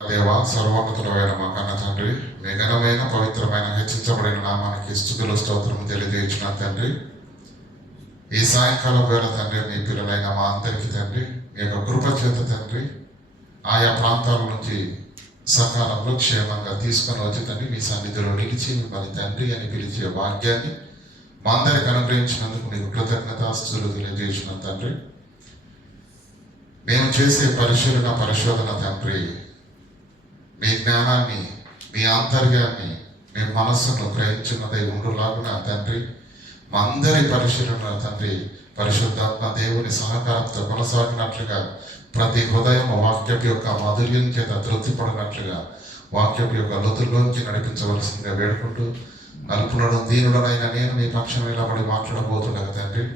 దేవా, సర్వోన్నతుడైన మా కన్న తండ్రి, మీ ఘనమైన పవిత్రమైన హెచ్చించబడిన నామానికి స్తుతులు స్తోత్రము తెలియజేయించిన తండ్రి, ఈ సాయంకాలం వేళ తండ్రి మీ పిల్లలైన మా అందరికీ తండ్రి మీ యొక్క కృప చేత తండ్రి ఆయా ప్రాంతాల నుంచి సకాలంలో క్షేమంగా తీసుకొని వచ్చి తండ్రి మీ సన్నిధిలో నిలిచి మిమ్మల్ని తండ్రి అని పిలిచే భాగ్యాన్ని మా అందరికి అనుగ్రహించినందుకు మీకు కృతజ్ఞతాస్తుతులు తెలియజేసిన తండ్రి, మేము చేసే పరిశోధన తండ్రి మీ జ్ఞానాన్ని, మీ ఆంతర్యాన్ని, మీ మనస్సును గ్రహించినదై ఉండులాగున తండ్రి మా అందరి పరిశీలన తండ్రి పరిశుద్ధాత్మ దేవుని సహకారంతో కొనసాగినట్లుగా ప్రతి హృదయం వాక్యపు యొక్క మాధుర్యం చేత తృప్తిపడినట్లుగా వాక్యపు యొక్క లోతుల్లోంచి నడిపించవలసిందిగా వేడుకుంటూ, అల్పులను దీనుడనైన నేను మీ పక్షం నిలబడి మాట్లాడబోతుండగా తండ్రి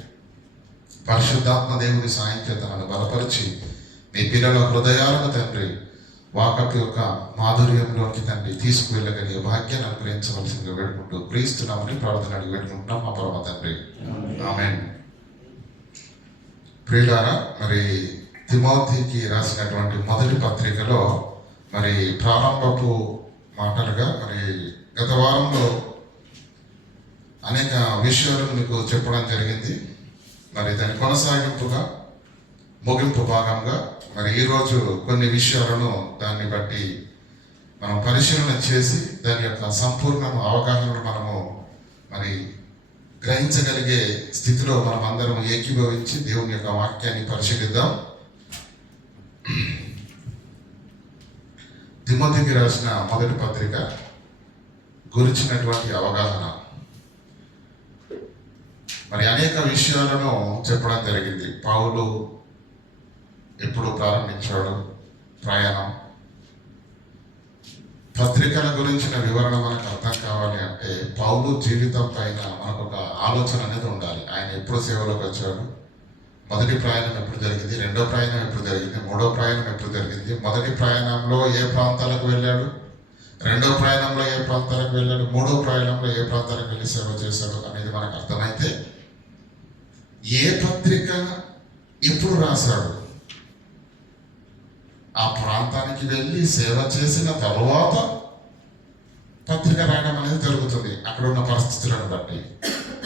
పరిశుద్ధాత్మ దేవుని సాయం చేత నన్ను బలపరిచి మీ పిల్లల హృదయాలను తండ్రి వాకపు యొక్క మాధుర్యంలోకి తండ్రి తీసుకువెళ్ళగలిగే భాగ్యాన్ని అనుగ్రహించవలసిందిగా వేడుకుంటూ క్రీస్తున్నామని ప్రార్థన అడిగి వేడుకుంటున్నాం మా పరమ తండ్రి, ఆమేన్. ప్రియులారా, మరి తిమోతికి రాసినటువంటి మొదటి పత్రికలో మరి ప్రారంభపు మాటలుగా మరి గత వారంలో అనేక విషయాలను మీకు చెప్పడం జరిగింది. మరి దాని కొనసాగింపుగా ముగింపు భాగంగా మరి ఈరోజు కొన్ని విషయాలను దాన్ని బట్టి మనం పరిశీలన చేసి దాని యొక్క సంపూర్ణ అవగాహనను మనము మరి గ్రహించగలిగే స్థితిలో మనం అందరం ఏకీభవించి దేవుని యొక్క వాక్యాన్ని పరిశీలిద్దాం. తిమోతికి రాసిన మొదటి పత్రిక గురించినటువంటి అవగాహన మరి అనేక విషయాలను చెప్పడం జరిగింది. పౌలు ఎప్పుడు ప్రారంభించాడు ప్రయాణం, పత్రికల గురించిన వివరణ మనకు అర్థం కావాలి అంటే పౌలు జీవితం పైన మనకు ఒక ఆలోచన అనేది ఉండాలి. ఆయన ఎప్పుడు సేవలోకి వచ్చాడు, మొదటి ప్రయాణం ఎప్పుడు జరిగింది, రెండో ప్రయాణం ఎప్పుడు జరిగింది, మూడో ప్రయాణం ఎప్పుడు జరిగింది, మొదటి ప్రయాణంలో ఏ ప్రాంతాలకు వెళ్ళాడు, రెండో ప్రయాణంలో ఏ ప్రాంతాలకు వెళ్ళాడు, మూడో ప్రయాణంలో ఏ ప్రాంతాలకు వెళ్ళి సేవ చేశాడు అనేది మనకు అర్థమైతే ఏ పత్రిక ఎప్పుడు రాశాడు, ఆ ప్రాంతానికి వెళ్ళి సేవ చేసిన తరువాత పత్రిక రాయడం అనేది జరుగుతుంది అక్కడ ఉన్న పరిస్థితులను బట్టి.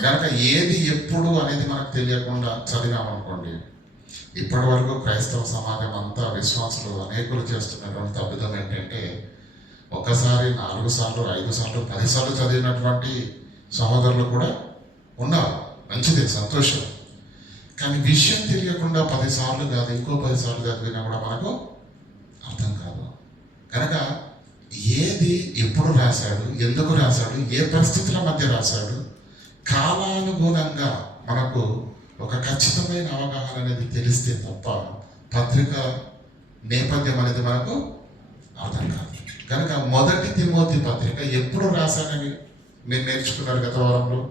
కనుక ఏది ఎప్పుడు అనేది మనకు తెలియకుండా చదివామనుకోండి, ఇప్పటి వరకు క్రైస్తవ సమాజం అంతా విశ్వాసులు అనేకులు చేస్తున్నటువంటి తప్పిదం ఏంటంటే ఒక్కసారి 4 సార్లు 5 సార్లు 10 సార్లు చదివినటువంటి సహోదరులు కూడా ఉన్నారు. మంచిదే, సంతోషం. కానీ విషయం తెలియకుండా 10 సార్లు కాదు ఇంకో 10 సార్లు చదివినా కూడా మనకు అర్థం కాదు. కనుక ఏది ఎప్పుడు రాశాడు, ఎందుకు రాశాడు, ఏ పరిస్థితుల మధ్య రాశాడు, కాలానుగుణంగా మనకు ఒక ఖచ్చితమైన అవగాహన అనేది తెలిస్తే తప్ప పత్రిక నేపథ్యం అనేది మనకు అర్థం కాదు. కనుక మొదటి తిమోతి పత్రిక ఎప్పుడు రాశాడని మీరు నేర్చుకున్నారు గత వారంలో.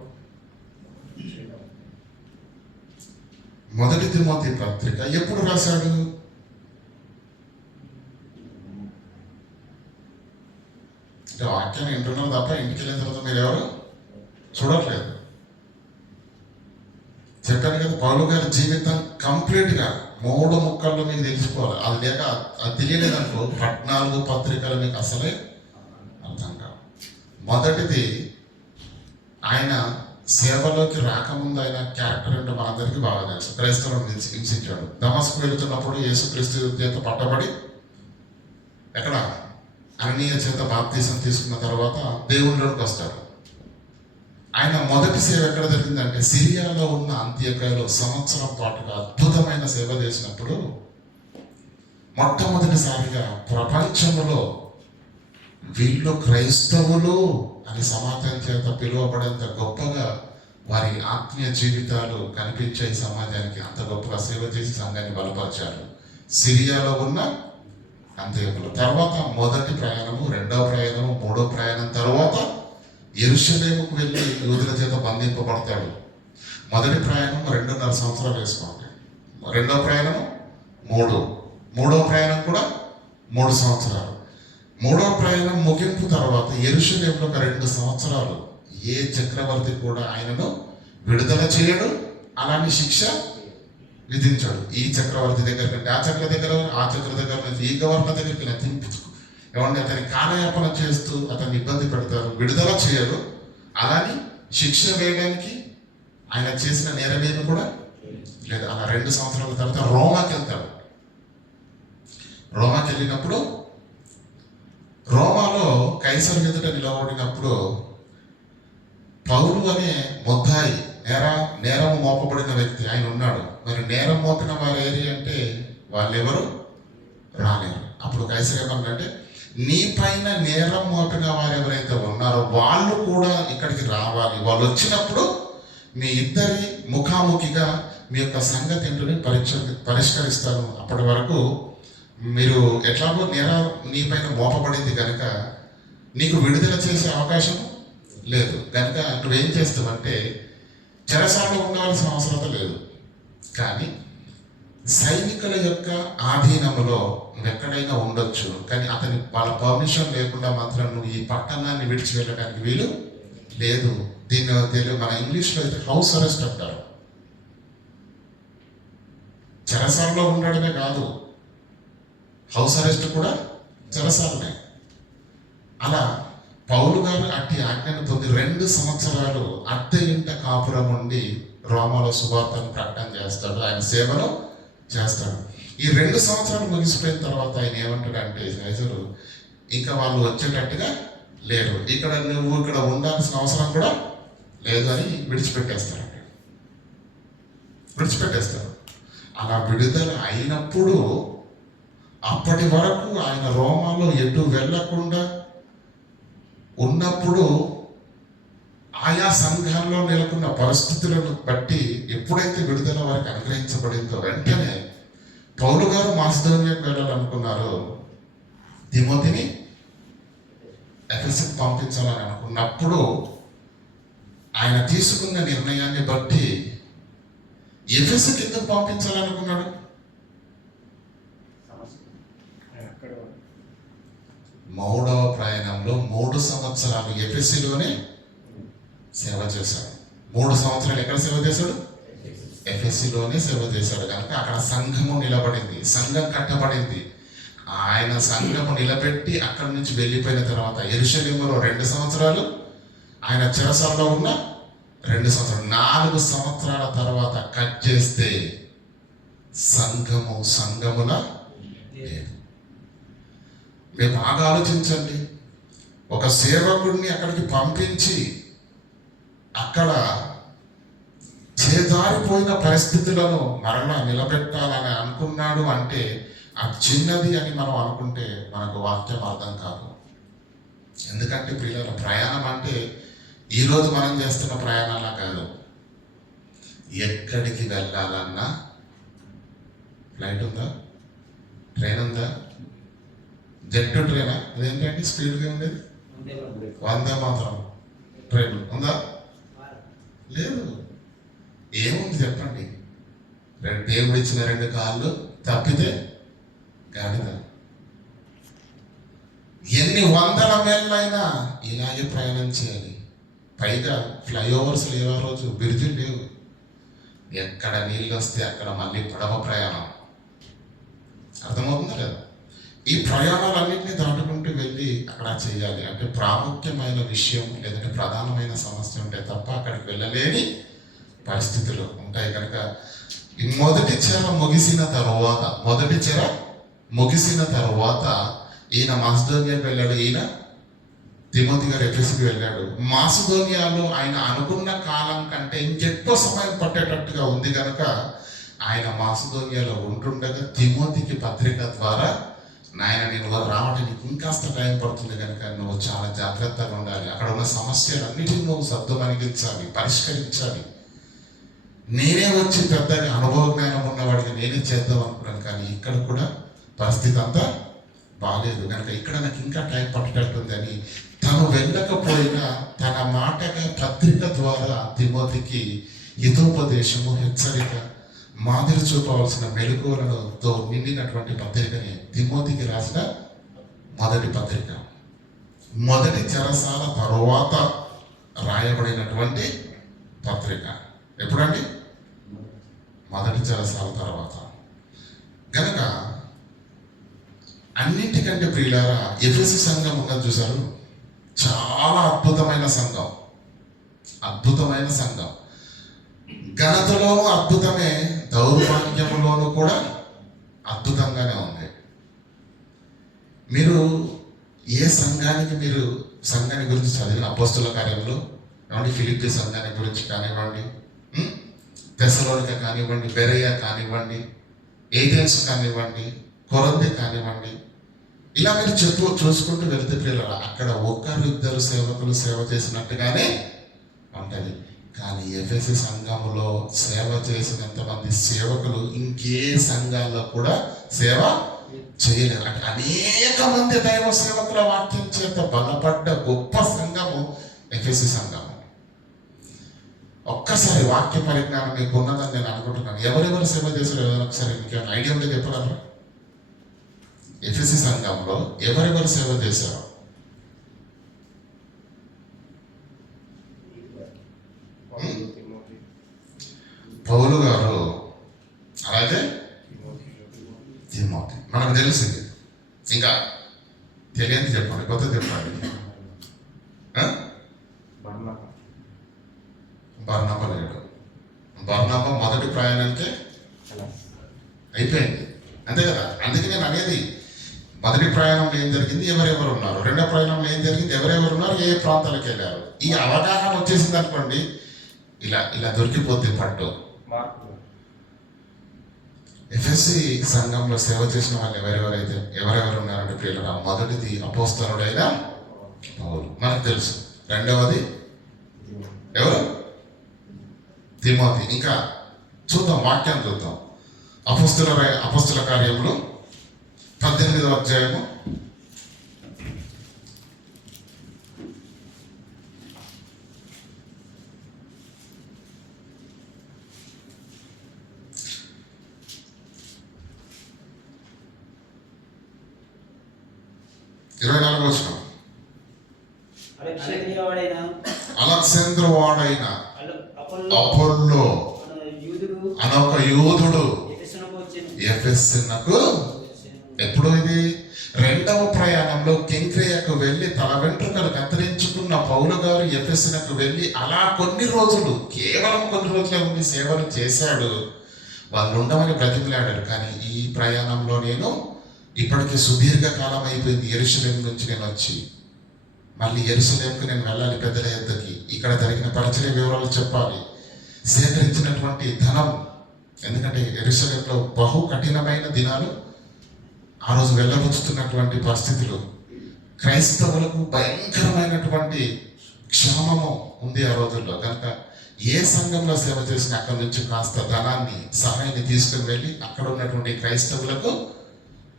మొదటి తిమోతి పత్రిక ఎప్పుడు రాశాడు? వాక్యాన్ని వింటున్నారు తప్ప ఇంటికి వెళ్ళిన తర్వాత మీరు ఎవరు చూడట్లేదు. చెప్పాను కదా, పౌలు గారి జీవితం కంప్లీట్గా 3 ముక్కల్లో మీకు తెలిసిపోవాలి. అది లేక అది తెలియలేదనుకో 14 పత్రికలు మీకు అసలే అర్థం కావు. మొదటిది, ఆయన సేవలోకి రాకముందు ఆయన క్యారెక్టర్ అంటే మనందరికీ బాగా తెలుసు. క్రైస్తవులను హింసించాడు. దమస్కు వెళుతున్నప్పుడు యేసుక్రీస్తు చేత పట్టబడి ఎక్కడ అననీయ చేత బాప్తీసం తీసుకున్న తర్వాత దేవుళ్ళలోకి వస్తాడు. ఆయన మొదటి సేవ ఎక్కడ జరిగిందంటే సిరియాలో ఉన్న అంత్యకాయలో సంవత్సరం పాటుగా అద్భుతమైన సేవ చేసినప్పుడు మొట్టమొదటిసారిగా ప్రపంచంలో వీళ్ళు క్రైస్తవులు అని సమాజం చేత పిలువబడేంత గొప్పగా వారి ఆత్మీయ జీవితాలు కనిపించే సమాజానికి అంత గొప్పగా సేవ చేసి సంఘాన్ని బలపరిచారు సిరియాలో ఉన్న అంత్యకులు. తర్వాత మొదటి ప్రయాణము, రెండవ ప్రయాణము, మూడో ప్రయాణం తర్వాత యెరూషలేముకు వెళ్ళి యూదుల చేత బంధింపబడతాడు. మొదటి ప్రయాణం 2.5 సంవత్సరాలు వేసుకోండి, రెండవ ప్రయాణము 3, మూడవ ప్రయాణం కూడా 3 సంవత్సరాలు. మూడవ ప్రయాణం ముగింపు తర్వాత యెరూషలేములో ఒక 2 సంవత్సరాలు ఏ చక్రవర్తి కూడా ఆయనను విడుదల చేయడు, అలానే శిక్ష విధించాడు. ఈ చక్రవర్తి దగ్గర కంటే ఆ చక్ర దగ్గర నుంచి ఈ గవర్నర్ దగ్గరికి తినిపించుకో ఏమంటే అతని కాలయాపన చేస్తూ అతన్ని ఇబ్బంది పెడతారు, విడుదల చేయరు. అలాని శిక్ష వేయడానికి ఆయన చేసిన నేరమేమి కూడా లేదు. అలా 2 సంవత్సరాల తర్వాత రోమాకి వెళ్తాడు. రోమాకి వెళ్ళినప్పుడు రోమాలో కైసర్ ఎదుట నిలబడినప్పుడు పౌలు అనే ముద్దాయి నేరం మోపబడిన వ్యక్తి ఆయన ఉన్నాడు. మరి నేరం మోపిన వారు ఏరి అంటే వాళ్ళెవరు రాలేరు. అప్పుడు కైసర్ ఏమన్నాడంటే, నీ పైన నేరం మోపిన వారు ఎవరైతే ఉన్నారో వాళ్ళు కూడా ఇక్కడికి రావాలి. వాళ్ళు వచ్చినప్పుడు మీ ఇద్దరి ముఖాముఖిగా మీ యొక్క సంగతి ఏంటని పరిష్కరిస్తాను. అప్పటి వరకు మీరు ఎట్లాగో నీ పైన మోపబడింది కనుక నీకు విడుదల చేసే అవకాశం లేదు. కనుక నువ్వేం చేస్తావంటే చెరసాలలో ఉండవలసిన అవసరం లేదు, కానీ సైనికుల యొక్క ఆధీనంలో నువ్వు ఎక్కడైనా ఉండొచ్చు. కానీ వాళ్ళ పర్మిషన్ లేకుండా మాత్రం నువ్వు ఈ పట్టణాన్ని విడిచి వెళ్ళడానికి వీలు లేదు. దీన్ని మన ఇంగ్లీష్లో అయితే హౌస్ అరెస్ట్ అంటారు. చెరసాలలో ఉండడమే కాదు, హౌస్ అరెస్ట్ కూడా చెరసాలనే. అలా పౌలు గారు అట్టి ఆజ్ఞను పొంది 2 సంవత్సరాలు అద్దె ఇంట కాపురం ఉండి రోమాలో సువార్తను ప్రకటన చేస్తాడు, ఆయన సేవను చేస్తాడు. ఈ 2 సంవత్సరాలు ముగిసిపోయిన తర్వాత ఆయన ఏమంటాడంటే, కైసరు ఇంకా వాళ్ళు వచ్చేటట్టుగా లేరు, నువ్వు ఇక్కడ ఉండాల్సిన అవసరం కూడా లేదు అని విడిచిపెట్టేస్తారు. అలా విడుదల అయినప్పుడు అప్పటి వరకు ఆయన రోమాలో ఎటు వెళ్ళకుండా ఉన్నప్పుడు ఆయా సంఘాల్లో నెలకొన్న పరిస్థితులను బట్టి ఎప్పుడైతే విడుదల వారికి అనుగ్రహించబడిందో వెంటనే పౌలు గారు మాసిదోనియాకు వెళ్ళాలనుకున్నారు. తిమోతిని ఎఫెసుకు పంపించాలని అనుకున్నప్పుడు ఆయన తీసుకున్న నిర్ణయాన్ని బట్టి ఎఫెసుకు ఎందుకు పంపించాలనుకున్నాడు? మూడవ ప్రయాణంలో 3 సంవత్సరాలు ఎఫెసులోనే సేవ చేశాడు. 3 సంవత్సరాలు ఎక్కడ సేవ చేశాడు? ఎఫెసులోనే సేవ చేశాడు. కనుక అక్కడ సంఘము నిలబడింది, సంఘం కట్టబడింది. ఆయన సంఘము నిలబెట్టి అక్కడి నుంచి వెళ్ళిపోయిన తర్వాత యెరూషలేములో 2 సంవత్సరాలు, ఆయన చెరసాలలో ఉన్న 2 సంవత్సరాలు, 4 సంవత్సరాల తర్వాత కట్ చేస్తే సంఘముల లేదు. మీరు బాగా ఆలోచించండి. ఒక సేవకుడిని అక్కడికి పంపించి అక్కడ చేదారిపోయిన పరిస్థితులను మరలా నిలబెట్టాలని అనుకున్నాడు అంటే అది చిన్నది అని మనం అనుకుంటే మనకు వాక్యం అర్థం కాదు. ఎందుకంటే ప్రియుల ప్రయాణం అంటే ఈరోజు మనం చేస్తున్న ప్రయాణాలా కాదు. ఎక్కడికి వెళ్ళాలన్నా ఫ్లైట్ ఉందా, ట్రైన్ ఉందా, జెట్ ట్రైనా, అదేంటంటే స్పీడ్గా ఉండేది వందే మాత్రం ట్రైన్ ఉందా? లేదు. ఏముంది చెప్పండి? దేవుడు ఇచ్చిన 2 కాళ్ళు తప్పితే గాడిద. ఎన్ని వందల మైళ్ళైనా ఇలాగే ప్రయాణం చేయాలి. పైగా ఫ్లైఓవర్స్ లేవు, ఆ రోజు బ్రిడ్జిలు లేవు. ఎక్కడ నీళ్ళు వస్తే అక్కడ మళ్ళీ పడవ ప్రయాణం. అర్థమవుతుందా లేదా? ఈ ప్రయాణాలన్నింటినీ దాటుకుంటూ వెళ్ళి అక్కడ చేయాలి. అంటే ప్రాముఖ్యమైన విషయం లేదంటే ప్రధానమైన సమస్య ఉంటే తప్ప అక్కడికి వెళ్ళలేని పరిస్థితులు ఉంటాయి. కనుక ఈ మొదటి చెర ముగిసిన తర్వాత ఈయన మాసిదోనియాకు వెళ్ళాడు, ఈయన తిమోతి గారు ఎఫెసుకు వెళ్ళాడు. మాసిదోనియాలో ఆయన అనుకున్న కాలం కంటే ఇంకెక్కువ సమయం పట్టేటట్టుగా ఉంది కనుక ఆయన మాసిదోనియాలో ఉంటుండగా తిమోతికి పత్రిక ద్వారా, నాయన నేను రావడానికి ఇంకాస్త టైం పడుతుంది కనుక నువ్వు చాలా జాగ్రత్తగా ఉండాలి, అక్కడ ఉన్న సమస్యలన్నిటిని నువ్వు సర్దుమణిగించాలి, పరిష్కరించాలి. నేనే వచ్చి పెద్దగా అనుభవ జ్ఞానం ఉన్నవాడికి నేనే చేద్దాం అనుకున్నాను, కానీ ఇక్కడ కూడా పరిస్థితి అంతా బాగాలేదు కనుక ఇక్కడ నాకు ఇంకా టైం పట్టేటట్టుంది అని తను వెళ్ళకపోయినా తన మాటగా పత్రిక ద్వారా తిమోతికి హితోపదేశము, హెచ్చరిక, మాదిరి చూపవలసిన మెలకువలతో నిండినటువంటి పత్రికని తిమోతికి రాసిన మొదటి పత్రిక. మొదటి చెరసాల తరువాత రాయబడినటువంటి పత్రిక. ఎప్పుడండి? మొదటి చెరసాల తర్వాత. గనక అన్నింటికంటే ప్రియులారా ఎఫెసు సంఘం ఉన్నది చూసారు, చాలా అద్భుతమైన సంఘం. అద్భుతమైన సంఘం. ఘనతలోనూ అద్భుతమే, దౌర్భాగ్యములోనూ కూడా అద్భుతంగానే ఉంది. మీరు ఏ సంఘానికి మీరు సంఘాన్ని గురించి చదివిన అపోస్తుల కార్యంలో ఏమండి, ఫిలిప్పీ సంఘాన్ని గురించి కానివ్వండి, తెస్సలోనిక కానివ్వండి, బెరయ కానివ్వండి, ఏథెన్స్ కానివ్వండి, కొరింథీ కానివ్వండి, ఇలా మీరు చూసుకుంటూ వెళ్తే పిల్లలు అక్కడ ఒకరు ఇద్దరు సేవకులు సేవ చేసినట్టుగానే ఉంటుంది. కానీ ఎఫెసు సంఘములో సేవ చేసినంతమంది సేవకులు ఇంకే సంఘాల్లో కూడా సేవ చేయలేరు. అంటే అనేక మంది దైవ సేవకుల వాక్యం చేత బలపడ్డ గొప్ప సంఘము ఎఫెసు సంఘము. ఒక్కసారి వాక్య పరిజ్ఞానం మీకు ఉన్నదని నేను అనుకుంటున్నాను. ఎవరెవరు సేవ చేశారు ఏదైనా ఒకసారి మీకు ఏమైనా ఐడియా ఉంటే చెప్పగలరా? ఎఫెసు సంఘంలో ఎవరెవరు సేవ చేశారు? పౌలు గారు, అలాగే తిమోతి. మనకు తెలిసింది. ఇంకా తెలియదు చెప్పండి, కొత్త చెప్పండి. బర్నబా లేడు. బర్నబా మొదటి ప్రయాణానికే అయిపోయింది, అంతే కదా. అందుకే నేను అనేది, మొదటి ప్రయాణంలో ఏం జరిగింది, ఎవరెవరు ఉన్నారు, రెండో ప్రయాణంలో ఏం జరిగింది, ఎవరెవరు ఉన్నారు, ఏ ప్రాంతాలకు వెళ్ళారు. ఈ అవగాహన వచ్చేసింది అనుకోండి, ఇలా ఇలా దొరికిపోతే పట్టు. ఎఫెసీ సంఘంలో సేవ చేసిన వాళ్ళు ఎవరెవరు ఉన్నారంటే ప్రియులరా, మొదటిది అపోస్తలుడైన పౌలు, మనకు తెలుసు. రెండవది ఎవరు? తిమోతి. ఇంకా చూద్దాం, వాక్యాన్ని చూద్దాం. అపోస్తల కార్యములు 18వ అధ్యాయము 24వ వచనం. అలెగ్జాంద్రు వాడైన అపోల్లో అనొక యూదుడు ఎఫెసునకు, ఎప్పుడు ఇది రెండవ ప్రయాణంలో కెంక్రేయకు వెళ్ళి తల వెంట్రుకలు కత్తిరించుకున్న పౌలు గారు ఎఫెసునకు వెళ్ళి అలా కొన్ని రోజులు, కేవలం కొన్ని రోజులే ఉండి సేవలు చేశాడు. వాళ్ళు ఉండమని బ్రతిమలాడారు. కానీ ఈ ప్రయాణంలో నేను ఇప్పటికీ సుదీర్ఘ కాలం అయిపోయింది. యెరూషలేము నుంచి నేను వచ్చి మళ్ళీ యెరూషలేముకు నేను వెళ్ళాలి, పెద్దల యొద్దకి. ఇక్కడ జరిగిన పరిచయ వివరాలు చెప్పాలి, సేకరించినటువంటి ధనం. ఎందుకంటే యెరూషలేములో బహు కఠినమైన దినాలు, ఆ రోజు వెళ్ళబుచ్చుతున్నటువంటి పరిస్థితులు, క్రైస్తవులకు భయంకరమైనటువంటి క్షామము ఉంది ఆ రోజుల్లో. కనుక ఏ సంఘంలో సేవ చేసినా అక్కడి నుంచి కాస్త ధనాన్ని, సహాయాన్ని తీసుకుని వెళ్ళి అక్కడ ఉన్నటువంటి క్రైస్తవులకు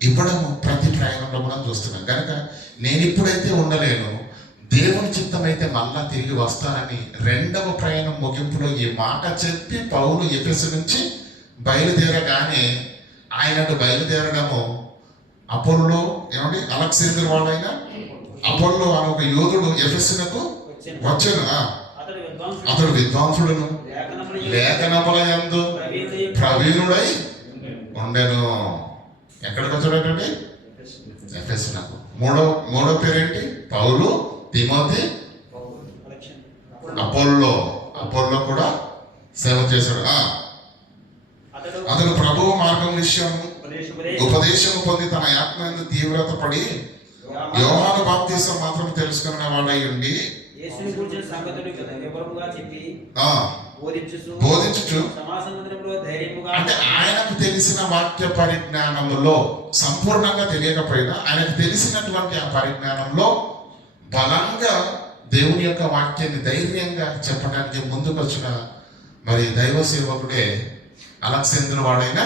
ఇవ్వడము ప్రతి ప్రయాణంలో కూడా చూస్తున్నాను. కనుక నేను ఇప్పుడైతే ఉండలేను, దేవుని చిత్తం అయితే మళ్ళా తిరిగి వస్తానని రెండవ ప్రయాణం ముగింపులో ఈ మాట చెప్పి పౌలు ఎఫెసు నుంచి బయలుదేరగానే ఆయనకు బయలుదేరడము అపోల్లో, ఏమండి, అలెగ్జాంద్రు వాడైన అపోల్లో అనే ఒక యోధుడు ఎఫెసునకు వచ్చాను. అతడు విద్వాంసుడును, లేఖనముల యందు ప్రవీణుడై ఉండెను. ఎక్కడికి వచ్చాడంటే ఎఫెసునకు. మూడో పేరేంటి? పౌలు, తిమోతి, అపోల్లో కూడా సేవ చేశాడు. అతడు ప్రభువు మార్గం విషయం ఉపదేశం పొంది తన ఆత్మ తీవ్రత పడి యోహాను బాప్తీసం మాత్రం తెలుసుకున్న వాడై ఉండి బోధించుచు, అంటే ఆయనకు తెలిసిన వాక్య పరిజ్ఞానములో సంపూర్ణంగా తెలియకపోయినా ఆయనకు తెలిసినటువంటి ఆ పరిజ్ఞానంలో బలంగా దేవుని యొక్క వాక్యాన్ని ధైర్యంగా చెప్పడానికి ముందుకు వచ్చిన మరి దైవ సేవకుడే అలెగ్జాంద్రు వాడైన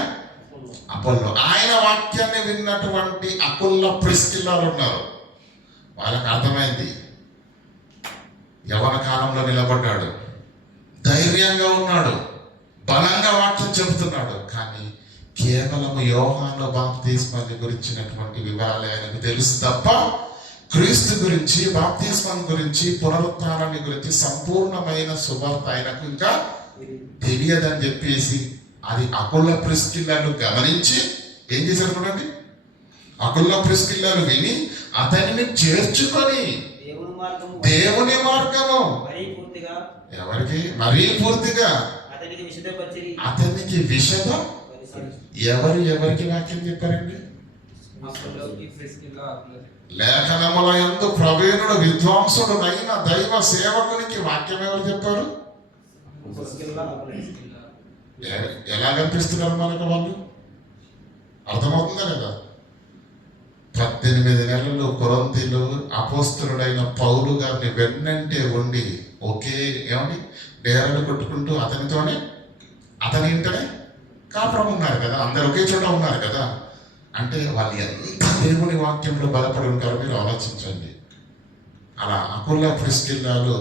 అపోల్లో. ఆయన వాక్యాన్ని విన్నటువంటి అకుల్ల, ప్రిస్కిల్లాలు ఉన్నారు. వాళ్ళకి అర్థమైంది, యవన కాలంలో నిలబడ్డాడు, ధైర్యంగా ఉన్నాడు, బలంగా వాక్యం చెబుతున్నాడు. కానీ కేవలం యోహాను బాప్తిస్మాన్ని గురించినటువంటి వివరాలే ఆయనకు తెలుసు తప్ప క్రీస్తు గురించి, బాప్తిస్మం గురించి, పునరుత్థానాన్ని గురించి సంపూర్ణమైన సువార్త ఆయనకు ఇంకా తెలియదని చెప్పేసి అది అకుల ప్రిస్కిల్లాను గమనించి ఏం చేశారు చూడండి, అకుల ప్రిస్కిల్లాలు విని అతనిని చేర్చుకొని దేవుని మార్గము ఎవరికి మరీ పూర్తిగా అతనికి విషద ఎవరికి వాక్యం చెప్పారండి? లేఖనముల యందు ప్రవీణుడు విద్వాంసుడు అయిన దైవ సేవకునికి వాక్యం ఎవరు చెప్పారు? ఎలా కనిపిస్తున్నారు మనకు వాళ్ళు? అర్థమవుతుందా లేదా? 18 నెలలు కొరింథీలో అపోస్తలుడైన పౌలు గారిని వెన్నంటే ఉండి ఒకే డేరాలు కొట్టుకుంటూ అతని ఇంటనే కాపురం ఉన్నారు కదా, అందరు ఒకే చోట ఉన్నారు కదా. అంటే వాళ్ళు ఎంత దేవుని వాక్యంలో బలపడి ఉంటారో మీరు ఆలోచించండి. అలా అకుల ప్రిస్కిల్లాలు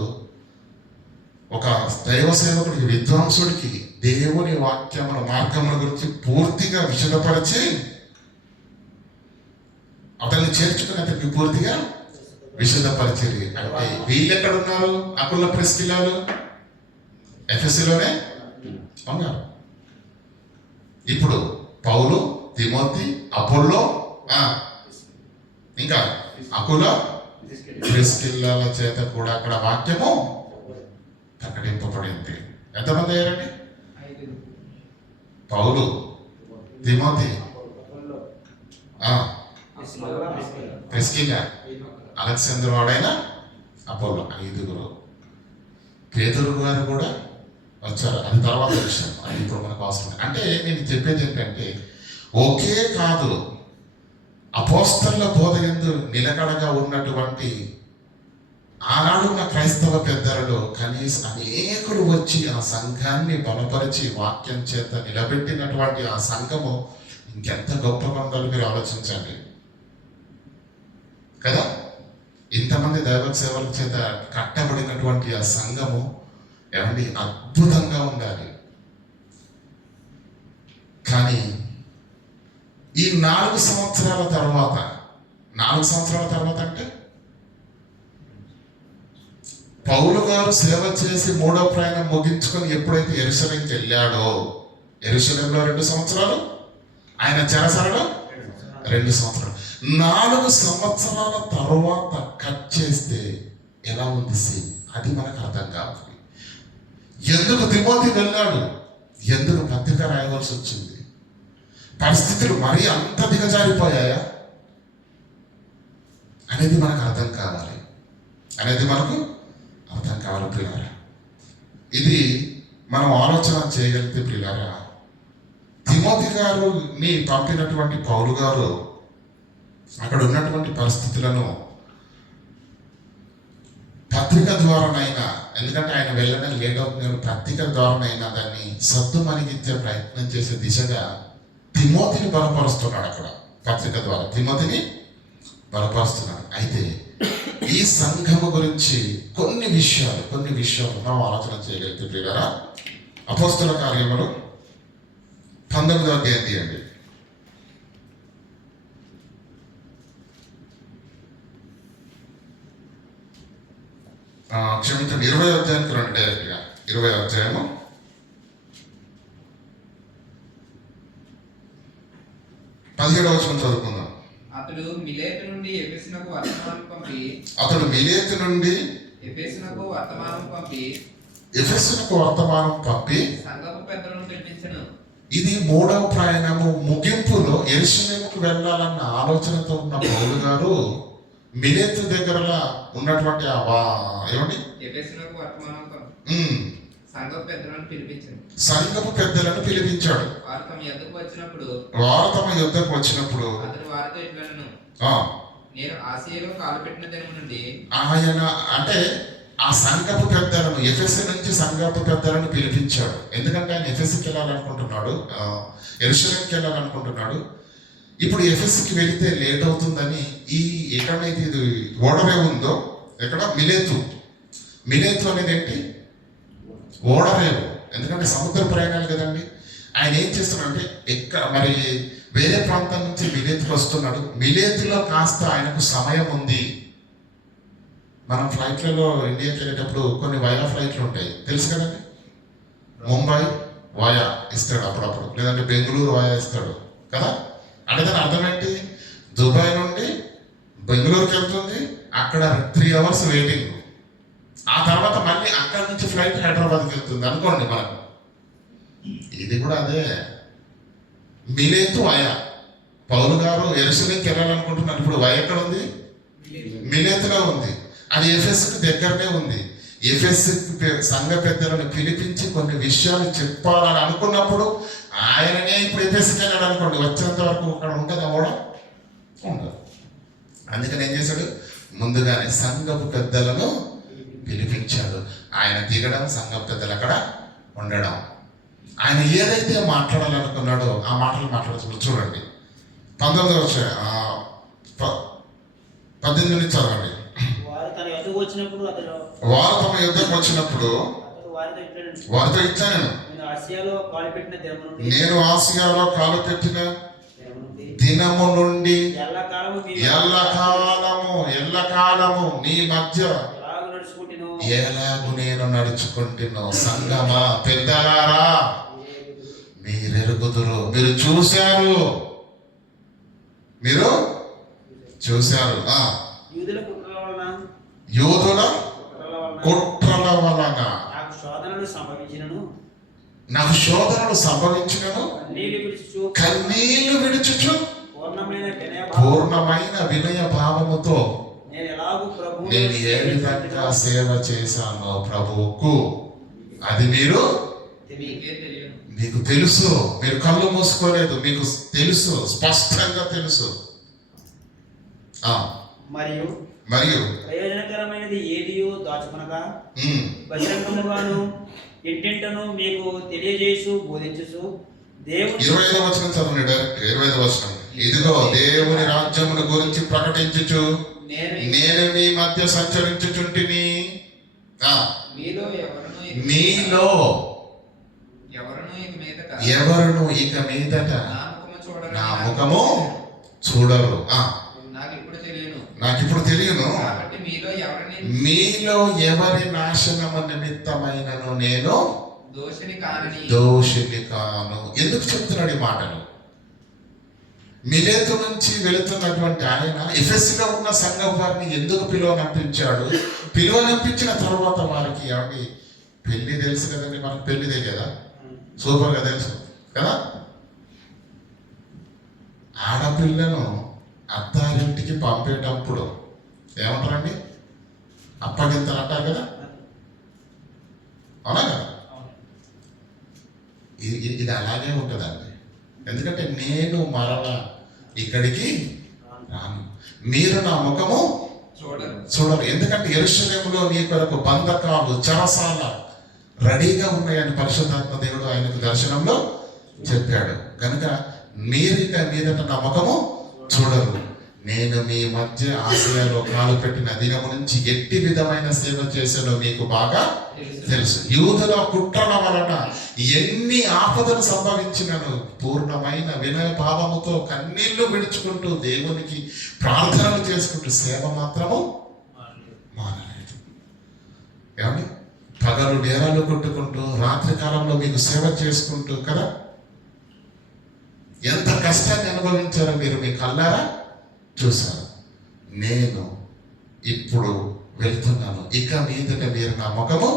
ఒక దైవ సేవకుడికి విద్వాంసుడికి దేవుని వాక్యముల మార్గముల గురించి పూర్తిగా విశదపరిచి అతన్ని చేర్చుకుని అతనికి పూర్తిగా విశదపరిచేది. అంటే వీళ్ళు ఎక్కడ ఉన్నారు? అకుల ప్రిస్కిల్లాలు ఎఫెసీలోనే ఉన్నారు. ఇప్పుడు పౌలు, తిమోతి, అపోల్లో, ఇంకా అకుల ప్రిస్కిల్లాల చేత కూడా అక్కడ వాక్యము ప్రకటింపబడింది. ఎంతమంది అయ్యారండి? పౌలు, తిమోతి, ప్రిస్కిల్లా, అలెగ్జాండర్ వాడైన అపోల్లో, 5. పేతురు గారు కూడా వచ్చారు. అది తర్వాత విషయం, అది ఇప్పుడు మనకు అవసరం. అంటే నేను చెప్పేది ఏంటంటే ఒకే కాదు, అపోస్తలుల బోధ యందు నిలకడగా ఉన్నటువంటి ఆనాడున్న క్రైస్తవ పెద్దలలో కనీసం అనేకులు వచ్చి ఆ సంఘాన్ని బలపరిచి వాక్యం చేత నిలబెట్టినటువంటి ఆ సంఘము ఇంకెంత గొప్పగా ఉండాలో మీరు ఆలోచించండి కదా. ఇంతమంది దైవ సేవల చేత కట్టబడినటువంటి ఆ సంఘము అద్భుతంగా ఉండాలి. కానీ ఈ 4 సంవత్సరాల తర్వాత అంటే పౌలు గారు సేవ చేసి 3వ ప్రయాణం ముగించుకొని ఎప్పుడైతే యెరూషలేముకి వెళ్ళాడో, యెరూషలేములో 2 సంవత్సరాలు, ఆయన చెరసాలలో 2 సంవత్సరాలు, 4 సంవత్సరాల తర్వాత కట్ చేస్తే ఎలా ఉంది సీన్? అది మనకు అర్థం కావాలి. ఎందుకు తిమోతి వెళ్ళాడు? ఎందుకు పత్రిక రాయవలసి వచ్చింది? పరిస్థితులు మరీ అంత దిగజారిపోయాయా అనేది మనకు అర్థం కావాలి. ప్రియులారా, ఇది మనం ఆలోచన చేయగలిగితే ప్రియులారా, తిమోతి గారుని పంపినటువంటి పౌలు గారు అక్కడ ఉన్నటువంటి పరిస్థితులను పత్రిక ద్వారానైనా, ఎందుకంటే ఆయన వెళ్ళడం లేట్ అవుతుంది, పత్రిక ద్వారానైనా దాన్ని సత్తు మణిగించే ప్రయత్నం చేసే దిశగా తిమోతిని బలపరుస్తున్నాడు. అక్కడ పత్రిక ద్వారా తిమోతిని బలపరుస్తున్నాడు. అయితే ఈ సంఘము గురించి కొన్ని విషయాలు మనం ఆలోచన చేయగలిగితే ప్రియులారా, అపోస్తల కార్యములు 19వ అధ్యాయం తీయండి. క్షమించండి, 20వ అధ్యాయానికి రండి డైరెక్ట్గా. 20వ అధ్యాయము 17వ వచనం చదువుకుందాం. అతడు మిలేతు నుండి ఎఫెసునకు వర్తమానం పంపి సంఘపు పెద్దలను పిలిపించెను. ఇది 3వ ప్రయాణము ముగింపులో యెరూషలేముకు వెళ్ళాలన్న ఆలోచనతో ఉన్న పౌలు గారు మిలేతు దగ్గర ఉన్నటువంటి సంఘపు పెద్దలను పిలిపించాడు. వారు తమ యొద్దకు వచ్చినప్పుడు నేను ఆసియాలో కాలు పెట్టిన దినము నుండి ఆయన అంటే ఆ సంఘపు పెద్దలను, ఎఫెసు నుంచి సంఘపు పెద్దలను పిలిపించాడు. ఎందుకంటే ఆయన ఎఫెసుకి వెళ్ళాలనుకుంటున్నాడు, యెరూషలేముకి వెళ్ళాలనుకుంటున్నాడు. ఇప్పుడు ఎఫెసుకి వెళితే లేట్ అవుతుందని ఎక్కడైతే ఇది ఓడరే ఉందో, ఎక్కడ మిలేతు అనేది ఏంటి? ఓడరేవు. ఎందుకంటే సముద్ర ప్రయాణాలు కదండి. ఆయన ఏం చేస్తున్నాడంటే మరి వేరే ప్రాంతం నుంచి మిలేతుకు వస్తున్నాడు. మిలేతులో కాస్త ఆయనకు సమయం ఉంది. మనం ఫ్లైట్లలో ఇండియాకి వెళ్ళేటప్పుడు కొన్ని వయా ఫ్లైట్లు ఉంటాయి, తెలుసు కదండి. ముంబై వాయా ఇస్తాడు అప్పుడప్పుడు, లేదంటే బెంగళూరు వాయా ఇస్తాడు కదా. అంటే దాని అర్థం ఏంటి? దుబాయ్ నుండి బెంగళూరుకి వెళ్తుంది, అక్కడ 3 అవర్స్ వెయిటింగ్. ఆ తర్వాత మళ్ళీ అక్కడి నుంచి ఫ్లైట్ హైదరాబాద్కి వెళ్తుంది అనుకోండి. మనకు ఇది కూడా అదే. మిలేతు వయ. పౌలు గారు యెరూషలేముకి వెళ్ళాలనుకుంటున్నారు. ఇప్పుడు వయ ఎక్కడ ఉంది? మిలేతులో ఉంది. అది ఎఫెస్కి దగ్గరనే ఉంది. ఎఫెస్ సంఘ పెద్దలను పిలిపించి కొన్ని విషయాలు చెప్పాలని అనుకున్నప్పుడు ఆయననే ఇప్పుడు ఎఫెస్కి వెళ్ళాడు అనుకోండి, వచ్చేంత వరకు అక్కడ ఉంటుంది కూడా ఉండదు. అందుకని ఏం చేశాడు? ముందుగానే సంఘపు పెద్దలను పిలిపించాడు. ఆయన దిగడం, సంఘపు పెద్దలు అక్కడ ఉండడం. ఆయన ఏదైతే మాట్లాడాలనుకున్నాడో ఆ మాటలు మాట్లాడుతూ చూడండి. 19వ వచ్చాయి 18 నుంచి చదవండి. వారు తమ యొద్దకు వచ్చినప్పుడు వారు తమ యుద్ధకు వచ్చినప్పుడు వారితో ఇచ్చాను, నేను ఆసియాలో కాలు పెట్టిన దినము నుండి ఎల్లకాలము నీ మధ్య ఎలాగు నేను నడుచుకుంటున్నా. సంగమా, పెద్దలారా, మీరెరుగుదురు, మీరు చూశారు. యూదుల కుట్రల వలన నాకు శోధనలు సంభవించినను కన్నీళ్లు విడుచుచు పూర్ణమైన వినయ భావముతో నేను ఏ విధంగా సేవ చేశానో ప్రభువుకు అది మీకు తెలుసు. మీరు కళ్ళు మూసుకోలేదు, మీకు తెలుసు, స్పష్టంగా తెలుసు. మరియు ప్రయోజనకరమైనది ఏదియో దాచుకొనగా బహిరంగముగాను ఇంటింటను మీకు తెలియజేసు బోధించుచు దేవుని 25వ వచనం చదవండి. డైరెక్ట్ 25వ వచనం. ఇదిగో దేవుని రాజ్యమును గురించి ప్రకటించుచు నేను మీ మధ్య సంచరించుచుంటిని. మీలో ఎవరును ఇక మీదట నా ముఖము చూడరు. నాకు ఇప్పుడు తెలియను. మీలో ఎవరి నాశనము నిమిత్తమైనను నేను దోషిని కాను. ఎందుకు చెప్తున్నాడు ఈ మాటలు? మిలేతు నుంచి వెళుతున్నటువంటి ఆయన ఎఫెస్లో ఉన్న సంఘం వారిని ఎందుకు పిలువనంపించాడు? పిలువనంపించిన తర్వాత వారికి ఏమండి పెళ్లి తెలుసు కదండి, మనకు పెళ్లి తెలియదా? సూపర్గా తెలుసు కదా. ఆడపిల్లను అత్తారింటికి పంపేటప్పుడు ఏమంటారండి? అప్పగింతలు అంటారు కదా, అవునా కదా? ఇది అలాగే ఉంటుందండి. ఎందుకంటే నేను మరలా ఇక్కడికి రాను, మీరు నా ముఖము చూడరు. ఎందుకంటే యెరూషలేములో నీ కొరకు బంధకాలు, చెరసాల రెడీగా ఉన్నాయని పరిశుద్ధాత్మ దేవుడు ఆయనకు దర్శనంలో చెప్పాడు. కనుక మీరు ఇక మీదట నా ముఖము చూడరు. నేను మీ మధ్య ఆసియాలో కాలు పెట్టిన దినము నుంచి ఎట్టి విధమైన సేవ చేశానో మీకు బాగా తెలుసు. యూదుల కుట్రల వలన ఎన్ని ఆపదలు సంభవించినను పూర్ణమైన వినయ భావముతో కన్నీళ్లు విడుచుకుంటూ దేవునికి ప్రార్థనలు చేసుకుంటూ సేవ మాత్రము మానలేదు. ఏమండి? పగలు డేరాలు కొట్టుకుంటూ రాత్రి కాలంలో మీకు సేవ చేసుకుంటూ కదా, ఎంత కష్టాన్ని అనుభవించారో మీరు మీ కళ్ళారా చూశారు. నేను ఇప్పుడు వెళ్తున్నాను, ఇక మీదట మీరు నా ముఖము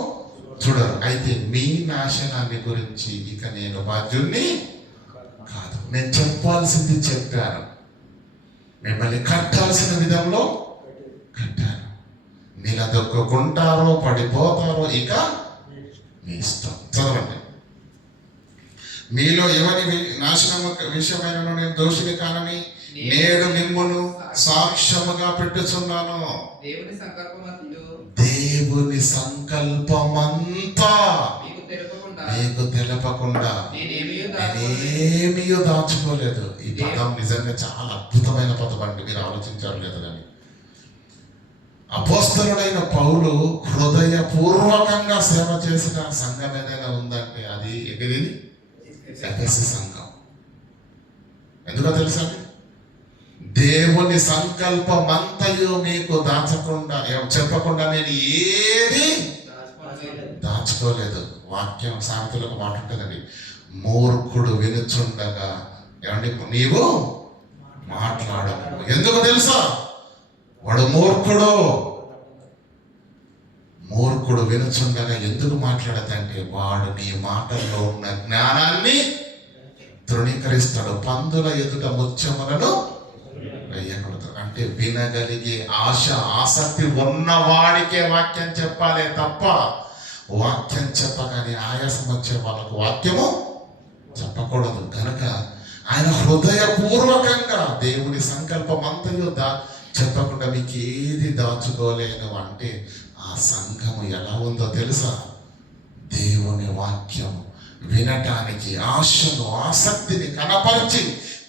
చూడరు. అయితే మీ నాశనాన్ని గురించి ఇక నేను బాధ్యుణ్ణి కాదు. నేను చెప్పాల్సింది చెప్పాను, మిమ్మల్ని కట్టాల్సిన విధంలో కట్టాను. నిలదొక్కుంటారో పడిపోతారో ఇక మీ ఇష్టం. చదవండి. మీలో ఎవరి నాశనము విషయమైన నేను దోషిని కానని నేడు మిమ్మును సాక్ష్యముగా పెట్టుచున్నాను. దేవుని సంకల్పమంతా మీకు తెలపకుండా నేనేమీ దాచుకోలేదు. ఈ పదం నిజంగా చాలా అద్భుతమైన పదం అండి, మీరు ఆలోచించారు లేదు కానీ. అపోస్తలుడైన పౌలు హృదయపూర్వకంగా సేవ చేసిన సంఘం ఏదైనా ఉందంటే అది ఎక్కడిది? ఎఫెసు సంఘం. ఎందుకో తెలుసా? దేవుని సంకల్పమంతయు మీకు దాచకుండా చెప్పకుండా నేను ఏది దాచుకోలేదు. వాక్యం సామెతలకు మాట ఉంటుందండి, మూర్ఖుడు వినుచుండగా ఏమండి నీవు మాట్లాడము. ఎందుకు తెలుసా? వాడు మూర్ఖుడు. మూర్ఖుడు వినుచుండగా ఎందుకు మాట్లాడదంటే వాడు నీ మాటల్లో ఉన్న జ్ఞానాన్ని తృణీకరిస్తాడు. పందుల ఎదుట ముత్యములను వేయకూడదు. అంటే వినగలిగే ఆశ, ఆసక్తి ఉన్నవాడికే వాక్యం చెప్పాలి తప్ప వాక్యం చెప్పగానే ఆయాసం వచ్చే వాళ్ళకు వాక్యము చెప్పకూడదు. కనుక ఆయన హృదయపూర్వకంగా దేవుని సంకల్పం అంతయు చెప్పకుండా మీకు ఏది దాచుకోలేను అంటే ఆ సంఘము ఎలా ఉందో తెలుసా? దేవుని వాక్యం వినటానికి ఆశను, ఆసక్తిని కనపరిచి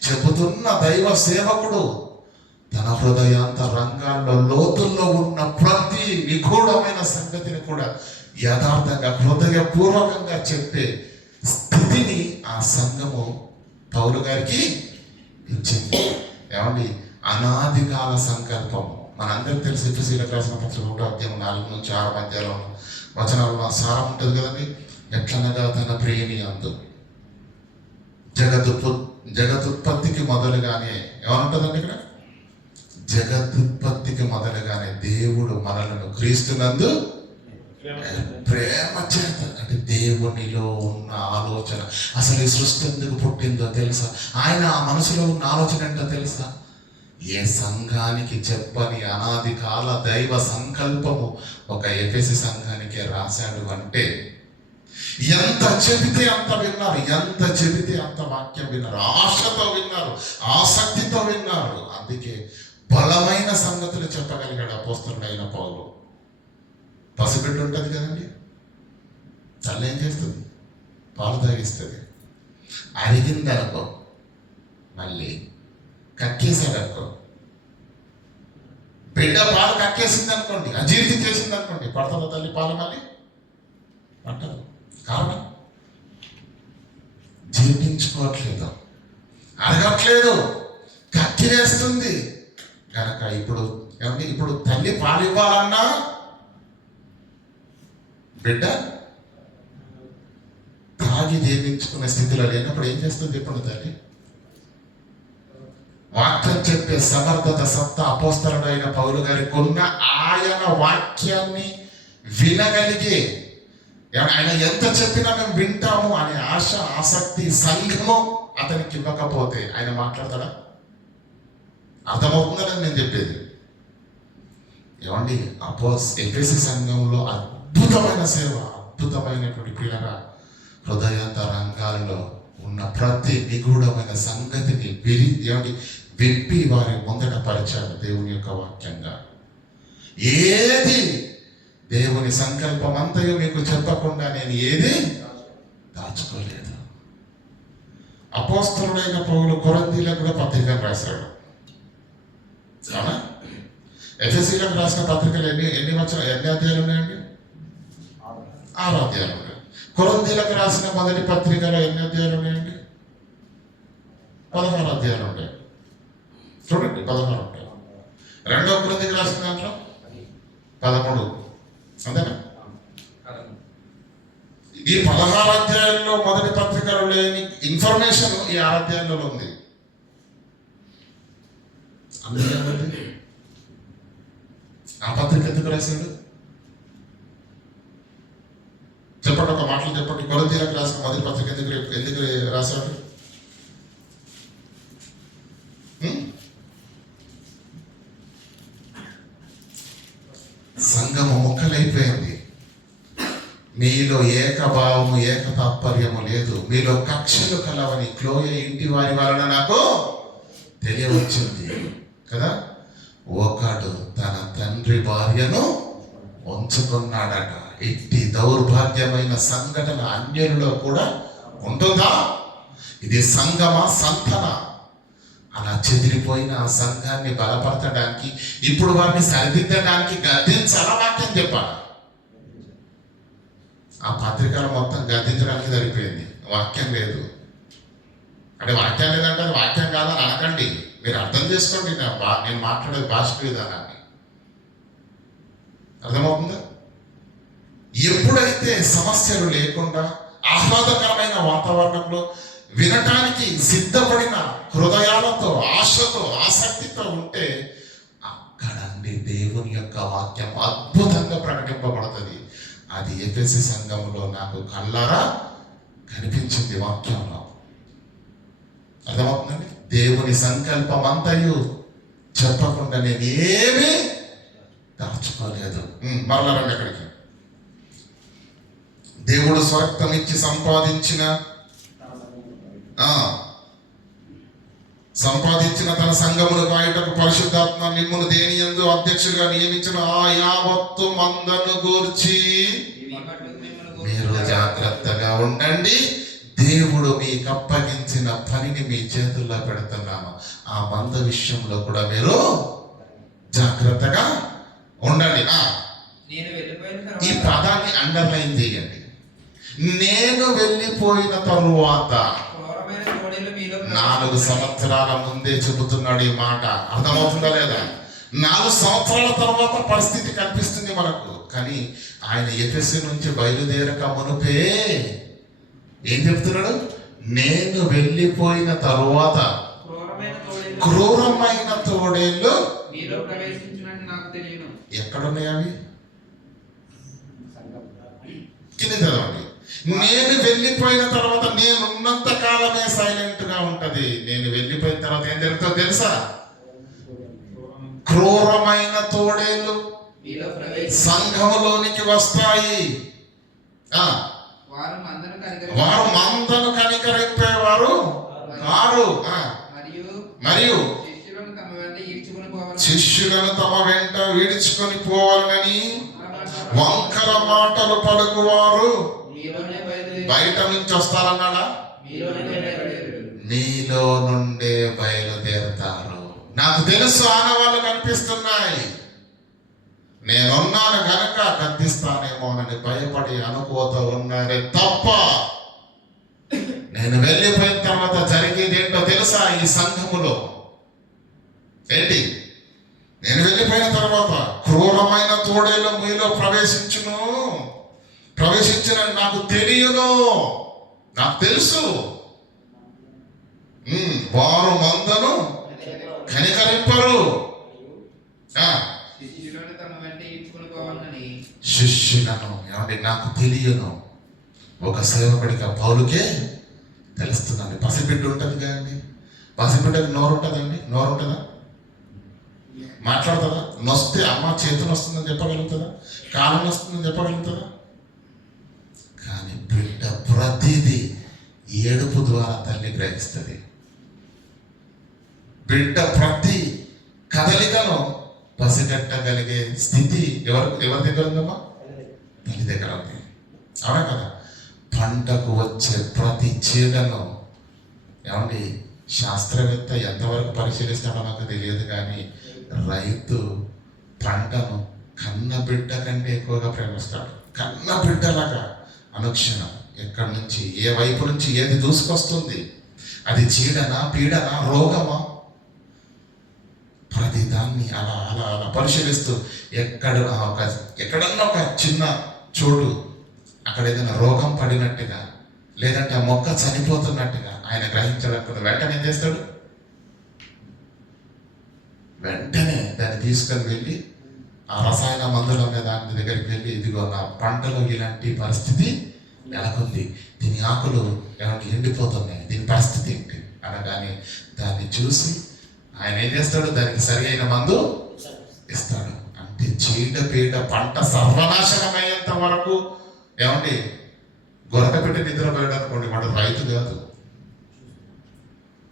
చెబుతున్న దైవ సేవకుడు తన హృదయాంతరంగాల్లో లోతుల్లో ఉన్న ప్రతి నిగూఢమైన సంగతిని కూడా యథార్థంగా హృదయపూర్వకంగా చెప్పే స్థితిని ఆ సంఘము పౌలు గారికి ఇచ్చింది. ఏమండి, అనాది కాల సంకల్పము మనందరికి తెలిసి ఎఫెసీయులకు రాసిన పత్రిక 1వ అధ్యాయం 4 నుంచి 6 అధ్యాయంలో వచనాల్లో సారం ఉంటుంది కదండి. ఎట్లనగా తన ప్రియుని అందు జగదుత్పత్తికి మొదలుగానే ఏమనుంటుందండి ఇక్కడ? జగదుత్పత్తికి మొదలుగానే దేవుడు మనలను క్రీస్తునందు ప్రేమ చేత, అంటే దేవునిలో ఉన్న ఆలోచన, అసలు ఈ సృష్టి ఎందుకు పుట్టిందో తెలుసా? ఆయన ఆ మనసులో ఉన్న ఆలోచన ఏంటో తెలుసా? ఏ సంఘానికి చెప్పని అనాది కాల దైవ సంకల్పము ఒక ఎఫెసీ సంఘానికి రాశాడు అంటే ఎంత చెబితే అంత విన్నారు, ఎంత చెబితే అంత వాక్యం విన్నారు, ఆశతో విన్నారు, ఆసక్తితో విన్నారు. అందుకే బలమైన సంగతులు చెప్పగలిగాడు అపోస్తలుడైన పౌలు. పసిబిడ్డ ఉంటుంది కదండి, తల్లి ఏం చేస్తుంది? పాలు తాగిస్తుంది. అరిగిందనుకో, మళ్ళీ కక్కేసాడనుకో, బిడ్డ పాలు కక్కేసింది అనుకోండి, అజీర్తి చేసింది అనుకోండి, పడతాడు తల్లి పాలు మళ్ళీ పట్టదు. కారణం జీర్ణించుకోవట్లేదు, అరగట్లేదు, కక్కిరేస్తుంది. కనుక ఇప్పుడు తల్లి పాలు ఇవ్వాలన్నా బిడ్డ తాగి జీర్ణించుకునే స్థితిలో లేనప్పుడు ఏం చేస్తుంది? ఇప్పుడు తల్లి వాక్యం చెప్పే సమర్థత, సత్తా అపోస్తలుడైన పౌలు గారికి ఉన్న ఆయన వాక్యాన్ని వినగలిగే, ఆయన ఎంత చెప్పినా మేము వింటాము అనే ఆశ, ఆసక్తి సంఘము అతనికి ఇవ్వకపోతే ఆయన మాట్లాడతాడా? అర్థమవుతుందని నేను చెప్పేది. ఏమండి, ఎఫెసీ సంఘంలో అద్భుతమైన సేవ, అద్భుతమైనటువంటి పిల్లగా హృదయాంతరంగాల్లో ఉన్న ప్రతి నిగూఢమైన సంగతిని విప్పి వారి ముందట పరిచాడు దేవుని యొక్క వాక్యంగా. ఏది దేవుని సంకల్పం అంతయో మీకు చెప్పకుండా నేను ఏది దాచుకోలేదు. అపోస్తలుడైన పౌలు కొరింథీయులకు కూడా పత్రికను రాశాడు. అవునా? ఎఫెసీయులకు రాసిన పత్రికలు ఎన్ని అధ్యాయాలు ఉన్నాయండి? 6 అధ్యాయాలు ఉన్నాయి. కొరింథీయులకు రాసిన మొదటి పత్రికలో ఎన్ని అధ్యాయాలు ఉన్నాయండి? 16 అధ్యాయాలు ఉంటాయి. చూడండి, 16 ఉంటాయి. 2వ కొరింథీయులకు రాసిన దాంట్లో 13, అంతేనా? ఈ 16 అధ్యాయాల్లో మొదటి పత్రికలో లేని ఇన్ఫర్మేషన్ ఈ 6 అధ్యాయాలలో ఉంది. అందుకే ఆ పత్రిక ఎందుకు రాశాడు? చెప్పండి, ఒక మాటలు చెప్పండి. కొరింథీయులకు రాసిన మొదటి పత్రిక ఎందుకు రాశాడు? సంఘము ముక్కలైపోయింది. మీలో ఏకభావము, ఏక తాత్పర్యము లేదు. మీలో కక్షలు కలవని క్లోయ ఇంటి వారి వలన నాకు తెలియవచ్చింది కదా. ఒకడు తన తండ్రి భార్యను ఉంచుకున్నాడట. ఇట్టి దౌర్భాగ్యమైన సంఘటన అన్యులలో కూడా ఉంటుందా? ఇది సంఘమా, సంతన? అలా చెదిరిపోయిన ఆ సంఘాన్ని బలపరచడానికి, ఇప్పుడు వారిని సరిదిద్దడానికి గద్దించాలా, వాక్యం చెప్పాలి? ఆ పత్రికలు మొత్తం గద్దించడానికి సరిపోయింది, వాక్యం లేదు. అంటే వాక్యం లేదంటే అది వాక్యం కాదని అనకండి, మీరు అర్థం చేసుకోండి. నేను మాట్లాడే భాష విధానాన్ని అర్థమవుతుందా? ఎప్పుడైతే సమస్యలు లేకుండా ఆహ్లాదకరమైన వాతావరణంలో వినటానికి సిద్ధపడిన హృదయాలతో, ఆశతో, ఆసక్తితో ఉంటే అక్కడండి దేవుని యొక్క వాక్యం అద్భుతంగా ప్రకటింపబడుతుంది. అది ఎఫెసీ సంఘంలో నాకు కళ్ళారా కనిపించింది. వాక్యంలో అర్థమవుతుందండి. దేవుని సంకల్పం అంతయు చెప్పకుండా నేను ఏమీ దాచుకోలేదు. మరలా రండి అక్కడికి. దేవుడు స్వర్గం ఇచ్చి సంపాదించిన తన సంఘమును కాయుటకు పరిశుద్ధాత్మ మిమ్మును దేని యందు అధ్యక్షులుగా నియమించిన ఆ యావత్తు మందను గూర్చి మీరు జాగ్రత్తగా ఉండండి. దేవుడు మీకు అప్పగించిన పనిని మీ చేతుల్లో పెడుతున్నాను. ఆ మంద విషయంలో కూడా మీరు జాగ్రత్తగా ఉండండి. ఈ పదాన్ని అండర్లైన్ చేయండి. నేను వెళ్ళిపోయిన తరువాత 4 సంవత్సరాల ముందే చెబుతున్నాడు ఈ మాట. అర్థమవుతుందా లేదా? 4 సంవత్సరాల తర్వాత పరిస్థితి కనిపిస్తుంది మనకు. కానీ ఆయన ఎఫెసు నుంచి బయలుదేరక మునుపే ఏం చెప్తున్నాడు? నేను వెళ్ళిపోయిన తరువాత క్రూరమైన తోడేళ్ళు ఎక్కడున్నాయి? అవి కింద చదవండి. నేను వెళ్ళిపోయిన తర్వాత నేనున్నంత కాలమే సైలెంట్ గా ఉంటది. నేను వెళ్ళిపోయిన తర్వాత ఏం జరుగుతుందో తెలుసా? క్రూరమైన తోడేళ్ళు సంఘములోనికి వస్తాయి. వారు మందను కనికరింపేవారు కారు. మరియు శిష్యులను తమ వెంట ఈడ్చుకొని పోవాలని వంకర మాటలు పలుకువారు బయట నుంచి వస్తారన్నాడా? మీలో నుండే బయలుదేరుతారు. నాకు తెలుసు ఆనవాళ్ళు కనిపిస్తున్నాయి. నేనున్నాను గనక గద్దిస్తానేమోనని భయపడి అనుకోతో ఉన్నారే తప్ప నేను వెళ్ళిపోయిన తర్వాత జరిగేది ఏంటో తెలుసా? ఈ సంఘములో ఏంటి? నేను వెళ్ళిపోయిన తర్వాత క్రూరమైన తోడేళ్ళు మీలో ప్రవేశించిన నాకు తెలియను, నాకు తెలుసు. వారు మందను కనికరింపరు. శిష్యులను ఏమంటే నాకు తెలియను. ఒక సేవకుడిగా పౌలుకే తెలుస్తుందండి. పసిబిడ్డ ఉంటుంది కదండి. పసిబిడ్డకి నోరు ఉంటుందండి. నోరు ఉంటుందా? మాట్లాడుతుందా? నొస్తే అమ్మ చేతులు వస్తుందని చెప్పగలుగుతుందా? కాలం వస్తుందని చెప్పగలుగుతుందా? కానీ బిడ్డ ప్రతిదీ ఏడుపు ద్వారా తల్లి గ్రహిస్తుంది. బిడ్డ ప్రతి కదలికను పసిగట్టగలిగే స్థితి ఎవరి దగ్గర ఉందమ్మా? తల్లి దగ్గర ఉంది. అవునా కదా? పంటకు వచ్చే ప్రతి చీడను ఏమండి శాస్త్రవేత్త ఎంతవరకు పరిశీలిస్తాడో నాకు తెలియదు, కానీ రైతు పంటను కన్న బిడ్డ కంటే ఎక్కువగా ప్రేమిస్తాడు. కన్న బిడ్డలాగా అనుక్షణం ఎక్కడి నుంచి ఏ వైపు నుంచి ఏది దూసుకొస్తుంది, అది చీడనా, పీడనా, రోగమా, ప్రతి దాన్ని అలా అలా అలా పరిశీలిస్తూ ఎక్కడన్నా ఒక చిన్న చోటు అక్కడ ఏదైనా రోగం పడినట్టుగా లేదంటే ఆ మొక్క చనిపోతున్నట్టుగా ఆయన గ్రహించడానికి వెంటనే ఏం చేస్తాడు? వెంటనే దాన్ని తీసుకొని వెళ్ళి ఆ రసాయన మందుల మీద దాని దగ్గరికి వెళ్ళి ఇదిగో నా పంటలో ఇలాంటి పరిస్థితి నెలకొంది, దీని ఆకులు ఏమంటే ఎండిపోతున్నాయి, దీని పరిస్థితి ఏంటి అనగానే దాన్ని చూసి ఆయన ఏం చేస్తాడు? దానికి సరి అయిన మందు ఇస్తాడు. అంటే చీడపీడ పంట సర్వనాశనమయ్యేంత వరకు ఏమండి గొరక పెట్టి నిద్రపోయాడు అనుకోండి, వాడు రైతు కాదు.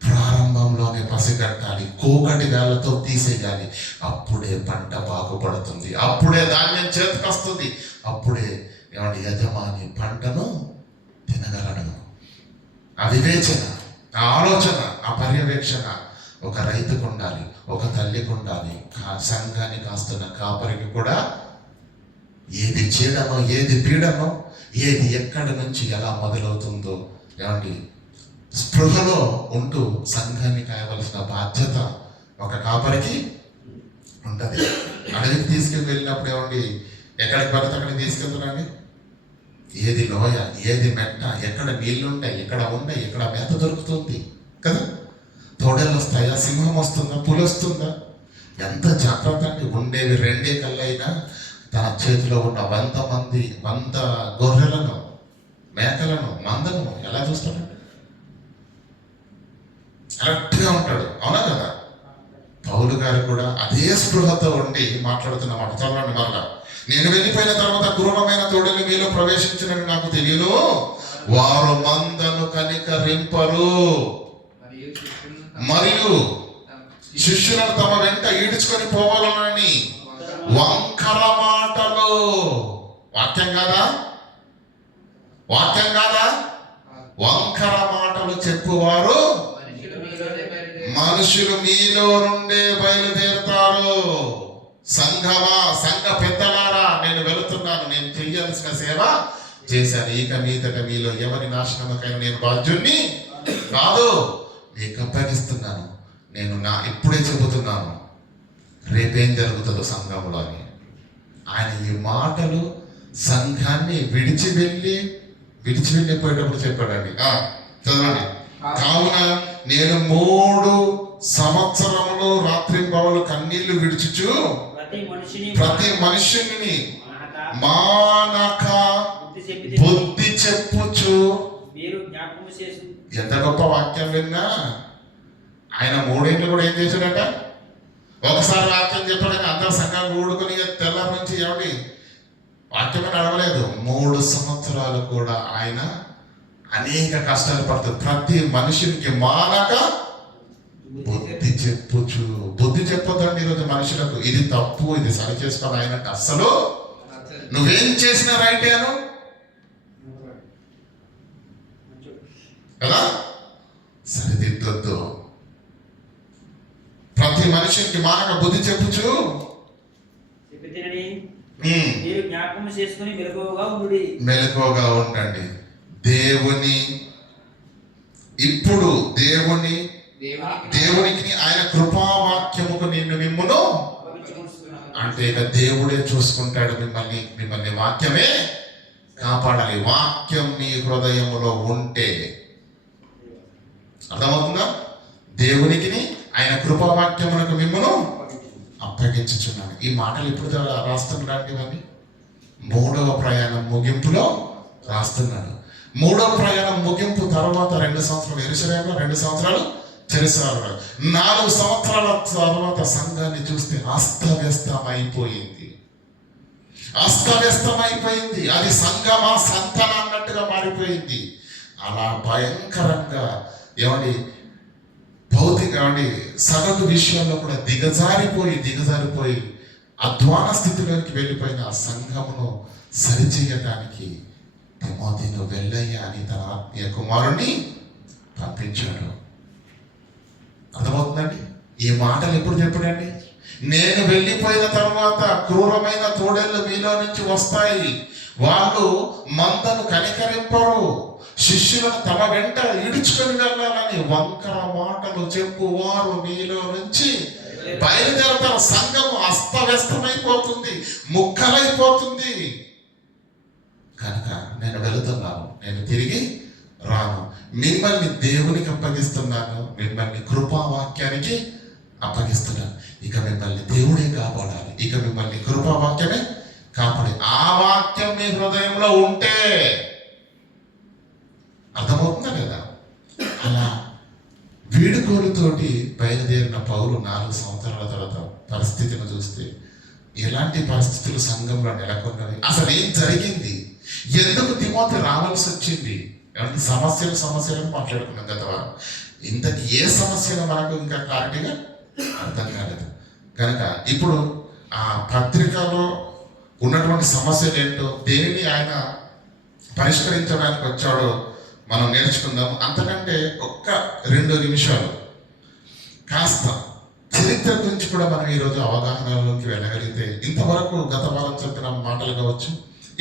ప్రారంభంలోనే పసిగట్టాలి, కూకటి గాళ్ళతో తీసేయాలి. అప్పుడే పంట బాగుపడుతుంది, అప్పుడే ధాన్యం చేతికొస్తుంది, అప్పుడే ఏమంటే యజమాని పంటను తినగలడు. ఆ వివేచన, ఆ ఆలోచన, ఆ పర్యవేక్షణ ఒక రైతుకు ఉండాలి, ఒక తల్లికి ఉండాలి, సంఘాన్ని కాస్తున్న కాపరికి కూడా. ఏది చీడనో, ఏది పీడనో, ఏది ఎక్కడి నుంచి ఎలా మొదలవుతుందో ఏమండి స్పృహలో ఉంటూ సంఘాన్ని కాయవలసిన బాధ్యత ఒక కాపరికి ఉంటుంది. అడవికి తీసుకెళ్ళి వెళ్ళినప్పుడు ఏమండి ఎక్కడికి పడితే అక్కడికి తీసుకెళ్తున్నాండి. ఏది లోయ, ఏది మెట్ట, ఎక్కడ నీళ్లుంటాయి, ఎక్కడ ఉన్నాయి, ఎక్కడ మేత దొరుకుతుంది కదా. తోడేళ్ళు వస్తాయా, సింహం వస్తుందా, పులి వస్తుందా? ఎంత జాగ్రత్త అండి. ఉండేవి 2 కళ్ళైనా తన చేతిలో ఉన్న 100 గొర్రెలను, మేకలను, మందలను ఎలా చూస్తాడు? కరెక్ట్గా ఉంటాడు. అవునా కదా? పౌలు గారు కూడా అదే స్పృహతో ఉండి మాట్లాడుతున్న మాట చదవండి మరలా. నేను వెళ్ళిపోయిన తర్వాత క్రూరమైన తోడేలు మీలో ప్రవేశించినని నాకు తెలియను, వారు మందను కనికరింపరు, మరియు శిష్యులను తమ వెంట ఈడ్చుకొని పోవాలని వంకర మాటలు. వాక్యం కాదా? వాక్యం కాదా? వంకర మాటలు చెప్పువారు మనుషులు మీలో నుండే బయలుదేరుతారు. సంఘమా, సంఘ పెద్దలారా, నేను వెళుతున్నాను. నేను చెయ్యాల్సిన సేవ చేశాను. ఇక మీదట మీలో ఎవరి నాశనమకైనా నేను బాధ్యుణ్ణి కాదు. మీకు అప్పగిస్తున్నాను. నేను ఇప్పుడే చెబుతున్నాను, రేపేం జరుగుతుందో సంఘంలో అని. ఆయన ఈ మాటలు సంఘాన్ని విడిచి వెళ్ళిపోయేటప్పుడు చెప్పాడండి. చదవండి. కావున నేను 3 సంవత్సరములు రాత్రింబవళ్ళు కన్నీళ్లు విడుచుచు ప్రతి మనుషుని మానక బుద్ధి చెప్పుచు. ఎంత గొప్ప వాక్యం విన్నా. ఆయన 3 ఏళ్ళు కూడా ఏం చేశాడట? ఒకసారి వాక్యం చెప్పాడని అందరు సంఘం కూడుకుని తెల్లారి నుంచి ఏమిటి వాక్యం నడవలేదు. 3 సంవత్సరాలు కూడా ఆయన అనేక కష్టాలు పడుతుంది. ప్రతి మనుషునికి మానక బుద్ధి చెప్పుచు. బుద్ధి చెప్పొద్దండి ఈరోజు మనుషులకు. ఇది తప్పు, ఇది సరి చేసుకోవాలి. ఆయన అస్సలు నువ్వేం చేసినా రైటే అను కదా, సరిదిద్దొద్దు. ప్రతి మనుషునికి మానక బుద్ధి చెప్పుచు మెలకువగా ఉండండి. దేవునికి ఆయన కృపావాక్యముకు నిన్ను మిమ్మును అంటే ఇక దేవుడే చూసుకుంటాడు మిమ్మల్ని వాక్యమే కాపాడాలి. వాక్యం మీ హృదయములో ఉంటే అర్థమవుతుందా? దేవునికి ఆయన కృపావాక్యమునకు మిమ్మును అప్పగించుచున్నాను. ఈ మాటలు ఇప్పుడు రాస్తున్నాడు. ఇవన్నీ 3వ ప్రయాణం ముగింపులో రాస్తున్నాడు. 3వ ప్రయాణం ముగింపు తర్వాత 2 సంవత్సరాలు యెరూషలేములో, 2 సంవత్సరాలు చెరసాలలో, 4 సంవత్సరాల తర్వాత సంఘాన్ని చూస్తే అస్తవ్యస్తమైపోయింది. అది సంఘమా సంతానం అన్నట్టుగా మారిపోయింది. అలా భయంకరంగా భౌతిక సగటు విషయాల్లో కూడా దిగజారిపోయి అధ్వాన స్థితిలోకి వెళ్ళిపోయిన ఆ సంఘమును సరిచేయడానికి తిమోతిను వెళ్ళయ్య అని తన ఆత్మీయ కుమారుణ్ణి పంపించాడు. అర్థమవుతుందండి? ఈ మాటలు ఎప్పుడు చెప్పాడండి? నేను వెళ్ళిపోయిన తర్వాత క్రూరమైన తోడేళ్ళు మీలో నుంచి వస్తాయి, వాళ్ళు మందను కనికరింపరు, శిష్యులను తమ వెంట ఈడ్చుకొని వెళ్ళాలని వంకర మాటలు చెప్పువారు మీలో నుంచి బయలుదేరతారు. సంఘము అస్తవ్యస్తమైపోతుంది, ముక్కలైపోతుంది. కనుక నేను వెళుతున్నాను, నేను తిరిగి రాను. మిమ్మల్ని దేవునికి అప్పగిస్తున్నాను, మిమ్మల్ని కృపావాక్యానికి అప్పగిస్తున్నాను. ఇక మిమ్మల్ని దేవుడే కాపాడాలి, ఇక మిమ్మల్ని కృపావాక్యమే కాపాడి. ఆ వాక్యం మీ హృదయంలో ఉంటే అర్థమవుతుందా లేదా? అలా వీడుకోలుతోటి బయలుదేరిన పౌలు 4 సంవత్సరాల తర్వాత పరిస్థితిని చూస్తే ఎలాంటి పరిస్థితులు సంఘంలో నెలకొన్నవి, అసలు ఏం జరిగింది, ఎందుకు తిమోతి రావాల్సి వచ్చింది, ఏమంటే సమస్యలు మాట్లాడుకున్నాం గత వారం. ఇంతకు ఏ సమస్యలు మనకు ఇంకా క్లారిటీగా అర్థం కాలేదు. కనుక ఇప్పుడు ఆ పత్రికలో ఉన్నటువంటి సమస్యలు ఏంటో, దేనిని ఆయన పరిష్కరించడానికి వచ్చాడో మనం నేర్చుకుందాం. అంతకంటే 1-2 నిమిషాలు కాస్త చరిత్ర గురించి కూడా మనం ఈరోజు అవగాహనలోకి వెళ్ళగలిగితే, ఇంతవరకు గత వారం చెప్పిన మాటలు కావచ్చు,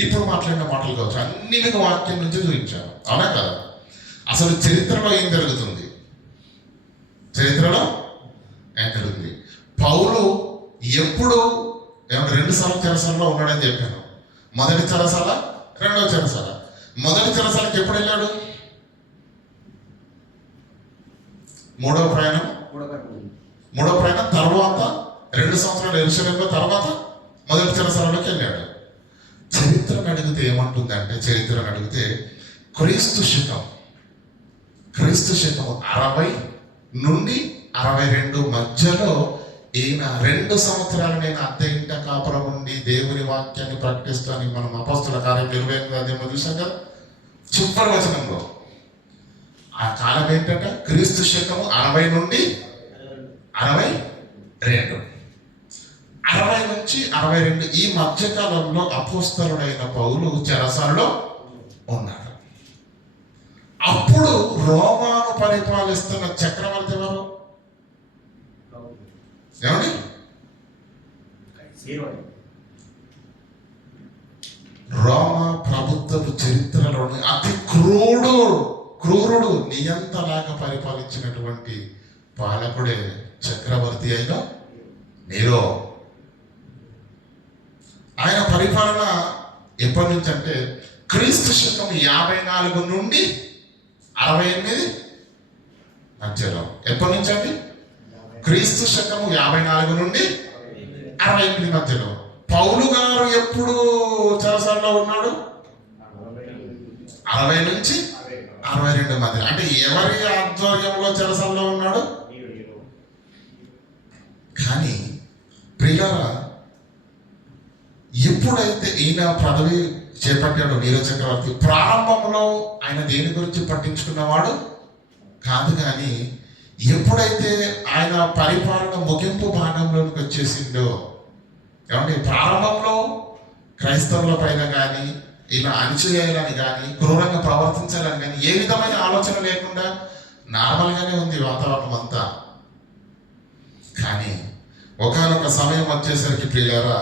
ఇప్పుడు మాట్లాడిన మాటలు కావచ్చు, అన్ని మీకు వాక్యం నుంచి చూపించాను. అవునా కదా? అసలు చరిత్రలో ఏం జరుగుతుంది? పౌలు ఎప్పుడు 2 సార్లు చెరసాలలో ఉన్నాడని చెప్పాను. మొదటి చెరసాల, 2వ చెరసాల. మొదటి చెరసాలకు ఎప్పుడు వెళ్ళాడు? మూడవ ప్రయాణం తర్వాత 2 సంవత్సరాలు యెరూషలేములో తర్వాత మొదటి చెరసాలలోకి వెళ్ళాడు. చరిత్రను అడిగితే ఏమంటుందంటే, చరిత్రను అడిగితే క్రీస్తు శకం 60 నుండి 62 మధ్యలో ఈయన 2 సంవత్సరాలు నేను అద్దె ఇంట కాపురం ఉండి దేవుని వాక్యాన్ని ప్రకటిస్తాను. మనం అపొస్తలుల కార్యం 28 చూసాం కదా, చివరి వచనంలో. ఆ కాలం ఏంటంట? క్రీస్తు శకము 60 నుండి 62, 60 నుంచి 62 ఈ మధ్యకాలంలో అపోస్తలుడైన పౌలు చెరసాలలో ఉన్నాడు. అప్పుడు రోమాను పరిపాలిస్తున్న చక్రవర్తి ఎవరు? ఏమండి? రోమా ప్రభుత్వపు చరిత్రలోని అతి క్రూరుడు నియంతలాగా పరిపాలించినటువంటి పాలకుడే చక్రవర్తి అయిన నీరో. ఆయన పరిపాలన ఎప్పటి నుంచి అంటే క్రీస్తు శకం 54 నుండి 68 మధ్యలో. ఎప్పటి నుంచి అండి? క్రీస్తు శకము 54 నుండి 68 మధ్యలో. పౌలు గారు ఎప్పుడు చెరసాలలో ఉన్నాడు? 60 నుంచి 62 మధ్య. అంటే ఎవరి ఆధ్వర్యంలో చెరసాలలో ఉన్నాడు? కానీ ప్రియులారా, ఎప్పుడైతే ఈయన పదవి చేపట్టాడు నీరో చక్రవర్తి, ప్రారంభంలో ఆయన దేని గురించి పట్టించుకున్నవాడు కాదు. కానీ ఎప్పుడైతే ఆయన పరిపాలన ముగింపు భాగంలోనికి వచ్చేసిందో, ఏమంటే ప్రారంభంలో క్రైస్తవుల పైన కానీ ఇలా అణిచివేయాలని కానీ క్రూరంగా ప్రవర్తించాలని కానీ ఏ విధమైన ఆలోచన లేకుండా నార్మల్గానే ఉంది వాతావరణం అంతా. కానీ ఒకానొక సమయం వచ్చేసరికి ప్రియులారా,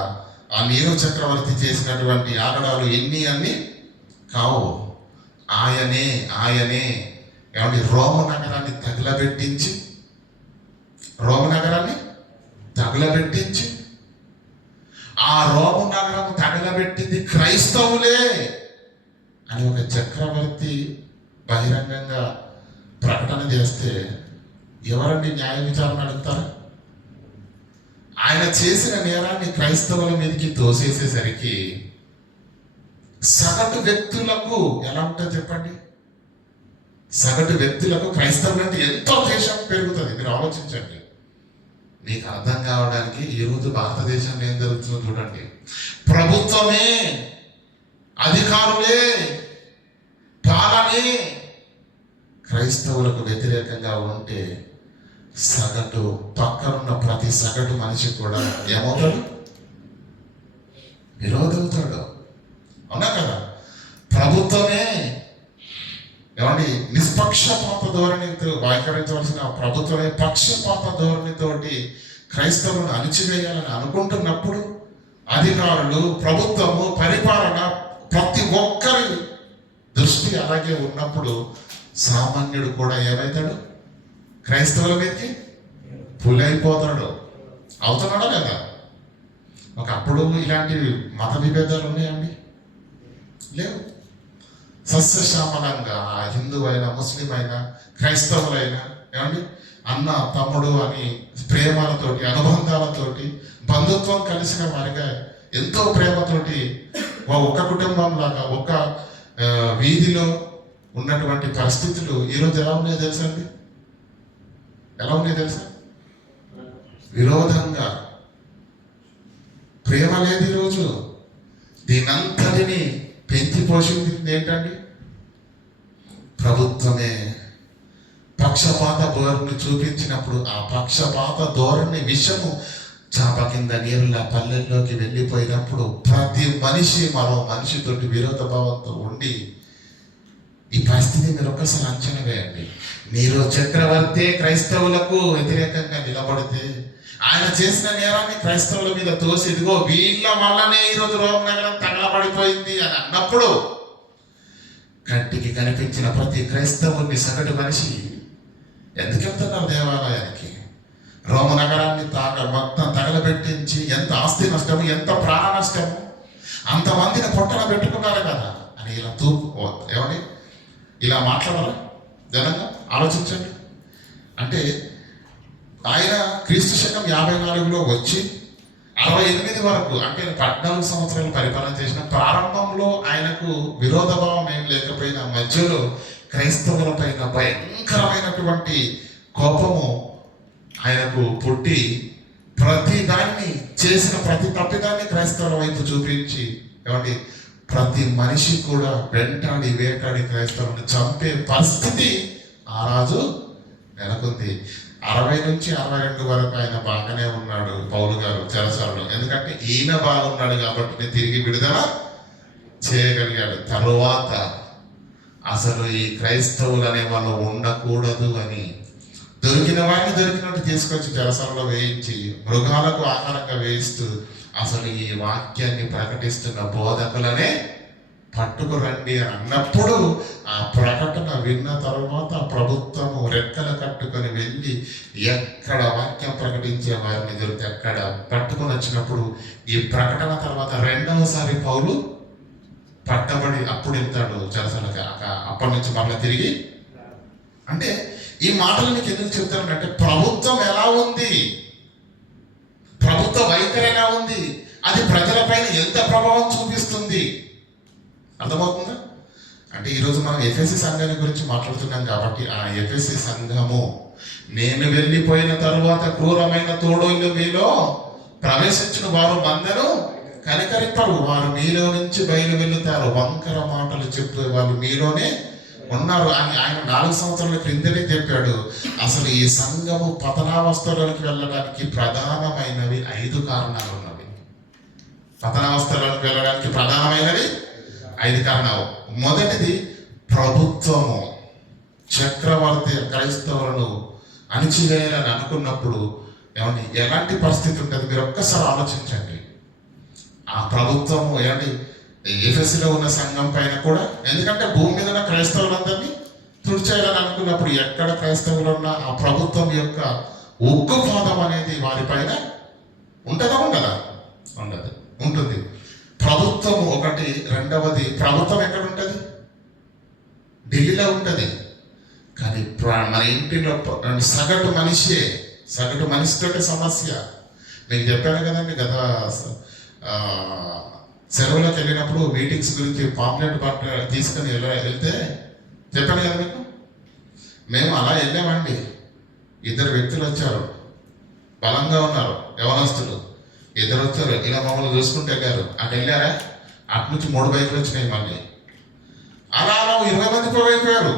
ఆ నీరో చక్రవర్తి చేసినటువంటి ఆగడాలు అన్ని కావు. ఆయనే ఏమంటే రోమ నగరాన్ని తగలబెట్టించి ఆ రోమ నగరం తగలబెట్టింది క్రైస్తవులే అని ఒక చక్రవర్తి బహిరంగంగా ప్రకటన చేస్తే ఎవరండి న్యాయ విచారణ అడుగుతారు? ఆయన చేసిన నేరాన్ని క్రైస్తవుల మీదకి తోసేసేసరికి సగటు వ్యక్తులకు ఎలా ఉంటుంది చెప్పండి? సగటు వ్యక్తులకు క్రైస్తవులంటే ఎంతో ద్వేషం పెరుగుతుంది. మీరు ఆలోచించండి. మీకు అర్థం కావడానికి ఈరోజు భారతదేశంలో ఏం జరుగుతుందో చూడండి. ప్రభుత్వమే, అధికారులే, పాలనే క్రైస్తవులకు వ్యతిరేకంగా ఉంటే సగటు పక్కనున్న ప్రతి సగటు మనిషి కూడా ఏమవుతాడు? విరోధవుతాడు. అవునా కదా? ప్రభుత్వమే ఏమండి నిష్పక్షపాత ధోరణితో వైఖరించవలసిన ప్రభుత్వమే పక్షపాత ధోరణితోటి క్రైస్తవులను అణిచివేయాలని అనుకుంటున్నప్పుడు, అధికారులు, ప్రభుత్వము, పరిపాలన ప్రతి ఒక్కరి దృష్టి అలాగే ఉన్నప్పుడు సామాన్యుడు కూడా ఏమవుతాడు? క్రైస్తవుల మీదకి పులైపోతాడు. అవుతున్నాడా లేదా? ఒకప్పుడు ఇలాంటి మత విభేదాలు ఉన్నాయండి? లేవు. సస్యశ్యామలంగా హిందూ అయినా, ముస్లిం అయినా, క్రైస్తవులైనా ఏమండి అన్న తమ్ముడు అని ప్రేమాలతోటి, అనుబంధాలతోటి, బంధుత్వం కలిసిన వారిగా ఎంతో ప్రేమతోటి ఒక కుటుంబం లాగా ఒక వీధిలో ఉన్నటువంటి పరిస్థితులు ఈరోజు ఎలా ఉన్నాయో తెలుసా అండి? ఎలా ఉన్నాయో తెలుసా? విరోధంగా, ప్రేమ లేదు ఈరోజు. దీనంతటిని పెంచి పోషించింది ఏంటండి? ప్రభుత్వమే. పక్షపాత ధోరణి చూపించినప్పుడు ఆ పక్షపాత ధోరణి విషము చాప కింద నీరుల పల్లెల్లోకి వెళ్ళిపోయినప్పుడు ప్రతి మనిషి మరో మనిషితోటి విరోధ భావంతో ఉండి ఈ పరిస్థితి మీరు ఒక్కసారి అంచనా వేయండి. నీరో చక్రవర్తి క్రైస్తవులకు వ్యతిరేకంగా నిలబడితే ఆయన చేసిన నేరాన్ని క్రైస్తవుల మీద తోసి ఇదిగో వీళ్ళ వల్లనే ఈరోజు రోమ నగరం తగలబడిపోయింది అని అన్నప్పుడు కంటికి కనిపించిన ప్రతి క్రైస్తవుని సగటు మనిషి ఎందుకు వెళ్తున్నారు దేవాలయానికి? రోమ నగరాన్ని మొత్తం తగలబెట్టించి ఎంత ఆస్తి నష్టము, ఎంత ప్రాణ నష్టము, అంతమందిని పొట్టన పెట్టుకున్నారు కదా అని కానీ ఇలా ఏమండి ఇలా మాట్లాడారా జనంగా ఆలోచించండి. అంటే ఆయన క్రీస్తు శకం 54లో వచ్చి 68 వరకు అంటే 14 సంవత్సరాలు పరిపాలన చేసిన ప్రారంభంలో ఆయనకు విరోధభావం ఏం లేకపోయినా మధ్యలో క్రైస్తవుల పైన భయంకరమైనటువంటి కోపము ఆయనకు పుట్టి ప్రతి దాన్ని చేసిన ప్రతి తప్పిదాన్ని క్రైస్తవుల వైపు చూపించి ఏమండి ప్రతి మనిషి కూడా వెంటాడి వేటాడి క్రైస్తవులను చంపే పరిస్థితి ఆ రాజు నెలకొంది. 60 నుంచి 62 వరకు ఆయన బాగానే ఉన్నాడు పౌలు గారు చెరసాలలో. ఎందుకంటే ఈయన బాగున్నాడు కాబట్టి తిరిగి విడుదల చేయగలిగాడు. తరువాత అసలు ఈ క్రైస్తవులు అనే వాళ్ళు ఉండకూడదు అని దొరికిన వారిని దొరికినట్టు తీసుకొచ్చి చెరసాలలో వేయించి మృగాలకు ఆహారంగా వేయిస్తూ అసలు ఈ వాక్యాన్ని ప్రకటిస్తున్న బోధకులనే పట్టుకురండి అని అన్నప్పుడు ఆ ప్రకటన విన్న తర్వాత ప్రభుత్వము రెక్కలు కట్టుకొని వెళ్ళి ఎక్కడ వాక్యం ప్రకటించే వారిని దొరికి అక్కడ పట్టుకొని వచ్చినప్పుడు ఈ ప్రకటన తర్వాత రెండవసారి పౌలు పట్టబడి అప్పుడు వెళ్తాడు చెరసాలకి. అప్పటి నుంచి మళ్ళీ తిరిగి అంటే ఈ మాటలు మీకు ఎందుకు చెప్తానంటే ప్రభుత్వం ఎలా ఉంది, ప్రభుత్వ వైఖరి ఎలా ఉంది, అది ప్రజలపైన ఎంత ప్రభావం చూపిస్తుంది అర్థమవుతుందా? అంటే ఈరోజు మనం ఎఫెసీ సంఘాన్ని గురించి మాట్లాడుతున్నాం కాబట్టి ఆ ఎఫెసీ సంఘము నేను వెళ్ళిపోయిన తరువాత క్రూరమైన తోడోళ్ళు మీలో ప్రవేశించిన వారు మందను కనికరింపరు, వారు మీలో నుంచి బయలు వెళ్తారు, వంకర మాటలు చెప్పే వాళ్ళు మీలోనే ఉన్నారు అని ఆయన 4 సంవత్సరాల క్రిందనే చెప్పాడు. అసలు ఈ సంఘము పతనావస్థలోకి వెళ్ళడానికి ప్రధానమైనవి 5 కారణాలు ఉన్నవి. పతనావస్థలోకి వెళ్ళడానికి ప్రధానమైనవి 5 కారణాలు. మొదటిది ప్రభుత్వము. చక్రవర్తి క్రైస్తవులను అణిచివేయాలని అనుకున్నప్పుడు ఏమండి ఎలాంటి పరిస్థితి ఉంటుంది మీరు ఒక్కసారి ఆలోచించండి. ఆ ప్రభుత్వము ఏమండి ఎఫెసీలో ఉన్న సంఘం పైన కూడా, ఎందుకంటే భూమి మీద ఉన్న క్రైస్తవులందరినీ తుడిచేయాలని అనుకున్నప్పుడు ఎక్కడ క్రైస్తవులు ఉన్న ఆ ప్రభుత్వం యొక్క ఉగ్గుపాదం అనేది వారిపైన ఉంటుందా ఉండదా? ఉండదు, ఉంటుంది. ప్రభుత్వం ఒకటి. రెండవది ప్రభుత్వం ఎక్కడ ఉంటుంది? ఢిల్లీలో ఉంటుంది. కానీ మన ఇంటిలో సగటు మనిషితోటి సమస్య. మీకు చెప్పాను కదండి గత సెలవులకు వెళ్ళినప్పుడు మీటింగ్స్ గురించి పాంప్లెట్ తీసుకొని వెళ్తే చెప్పాను కదా మీకు. మేము అలా వెళ్ళామండి. 2 వ్యక్తులు వచ్చారు, బలంగా ఉన్నారు, యవనస్తులు. 2 వచ్చారు, ఇలా మమ్మల్ని చూసుకుంటూ వెళ్ళారు. అటు వెళ్ళారా, అటు నుంచి 3 బైకులు వచ్చినాయి. మళ్ళీ అలా 20 మంది పోయిపోయారు,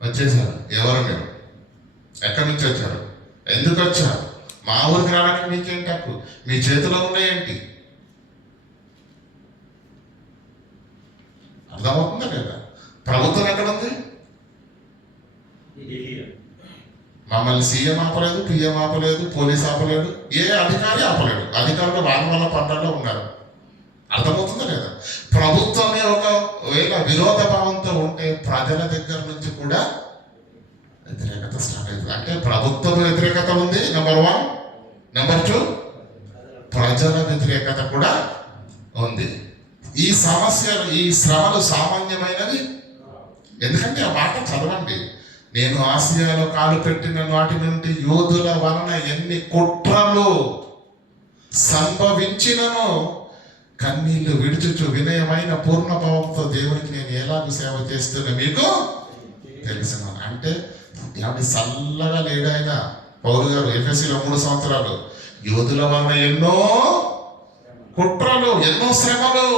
వచ్చేసారు. ఎవరు మీరు? ఎక్కడి నుంచి వచ్చారు? ఎందుకు వచ్చారు? మా ఊరికి రావడానికి మీకేంటి హక్కు? మీ చేతిలో ఉన్నాయేంటి? అర్థమవుతుందా లేదా? ప్రభుత్వం ఎక్కడ ఉంది? మమ్మల్ని సీఎం ఆపలేదు, పిఎం ఆపలేదు, పోలీస్ ఆపలేడు, ఏ అధికారి ఆపలేడు. అధికారులు వాళ్ళ పనులలో ఉన్నారు. అర్థమవుతుందా లేదా? ప్రభుత్వమే ఒకవేళ విరోధ భావంతో ఉంటే ప్రజల దగ్గర నుంచి కూడా వ్యతిరేకత స్టార్ట్ అవుతుంది. అంటే ప్రభుత్వ వ్యతిరేకత ఉంది నెంబర్ 1. నెంబర్ 2 ప్రజల వ్యతిరేకత కూడా ఉంది. ఈ సమస్యలు, ఈ శ్రమలు సామాన్యమైనవి. ఎందుకంటే ఆ మాట చదవండి. నేను ఆసియాలో కాలు పెట్టిన నాటి నుండి యోధుల వలన ఎన్ని కుట్రలు సంభవించినను కన్నీళ్లు విడుచుచు వినయమైన పూర్ణభావంతో దేవునికి నేను ఎలాగూ సేవ చేస్తున్నా మీకు తెలుసు. అంటే ఏమంటే చల్లగా లేడాయన పౌలు గారు. ఎఫెసీలో 3 సంవత్సరాలు యోధుల వలన ఎన్నో కుట్రలు, ఎన్నో శ్రమలు,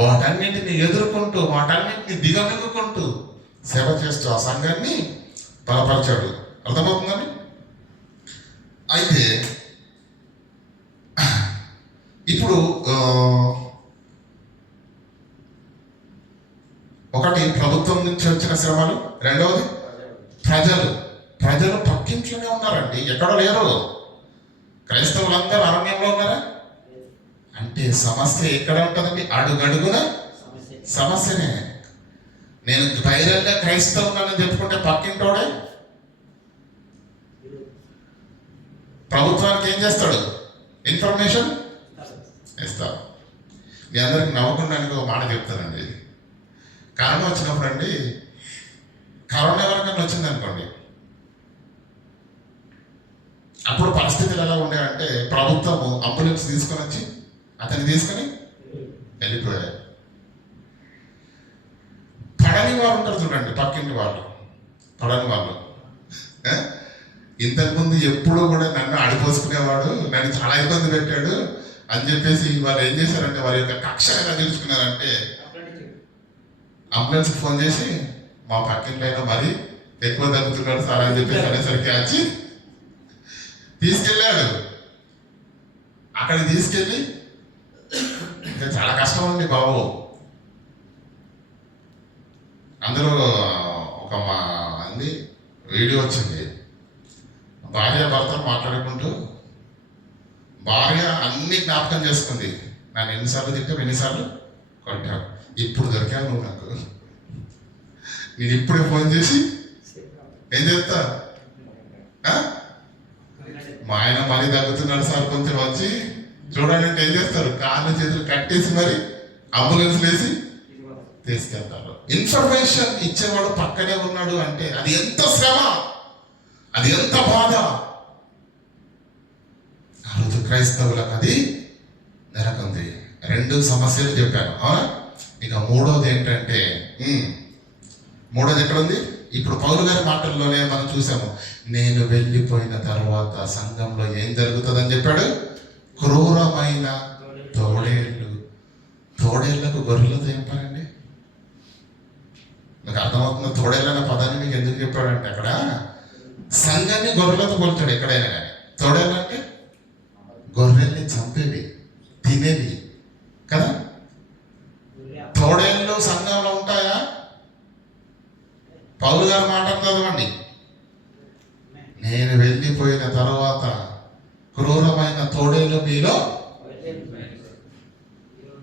వాటన్నింటిని ఎదుర్కొంటూ వాటన్నింటిని దిగమింగుకుంటూ సేవ చేస్తూ ఆ సంఘాన్ని బలపరిచాడు. అర్థమవుతుందని. అయితే ఇప్పుడు ఒకటి ప్రభుత్వం నుంచి వచ్చిన శ్రమలు, రెండవది ప్రజలు పక్కింట్లోనే ఉన్నారండి, ఎక్కడో లేరు. క్రైస్తవులందరూ అరణ్యంలో ఉన్నారా? అంటే సమస్య ఎక్కడ ఉంటుందండి? అడుగడుగున సమస్యనే. నేను ధైర్యంగా క్రైస్తవులను చెప్పుకుంటే పక్కింటోడే ప్రభుత్వానికి ఏం చేస్తాడు? ఇన్ఫర్మేషన్ ఇస్తాడు. మీ అందరికి నవ్వుకోవడానికి ఒక మాట చెప్తానండి. కరోనా వచ్చినప్పుడు అండి, కరోనా ఎవరికైనా వచ్చింది అనుకోండి, అప్పుడు పరిస్థితులు ఎలా ఉండేవంటే ప్రభుత్వము అంబులెన్స్ తీసుకొని వచ్చి అతన్ని తీసుకొని వెళ్ళిపోయారు. పడని వారు ఉంటారు చూడండి, పక్కింటి వాళ్ళు, పడని వాళ్ళు. ఇంతకుముందు ఎప్పుడూ కూడా నన్ను అడిపోసుకునేవాడు, నన్ను చాలా ఇబ్బంది పెట్టాడు అని చెప్పేసి వాళ్ళు ఏం చేశారంటే వారి యొక్క కక్షగా తీర్చుకున్నారంటే అంబులెన్స్కి ఫోన్ చేసి మా పక్కింటి అయినా మరీ ఎక్కువ తగ్గుతున్నాడు సార్ అని చెప్పేసి అనేసరికి వచ్చి తీసుకెళ్ళాడు. అక్కడికి తీసుకెళ్ళి ఇంకా చాలా కష్టం ఉంది బాబు. అందులో ఒక మా అంది వీడియో వచ్చింది, భార్య భర్తలు మాట్లాడుకుంటూ భార్య అన్ని జ్ఞాపకం చేసుకుంది, నన్ను ఎన్నిసార్లు తిట్టావు, ఎన్నిసార్లు కొట్టావు, ఇప్పుడు దొరికావు నువ్వు నాకు, నేను ఇప్పుడే ఫోన్ చేసి ఏం చేస్తా, మా ఆయన మరీ తగ్గుతున్నాడు సార్ కొంచెం వచ్చి చూడండి అంటే ఏం చేస్తారు, కాళ్ళు చేతులు కట్టేసి మరి అంబులెన్స్ వేసి తీసుకెళ్తారు. ఇన్ఫర్మేషన్ ఇచ్చేవాడు పక్కనే ఉన్నాడు అంటే అది ఎంత శ్రమ, అది ఎంత బాధ. ఆ రోజు క్రైస్తవులకు అది నెలకొంది. 2 సమస్యలు చెప్పాను, అవునా? ఇక మూడోది ఏంటంటే, మూడోది ఎక్కడ ఉంది? ఇప్పుడు పౌలు గారి మాటల్లోనే మనం చూసాము, నేను వెళ్ళిపోయిన తర్వాత సంఘంలో ఏం జరుగుతుందని చెప్పాడు. క్రూరమైన తోడేళ్ళు. తోడేళ్లకు గొర్రెలతో ఏం పనండి? మీకు అర్థమవుతున్న తోడేళ్ళ పదాన్ని మీకు ఎందుకు చెప్పాడంటే, అక్కడ సంఘాన్ని గొర్రెలతో పోల్చాడు ఎక్కడైనా కానీ. తోడేళ్ళు అంటే గొర్రెల్ని చంపేవి, తినేవి కదా. తోడేళ్ళు సంఘంలో ఉంటాయా? పౌలు గారు మాట చదవండి, నేను వెళ్ళిపోయిన తర్వాత క్రూరమైన తోడేళ్ళు మీలో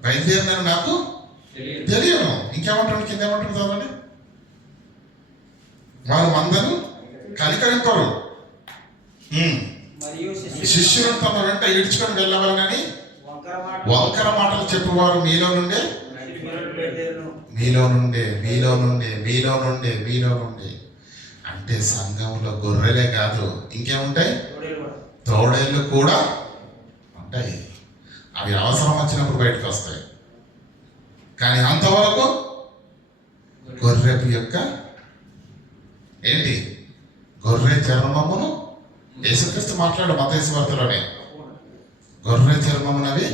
బయలుదేరినాను నాకు తెలియను. ఇంకేమంటాడు, కింద ఏమంటాడు చదవండి, వారు మందను కనికరింపరు, శిష్యులను తమ వెంట ఈడ్చుకొని వెళ్ళవలనని వంకర మాటలు చెప్పువారు మీలో నుండే మీలో నుండే మీలో నుండే మీలో నుండే మీలో నుండే. అంటే సంఘంలో గొర్రెలే కాదు, ఇంకేముంటాయి? తోడేళ్ళు కూడా ఉంటాయి. అవి అవసరం వచ్చినప్పుడు బయటకు వస్తాయి. కానీ అంతవరకు గొర్రెపు యొక్క ఏంటి, గొర్రె చర్మమును, యేసుక్రీస్తు మాట్లాడు మత్తయి సువార్తలోనే, గొర్రె చర్మమునవి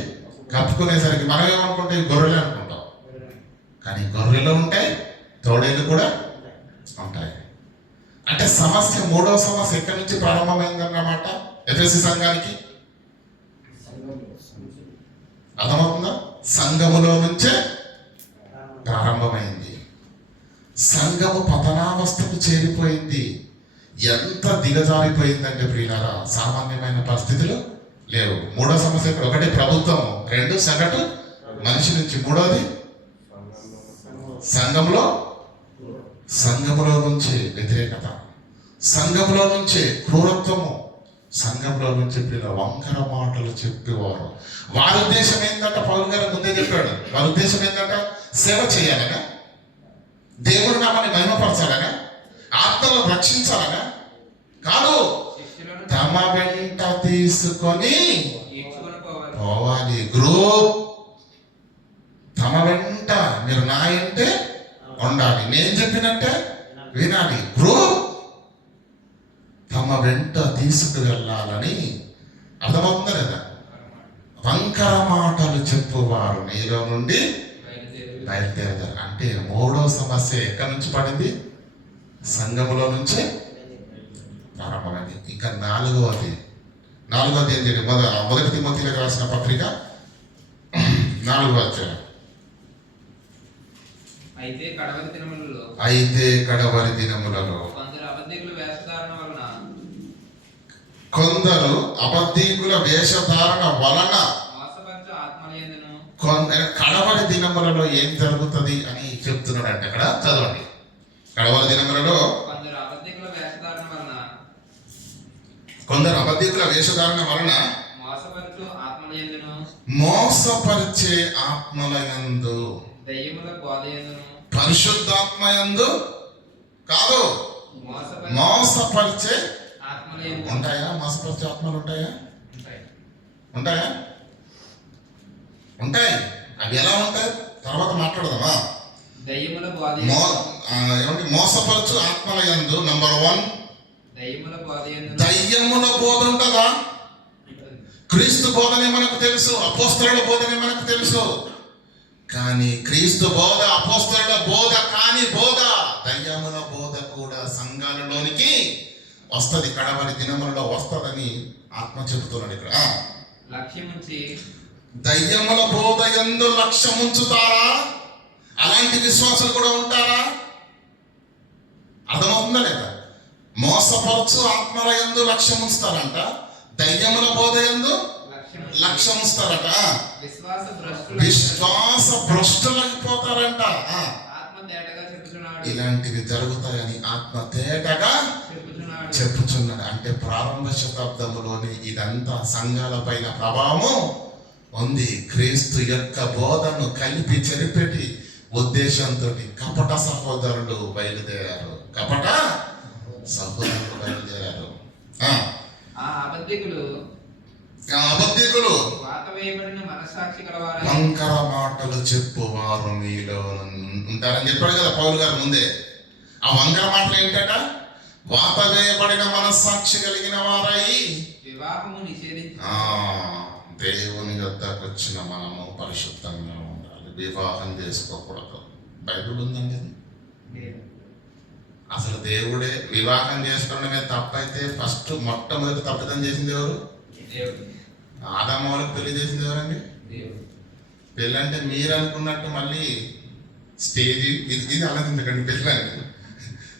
కప్పుకునేసరికి మనం ఏమనుకుంటే గొర్రెలే అనుకుంటాం, కానీ గొర్రెలు ఉంటాయి, తోడేళ్ళు కూడా ఉంటాయి. అంటే సమస్య, మూడవ సమస్య ఎక్కడి నుంచి ప్రారంభమైందన్నమాట ఎఫెసీ సంఘానికి. అర్థమవుతుందా? సంఘములో నుంచే ప్రారంభమైంది. సంఘము పతనావస్థకు చేరిపోయింది. ఎంత దిగజారిపోయిందంటే ప్రియులారా, సామాన్యమైన పరిస్థితులు లేవు. మూడో సమస్య ఇక్కడ, ఒకటి ప్రభుత్వము, 2 సగటు మనిషి నుంచి, మూడోది సంఘములో నుంచే వ్యతిరేకత, సంఘంలో నుంచే క్రూరత్వము, సంఘంలో నుంచి పిల్లల వంకర మాటలు చెప్పేవారు. వారి ఉద్దేశం ఏంటంటే, పౌలు గారు ముందే చెప్పాడు, వారి ఉద్దేశం ఏంటంటే సేవ చేయాలనా, దేవుని నామాన్ని మహిమపరచాలనా, ఆత్మను రక్షించాలనా కాదు, తమ వెంట తీసుకొని పోవాలి. గ్రూప్ తమ వెంట, మీరు నా అంటే ఉండాలి, నేను చెప్పినట్టే వినాలి. గ్రూప్ తమ వెంట తీసుకు వెళ్ళాలని. అర్థమవుతుందా లేదా? వంకర మాటలు చెప్పువారు నీలో నుండి బయలుదేరదారు. అంటే మూడో సమస్య ఎక్కడి నుంచి పడింది? సంఘములో నుంచే ప్రారంభమైంది. ఇంకా నాలుగవది ఏంటి? మొదటి తిమోతిలకు రాసిన పత్రిక 4వ అధ్యాయం. అయితే కడవరి దినములలో కొందరు అబద్ధీకుల వేషధారణ వలన కడవరి దినములలో ఏం జరుగుతుంది అని చెప్తున్నాడు. అంటే అక్కడ చదవండి, కడవరి దినములలో కొందరు అబద్ధీకుల వేషధారణ వలన మోసపరిచే ఆత్మల యందు, దయ్యముల బోధయందును పరిశుద్ధాత్మ యందు కాదు, మోసపరిచే ఆత్మల యందు ఉంటాయా? మోసపరిచే ఆత్మలు ఉంటాయా? ఉంటాయి. ఉంటాయా? ఉంటాయి. అవి ఎలా ఉంటాయి తర్వాత మాట్లాడదామా? దయ్యముల ఏమంటే మోసపరచు ఆత్మల యందు నంబర్ 1 దయ్యముల బోధయందును దయ్యముల బోధ ఉంటుందా? క్రీస్తు బోధనే మనకు తెలుసు, అపోస్తలుల బోధనే మనకు తెలుసు. కానీ క్రీస్తు బోధ, అపోస్తలుల బోధ కాని బోధ, దయ్యముల బోధ కూడా సంఘాలలోనికి వస్తది, కడవరి దినములలో వస్తదని ఆత్మ చెబుతున్నాడు ఇక్కడ. లక్ష్యముంచి దయ్యముల బోధ యందు లక్ష్యముంచుతారా? అలాంటి విశ్వాసులు కూడా ఉంటారా? అర్థమవుతుందా లేదా? మోసపరచు ఆత్మల యందు లక్ష్యముంచుతారంట, దయ్యముల బోధ యందు లక్ష్యముంచుతారట. విశ్వాస భ్రష్టులైపోతారంట. ఆత్మ తేటగా చెప్పుచున్నాడు. ఇలాంటివి జరుగుతాయని ఆత్మ తేటగా చెప్పుచున్నాడు. అంటే ప్రారంభ శతాబ్దంలోని ఇదంతా సంఘాల పైన ప్రభావము ఉంది. క్రీస్తు యొక్క బోధను కలిపి చెరిపెట్టి ఉద్దేశంతో కపట సహోదరులు బయలుదేరారు. కపట సహోదరులు బయలుదేరారు. ఆ అబద్ధికులు వాతవేయబడిన మనస్సాక్షి గలవారై వంకర మాటలు చెప్పువారు మీలో ఉంటారని చెప్పాడు కదా పౌలు గారు ముందే. ఆ వంకర మాటలు ఏంటట? వాత వేయబడిన మనస్సాక్షి కలిగిన వారై వివాహము నిషేధించి దేవుని యొద్దకు వచ్చిన మనము పరిశుద్ధంగా ఉండాలి, వివాహం చేసుకోకూడదు. బైబిల్ ఉందండి. అసలు దేవుడే వివాహం చేసుకోవడమే తప్పైతే ఫస్ట్ మొట్టమొదటి తప్పిదం చేసింది ఎవరు? ఆదాము వాళ్ళకి పెళ్లి చేసింది ఎవరండి? పెళ్ళి అంటే మీరు అనుకున్నట్టు మళ్ళీ స్టేజ్ ఇది అలాంటి పెళ్ళి అంటే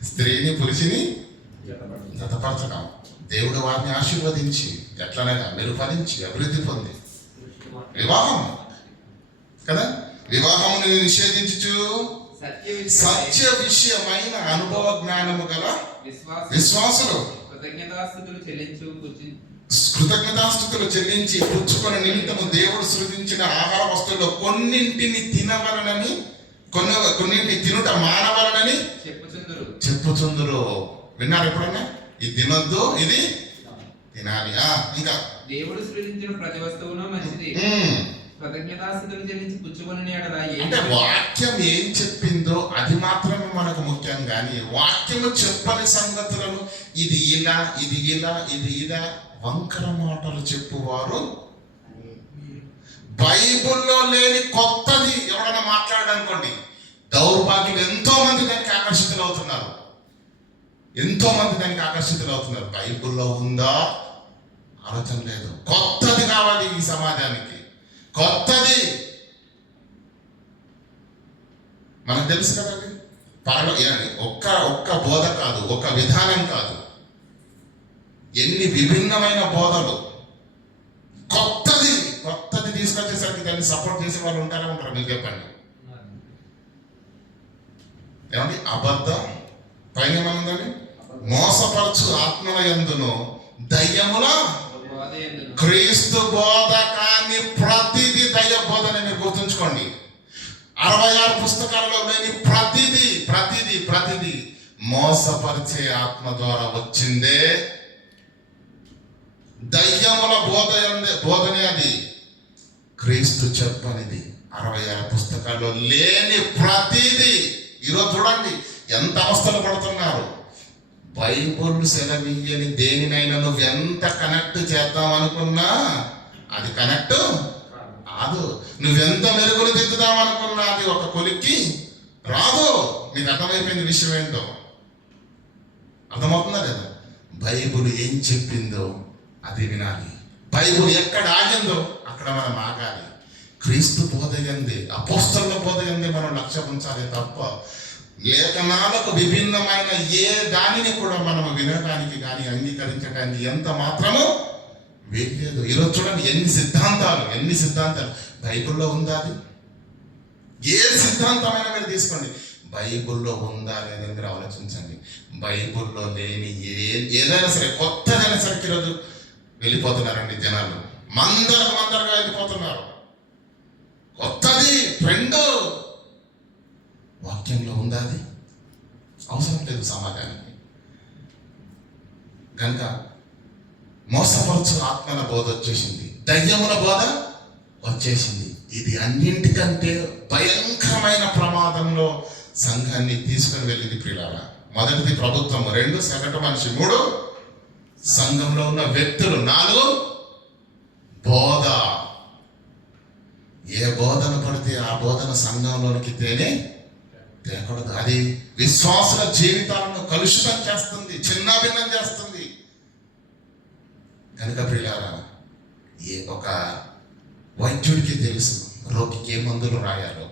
స్త్రీని పురుషుని జతపరచడం. దేవుడు వారిని ఆశీర్వదించి ఎట్లనగా మెరుగుపరించి అభివృద్ధి పొంది వివాహం కదా, వివాహముని నిషేధించు సత్య విషయమైన అనుభవ జ్ఞానము గల విశ్వాసులు కృతజ్ఞతాస్తుతులు చెల్లించి పుచ్చుకొని నిమిత్తము దేవుడు సృజించిన ఆహార వస్తువుల్లో కొన్నింటిని తినవలనని కొన్నింటిని తినుట మానవలనని చెప్పుచుందురు. విన్నారు ఎప్పుడన్నా? ఇది తినొద్దు, ఇది తినాలి. ఇంకా దేవుడు సృజించిన ప్రతి వస్తువును మంచిది, కృతజ్ఞతాస్తుతులు చెల్లించి పుచ్చుకొని అంటే వాక్యం ఏం చెప్పిందో అది మాత్రమే మనకు ముఖ్యం. కానీ వాక్యము చెప్పని సంగతులను ఇది ఇలా, ఇది ఇలా, ఇది ఇలా వంకర మాటలు చెప్పువారు, బైబుల్లో లేని కొత్తది ఎవరైనా మాట్లాడనుకోండి, దౌర్భాగ్యులు ఎంతో మంది దానికి ఆకర్షితులు అవుతున్నారు. బైబుల్లో ఉందా ఆలోచన లేదు. కొత్తది కావాలి ఈ సమాజానికి, కొత్తది. మనకు తెలుసు కదండి, ఒక్క బోధ కాదు, ఒక విధానం కాదు, ఎన్ని విభిన్నమైన బోధలు. కొత్తది తీసుకొచ్చేసరికి దాన్ని సపోర్ట్ చేసే వాళ్ళు ఉంటారా? ఉంటారు? మీరు చెప్పండి. ఏమండి? అబద్ధం పైన ఏమనుందని? మోసపరచు ఆత్మల యందును దయ్యముల క్రీస్తు బోధ కాని ప్రతిదీ దయ్య బోధని మీరు గుర్తుంచుకోండి. 66 పుస్తకాలలో లేని ప్రతిదీ మోసపరిచే ఆత్మ ద్వారా వచ్చిందే. దయ్యముల బోధనే అది. క్రీస్తు చెప్పనిది 66 పుస్తకాల్లో లేని ప్రతిదీ. ఈరోజు చూడండి ఎంత అవస్థలు పడుతున్నారు. బైబుల్ సెలవియ్యని దేనినైనా నువ్వు ఎంత కనెక్ట్ చేద్దాం అనుకున్నా అది కనెక్ట్ కాదు. నువ్వెంత మెరుగులు దిద్దుదాం అనుకున్నా అది ఒక కొలిక్కి రాదు. నీకు అర్థమైపోయింది విషయం ఏంటో? అర్థమవుతుందా లేదా? బైబుల్ ఏం చెప్పిందో అది వినాలి. బైబుల్ ఎక్కడ ఆగిందో అక్కడ మనం ఆగాలి. క్రీస్తు బోధ యందే, అపోస్తలుల బోధ యందే మనం లక్ష్యం ఉంచాలి తప్ప లేఖనాలకు విభిన్నమైన ఏ దానిని కూడా మనం వినడానికి కానీ అంగీకరించడానికి ఎంత మాత్రము వీల్లేదు. ఈరోజు చూడండి ఎన్ని సిద్ధాంతాలు బైబిల్లో ఉందా? అది ఏ సిద్ధాంతమైనా మీరు తీసుకోండి, బైబిల్లో ఉందా లేదని మీరు ఆలోచించండి. బైబిల్లో లేని ఏదైనా సరే కొత్తదైనా సరే ఈరోజు వెళ్ళిపోతున్నారండి జనాలు. మందరగా వెళ్ళిపోతున్నారు. ట్రెండ్ వాక్యంలో ఉందా? అది అవసరం లేదు సమాజానికి. కనుక మోసపరచు ఆత్మల బోధ వచ్చేసింది, దయ్యముల బోధ వచ్చేసింది. ఇది అన్నింటికంటే భయంకరమైన ప్రమాదంలో సంఘాన్ని తీసుకుని వెళ్ళింది ప్రియులారా. మొదటిది ప్రభుత్వం, 2 సగటు మనిషి, 3 సంఘంలో ఉన్న వ్యక్తులు, 4 బోధ. ఏ బోధన పడితే ఆ బోధన సంఘంలోనికి తేకూడదు. అది విశ్వాసుల జీవితాలను కలుషితం చేస్తుంది, చిన్నాభిన్నం చేస్తుంది. కనుక ప్రియులారా, ఒక వైద్యుడికి తెలుసు రోగికి ఏ మందులు రాయాలో,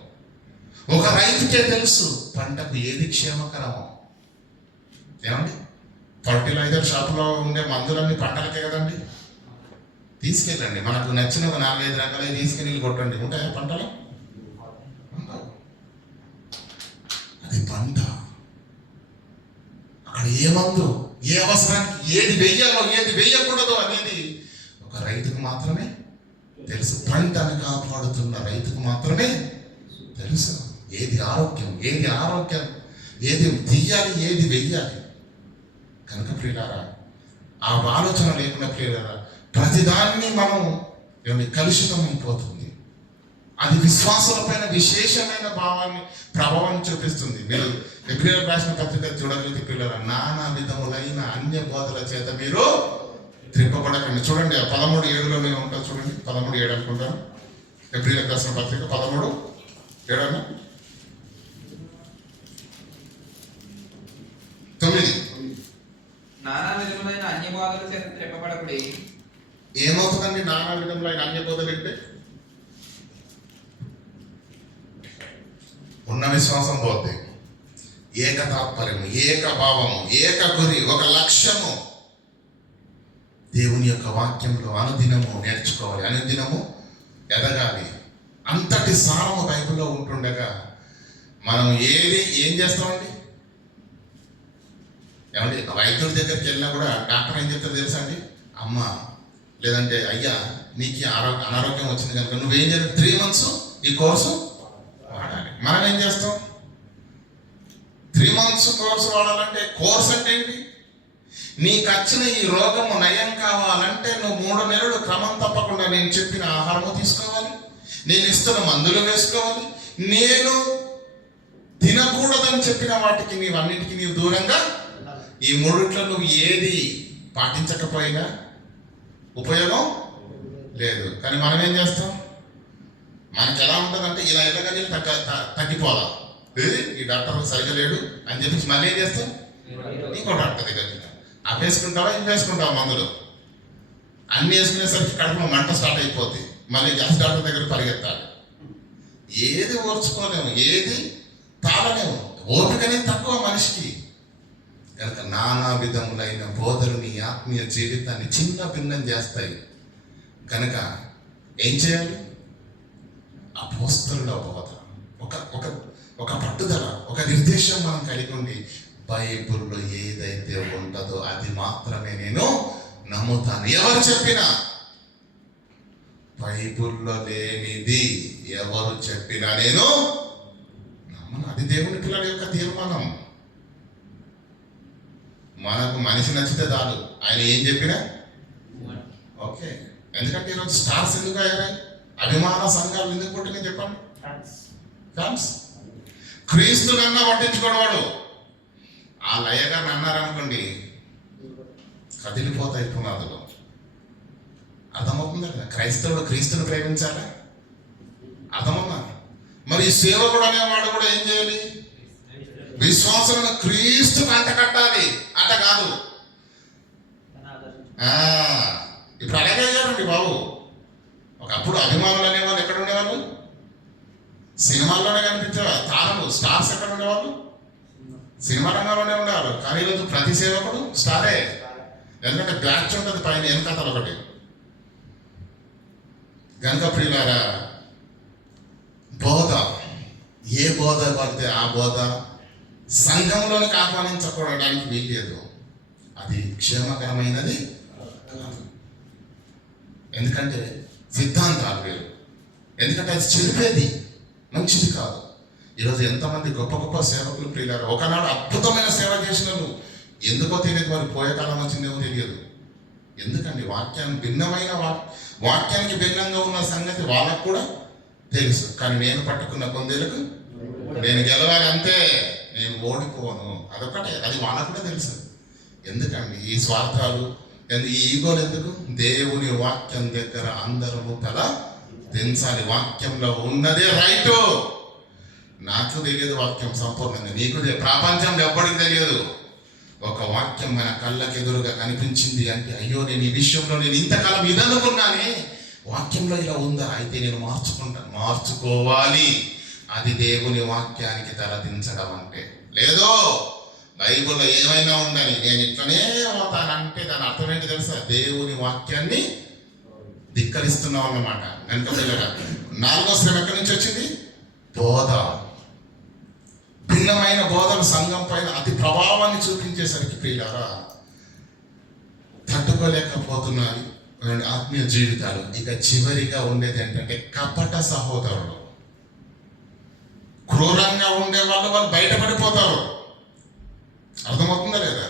ఒక రైతుకే తెలుసు పంటకు ఏది క్షేమకరమో. ఏమండి, ఫర్టిలైజర్ షాప్లో ఉండే మందులన్నీ పంటలకే కదండి. తీసుకెళ్ళండి, మనకు నచ్చిన ఒక 4-5 రకాలే తీసుకెళ్ళి కొట్టండి, ఉంటాయా పంటలు? అది పంట. అక్కడ ఏ మందు, ఏ అవసరానికి ఏది వెయ్యాలో ఏది వెయ్యకూడదు అనేది ఒక రైతుకు మాత్రమే తెలుసు. పంటను కాపాడుతున్న రైతుకు మాత్రమే తెలుసు ఏది ఆరోగ్యం, ఏది తీయాలి, ఏది వెయ్యాలి. కనుక ప్రియులారా, ఆ ఆలోచన లేకుండా ప్రియులారా, ప్రతిదాన్ని మనం కలుషితం అయిపోతుంది. అది విశ్వాసులపైన విశేషమైన ప్రభావాన్ని చూపిస్తుంది. మీరు ఎబ్రియల్ రాసిన పత్రిక చూడగలిగితే ప్రియులారా, నానా విధములైన అన్య బోధల చేత మీరు త్రిప్పబడకండి. చూడండి, 13:7లో మేము ఉంటాం. చూడండి, 13:7 అనుకుంటాను. ఎబ్రియల్ రాసిన పత్రిక 13:7 అన్న 9. నానా విధములైన అన్య బోధల చేత త్రిప్పబడకుడి. ఏమవుతుందండి నానా విధములైన అన్య బోధలు అంటే? ఉన్న విశ్వాసం పోతే, ఏక తాత్పర్యము, ఏక భావము, ఏక గురి, ఒక లక్ష్యము. దేవుని యొక్క వాక్యంలో అనుదినము నేర్చుకోవాలి, అనుదినము ఎదగాలి. అంతటి సారము బైబిల్లో ఉంటుండగా మనం ఏం చేస్తామండి? ఏమండి, వైద్యుడి దగ్గరికి వెళ్ళినా కూడా డాక్టర్ ఏం చెప్తారు తెలుసా అండి? అమ్మ లేదంటే అయ్యా నీకు అనారోగ్యం వచ్చింది కనుక నువ్వేం చేయాలి? 3 months ఈ కోర్సు వాడాలి. మనం ఏం చేస్తాం? 3 months కోర్సు వాడాలంటే, కోర్స్ అంటే ఏంటి? నీకు వచ్చిన ఈ రోగము నయం కావాలంటే నువ్వు 3 నెలలు క్రమం తప్పకుండా నేను చెప్పిన ఆహారము తీసుకోవాలి, నేను ఇస్తున్న మందులు వేసుకోవాలి, నేను తినకూడదని చెప్పిన వాటికి నీవన్నిటికీ నీవు దూరంగా. ఈ 3 నువ్వు ఏది పాటించకపోయినా ఉపయోగం లేదు. కానీ మనం ఏం చేస్తాం? మనకి ఎలా ఉంటుందంటే, ఇలా ఎల్లగానే తగ్గిపోదాం, ఈ డాక్టర్ సరిగా లేడు అని చెప్పి మళ్ళీ ఏం చేస్తాం? ఇంకో డాక్టర్ దగ్గర అవి వేసుకుంటావా, ఇవి వేసుకుంటావా మందులు. అన్ని వేసుకునేసరికి కడుపులో మంట స్టార్ట్ అయిపోద్ది, మళ్ళీ గ్యాస్ డాక్టర్ దగ్గర పరిగెత్తాలి. ఏది ఓర్చుకోలేము, ఏది తాళలేము, ఓపికనే తక్కువ మనిషికి. కనుక నానా విధములైన బోధలు నీ ఆత్మీయ జీవితాన్ని చిన్న భిన్నం చేస్తాయి. కనుక ఏం చేయాలి? అపోస్తలుల బోధ, ఒక పట్టుదల, ఒక నిర్దేశం మనం కలిగి ఉండి, బైబిల్లో ఏదైతే ఉంటుందో అది మాత్రమే నేను నమ్ముతాను. ఎవరు చెప్పినా, బైబిల్లో లేనిది ఎవరు చెప్పినా నేను నమ్మను. అది దేవుని పిల్లల యొక్క తీర్మానం. మనకు మనిషి నచ్చితే చాలు, ఆయన ఏం చెప్పినా ఓకే. ఎందుకంటే ఈరోజు స్టార్స్ ఎందుకు అయ్యాయి? అభిమాన సంఘాలు ఎందుకు పుట్టినాయి చెప్పండి? ఫ్యాన్స్. క్రీస్తునన్నా పట్టించుకోవడం. ఆ లయగారిని అన్నారనుకోండి, కదిలిపోతాయి పునాదులు. అర్థమవుతుంది కదా? క్రైస్తవుడు క్రీస్తుని ప్రేమించాలా? అర్థమవునా? మరి సేవకుడు అనేవాడు కూడా ఏం చేయాలి? విశ్వాసులను క్రీస్తుకు అంటకట్టాలి. అంట కాదు. ఇప్పుడు అలాగే అయ్యారండి బాబు. ఒకప్పుడు అభిమానులు అనేవాళ్ళు ఎక్కడ ఉండేవాళ్ళు? సినిమాల్లోనే కనిపించేవారు. తారలు, స్టార్స్ ఎక్కడ ఉండేవాళ్ళు? సినిమా రంగంలోనే ఉండేవాళ్ళు. కానీ ఈరోజు ప్రతి సేవకుడు స్టారే. ఎందుకంటే బ్యాచ్ ఉంటుంది పైన, వెనకతలు ఒకటి. కనుక ప్రియులారా, బోధ, ఏ బోధ పడితే ఆ బోధ సంఘంలోనికి ఆహ్వానించకూడడానికి వీల్లేదు. అది క్షేమకరమైనది కాదు. ఎందుకంటే సిద్ధాంతాలు వేరు. ఎందుకంటే అది చెరిపేది, మంచిది కాదు. ఈరోజు ఎంతమంది గొప్ప గొప్ప సేవకులు ప్రియులారా, ఒకనాడు అద్భుతమైన సేవ చేసిన వాళ్ళు ఎందుకో తెలియదు, మరి పోయే కాలం వచ్చిందేమో తెలియదు. ఎందుకండి వాక్యానికి భిన్నమైన వాక్యానికి భిన్నంగా ఉన్న సంగతి వాళ్ళకు కూడా తెలుసు. కానీ నేను పట్టుకున్న కొందేలకు నేను గెలవాలి అంతే, నేను ఓడిపోను, అదొకటే. అది వాళ్ళకు కూడా తెలుసు. ఎందుకండి ఈ స్వార్థాలు, ఈ ఈగోలు ఎందుకు? దేవుని వాక్యం దగ్గర అందరము తల దించాలి. వాక్యంలో ఉన్నదే రైటు. నాకు తెలియదు వాక్యం సంపూర్ణంగా, నీకు ప్రపంచంలో ఎవ్వడికి తెలియదు. ఒక వాక్యం మన కళ్ళకి ఎదురుగా కనిపించింది అంటే, అయ్యో నేను ఈ విషయంలో నేను ఇంతకాలం ఇదనుకున్నానే, వాక్యంలో ఇలా ఉందా, అయితే నేను మార్చుకోవాలి. అది దేవుని వాక్యానికి తలదించడం అంటే. లేదో బైబిల్లో ఏమైనా ఉందని నేను ఇట్లనే పోతానంటే దాని అర్థం ఏంటి తెలుసా? దేవుని వాక్యాన్ని ధిక్కరిస్తున్నాం అన్నమాట. కనుక పిల్లగా 4వ శ్రమ ఎక్కడి నుంచి వచ్చింది? బోధ. భిన్నమైన బోధలు సంఘం పైన అతి ప్రభావాన్ని చూపించేసరికి ప్రియులారా తట్టుకోలేకపోతున్నాయి ఆత్మీయ జీవితాలు. ఇక చివరిగా ఉండేది ఏంటంటే కపట సహోదరులు. క్రూరంగా ఉండే వాళ్ళు బయటపడిపోతారు. అర్థమవుతుందా లేదా?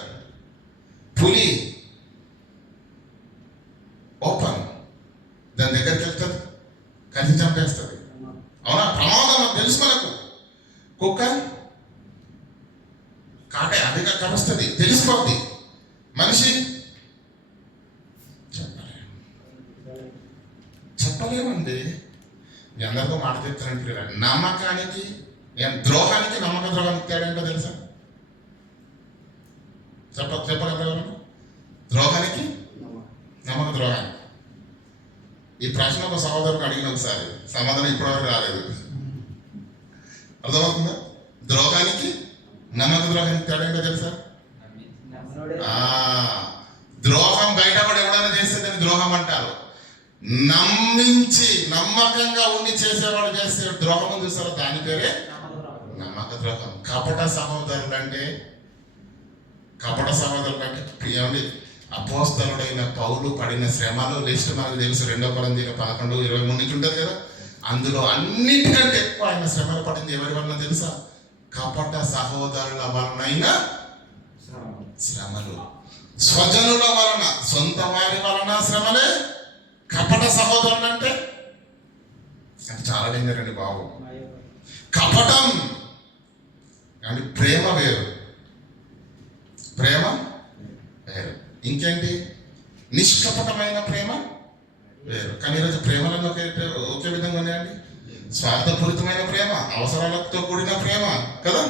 పులి ఓపెన్, దాని దగ్గరికి వెళ్తుంది, కలిసి చంపేస్తుంది. అవునా? ప్రమాదం అని తెలుసు మనకు. కుక్క కాటే అదిగా కరుస్తుంది, తెలిసిపోద్ది. మనిషి చెప్పలేమండి. మీ అందరితో మాట చెప్తానంటే నమ్మకానికి ద్రోహానికి ద్రోహానికి తేడా ఏంటో తెలుసా? చెప్పగలరు? ద్రోహానికి నమ్మక ద్రోహానికి. ఈ ప్రశ్న ఒక సహోదరుని అడిగిన ఒకసారి, సమాధానం ఇప్పటివరకు రాలేదు. అర్థమవుతుందా? ద్రోహానికి నమ్మక ద్రోహానికి తేడా ఏంటో తెలుసా? ద్రోహం బయటపడి ఎవడైనా చేస్తే దాన్ని ద్రోహం అంటారు. నమ్మించి నమ్మకంగా ఉండి చేసేవాడు చేసే ద్రోహం చూస్తారో దాని పేరే నమ్మక ద్రోహం. కపట సహోదరులు అంటే ఏమండి? అపోస్తలుడైన పౌలు పడిన శ్రమలు లిస్ట్ మనకు తెలుసు. 2 కొరింథీయుల 11:23 నుంచి ఉంటుంది కదా. అందులో అన్నిటికంటే ఎక్కువ ఆయన శ్రమలు పడింది ఎవరి వలన తెలుసా? కపట సహోదరుల వలనైన శ్రమలు. స్వజనుల వలన, సొంత వారి వలన శ్రమలే. కపట సహోదరులు అంటే చాలా డేంజర్ అండి బాబు. కపటం అంటే ప్రేమ వేరు, ప్రేమ వేరు. ఇంకేంటి? నిష్కపటమైన ప్రేమ వేరు. కానీ ఈరోజు ప్రేమలను ఒకే విధంగా ఉన్నాయండి. స్వార్థపూరితమైన ప్రేమ, అవసరాలతో కూడిన ప్రేమ కదా.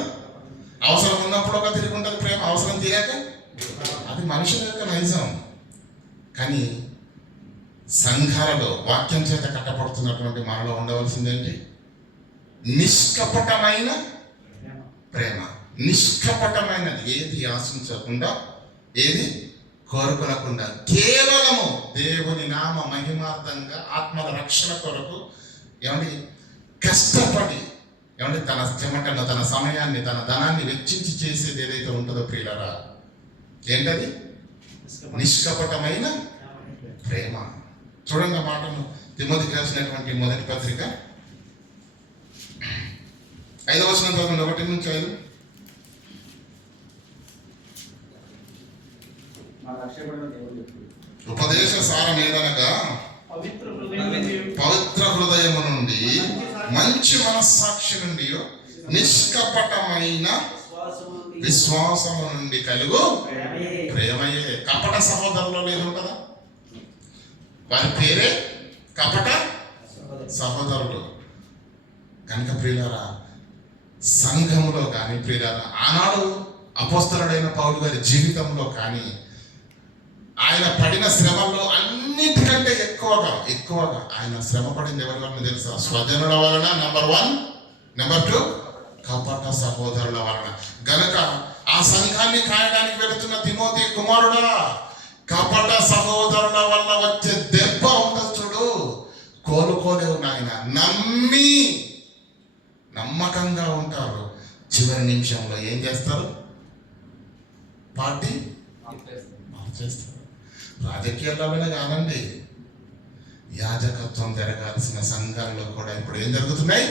అవసరం ఉన్నప్పుడు ఒక తిరిగి ఉంటుంది ప్రేమ, అవసరం తీరాక అది మనుషుల యొక్క నైజం. కానీ సంఘాలలో వాక్యం చేత కట్టబడుతున్నటువంటి మనలో ఉండవలసిందేంటి? నిష్కపటమైన ప్రేమ. నిష్కపటమైనది, ఏది ఆశించకుండా, ఏది కోరుకోకుండా, కేవలము దేవుని నామ మహిమార్థంగా ఆత్మల రక్షణ కొరకు ఏమండి కష్టపడి ఏమంటే తన చెమటను, తన సమయాన్ని, తన ధనాన్ని వెచ్చించి చేసేది ఏదైతే ఉంటుందో ప్రియులారా, ఏంటది? నిష్కపటమైన ప్రేమ. చూడండి ఆ మాటను తిమోతికి రాసినటువంటి మొదటి పత్రిక 5వ వచనం చదవండి. 1-5. ఉపదేశ సారం ఏదనగా పవిత్ర హృదయము నుండి, మంచి మనస్సాక్షి నుండి, నిష్కపటమైన విశ్వాసము నుండి కలుగు ప్రేమయే. కపట సహోదరులో లేదు ఉంటుందా? వారి పేరే కపట సహోదరులు. కనుక ప్రియులారా సంఘములో కానీ, ప్రియులారా ఆనాడు అపోస్తలుడైన పౌలు గారి జీవితంలో కానీ ఆయన పడిన శ్రమల్లో అన్నిటికంటే ఎక్కువగా ఆయన శ్రమ పడింది ఎవరి వలన తెలుసా? స్వజనుల వలన నెంబర్ 1, నెంబర్ 2 కపట సహోదరుల వలన. గనక ఆ సంఘాన్ని కాయడానికి వెళుతున్న తిమోతి కుమారుడా, కపట సహోదరుల వల్ల వచ్చే దెబ్బ ఉంటుంది చూడు, కోలుకోలేవు నాయన. నమ్మకంగా ఉంటారు, చివరి నిమిషంలో ఏం చేస్తారు? పార్టీ మార్చేస్తారు. రాజకీయాల్లోనే కాదండి, యాజకత్వం జరగాల్సిన సంఘాల్లో కూడా ఇప్పుడు ఏం జరుగుతున్నాయి?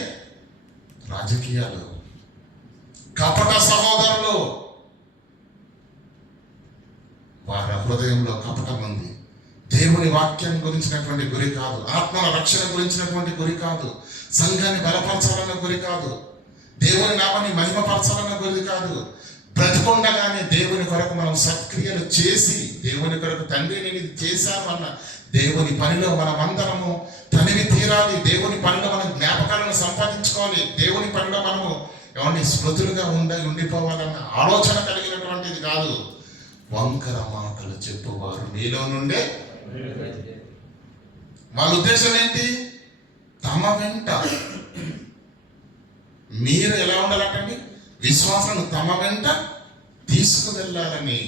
రాజకీయాలు, కపట సహోదరులు, వారి హృదయంలో కపటం ఉంది. దేవుని వాక్యం గురించినటువంటి గురి కాదు, ఆత్మల రక్షణ గురించినటువంటి గురి కాదు, సంఘాన్ని బలపరచాలన్న గురి కాదు, దేవుని నామాన్ని మహిమపరచాలన్న గురి కాదు. బ్రతికొండగానే దేవుని కొరకు మనం సత్క్రియలు చేసి, దేవుని కొరకు తండ్రి నేను ఇది చేశాను అన్న దేవుని పనిలో మనం అందరము తనివి తీరాలి. దేవుని పనిలో మనం జ్ఞాపకాలను సంపాదించుకోవాలి. దేవుని పనిలో మనము ఏమంటే స్మృతులుగా ఉండిపోవాలన్న ఆలోచన కలిగినటువంటిది కాదు. వంకర మాటలు చెప్పువారు మీలో నుండే. వాళ్ళ ఉద్దేశం ఏంటి? తమ వెంట మీరు ఎలా ఉండాలంటండి? విశ్వాసాన్ని తమ వెంట తీసుకువెళ్ళాలని.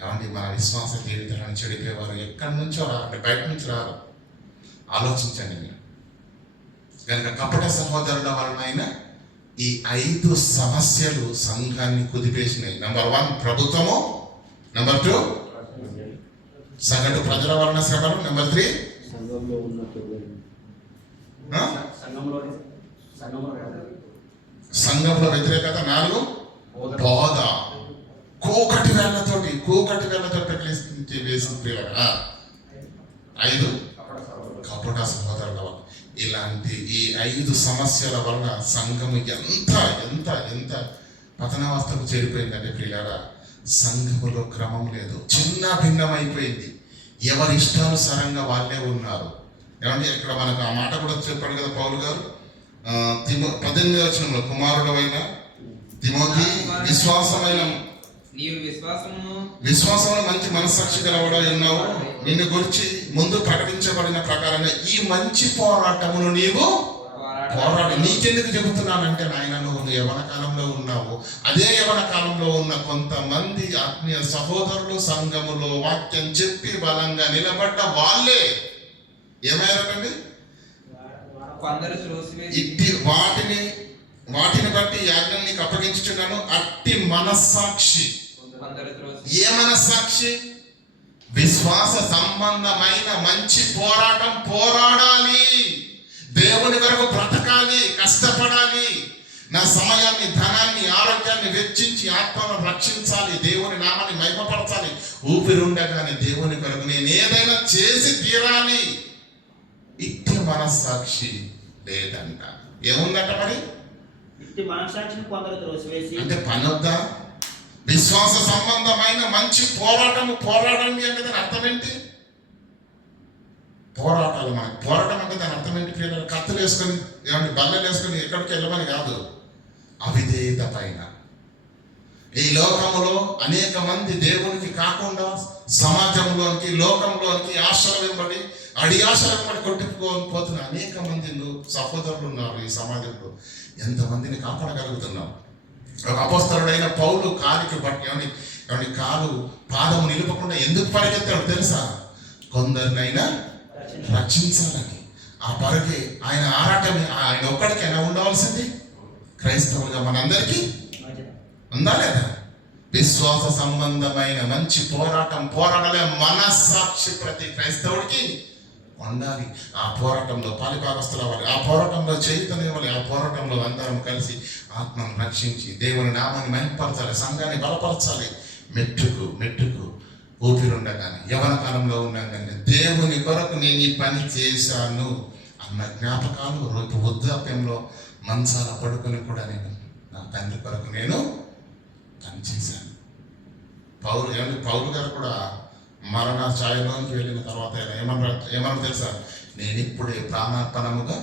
ఏమండి, మన విశ్వాస జీవితాలను చెడిపోయేవారు ఎక్కడి నుంచో రారండి, బయట నుంచి రారు. ఆలోచించండి మీరు. కనుక కపట సహోదరుల వలన ఈ 5 సమస్యలు సంఘాన్ని కుదిపేసినాయి. నెంబర్ 1 ప్రభుత్వము, నెంబర్ 2 సగటు ప్రజల వలన శ్రమలు, నెంబర్ 3 సంఘంలో వ్యతిరేకత, 4 బోధ, కూకటి వేళ్లతోటి వేసిన పిల్లలు, 5 కపట సహోదరుల వలన. ఇలాంటి ఈ 5 సమస్యల వలన సంఘము ఎంత ఎంత ఎంత పతనావస్థకు చేరిపోయిందంటే ప్రియులారా, సంఘములో క్రమం లేదు, చిన్న భిన్నమైపోయింది. ఎవరి ఇష్టానుసారంగా వాళ్ళే ఉన్నారు. ఏమంటే ఇక్కడ మనకు ఆ మాట కూడా చెప్పాడు కదా పౌలు గారు, 18వ వచనంలో, కుమారుడవైన తిమోతి విశ్వాసంలో మంచి మనస్సాక్షి గలవాడై ఉన్నావు. నిన్ను గురించి ముందు ప్రకటించబడిన ప్రకారంగా ఈ మంచి పోరాటమును నీవు పోరాడు. నీకెందుకు చెబుతున్నానంటే నాయన, నువ్వు యవన కాలంలో ఉన్నావు. అదే యవన కాలంలో ఉన్న కొంతమంది ఆత్మీయ సహోదరులు సంఘములో వాక్యం చెప్పి బలంగా నిలబడ్డ వాళ్ళే ఏమయ్యారండి? ఇట్టి వాటిని బట్టి యాజ్ఞని నీకు అప్పగించుచున్నాను. అట్టి మనస్సాక్షి. ఏ మనస్సాక్షి? విశ్వాస సంబంధమైన మంచి పోరాటం పోరాడాలి. దేవుని కొరకు బ్రతకాలి, కష్టపడాలి. నా సమయాన్ని, ధనాన్ని, ఆరోగ్యాన్ని వెచ్చించి ఆత్మను రక్షించాలి, దేవుని నామాన్ని మహిమపరచాలి. ఊపిరుండగానే దేవుని కొరకు నేను ఏదైనా చేసి తీరాలి. ఇట్టి మనస్సాక్షి లేదంట. ఏముందంట మరి? ఇట్టి మనస్సాక్షిని కొందరు త్రోసివేసి. అంటే పని వద్దా? విశ్వాస సంబంధమైన మంచి పోరాడండి అంటే దాని అర్థం ఏంటి? పోరాటాలు. మనకి పోరాటం అంటే దాని అర్థం ఏంటి? పిల్లలు కత్తులు వేసుకొని, ఏమంటే బల్లలు వేసుకొని ఎక్కడికి వెళ్ళమని కాదు, అవిధేయత పైన. ఈ లోకంలో అనేక మంది దేవునికి కాకుండా సమాజంలోనికి, లోకంలోనికి ఆశల వెంబడి, ఆశల వెంబడి కొట్టుకుని పోతున్న అనేక మంది సహోదరులు ఉన్నారు ఈ సమాజంలో. ఎంతమందిని కాపాడగలుగుతున్నాం? ఒక అపోస్తలుడైన పౌలు కాలికి బట్టి ఏమని కాలు పాదము నిలపకుండా ఎందుకు పరిగెత్తాడు తెలుసా? కొందరినైనా రక్షించాలని. ఆ పరుగే ఆయన ఆరాటమే. ఆయన ఒక్కడికి ఎలా ఉండవలసింది? క్రైస్తవులుగా మనందరికీ ఉందా లేదా? విశ్వాస సంబంధమైన మంచి పోరాడాలి. మనస్సాక్షి ప్రతి క్రైస్తవుడికి ఉండాలి. ఆ పోరాటంలో పాలిభాగస్తులు అవ్వాలి, ఆ పోరాటంలో చేయుతనివ్వాలి, ఆ పోరాటంలో అందరం కలిసి ఆత్మను రక్షించి దేవుని నామాన్ని మహిమపరచాలి, సంఘాన్ని బలపరచాలి. మెట్టుకు ఊపిరుండగానే, యవన కాలంలో ఉండగానే దేవుని కొరకు నేను ఈ పని చేశాను అన్న జ్ఞాపకాలు రేపు వృద్ధాప్యంలో మంచాల పడుకొని కూడా నేను నా తండ్రి కొరకు నేను పనిచేశాను. పౌలు గారు కూడా మరణ ఛాయలోకి వెళ్ళిన తర్వాత ఏమన్నా తెలుసా? నేను ఇప్పుడే ప్రాణార్పణముగా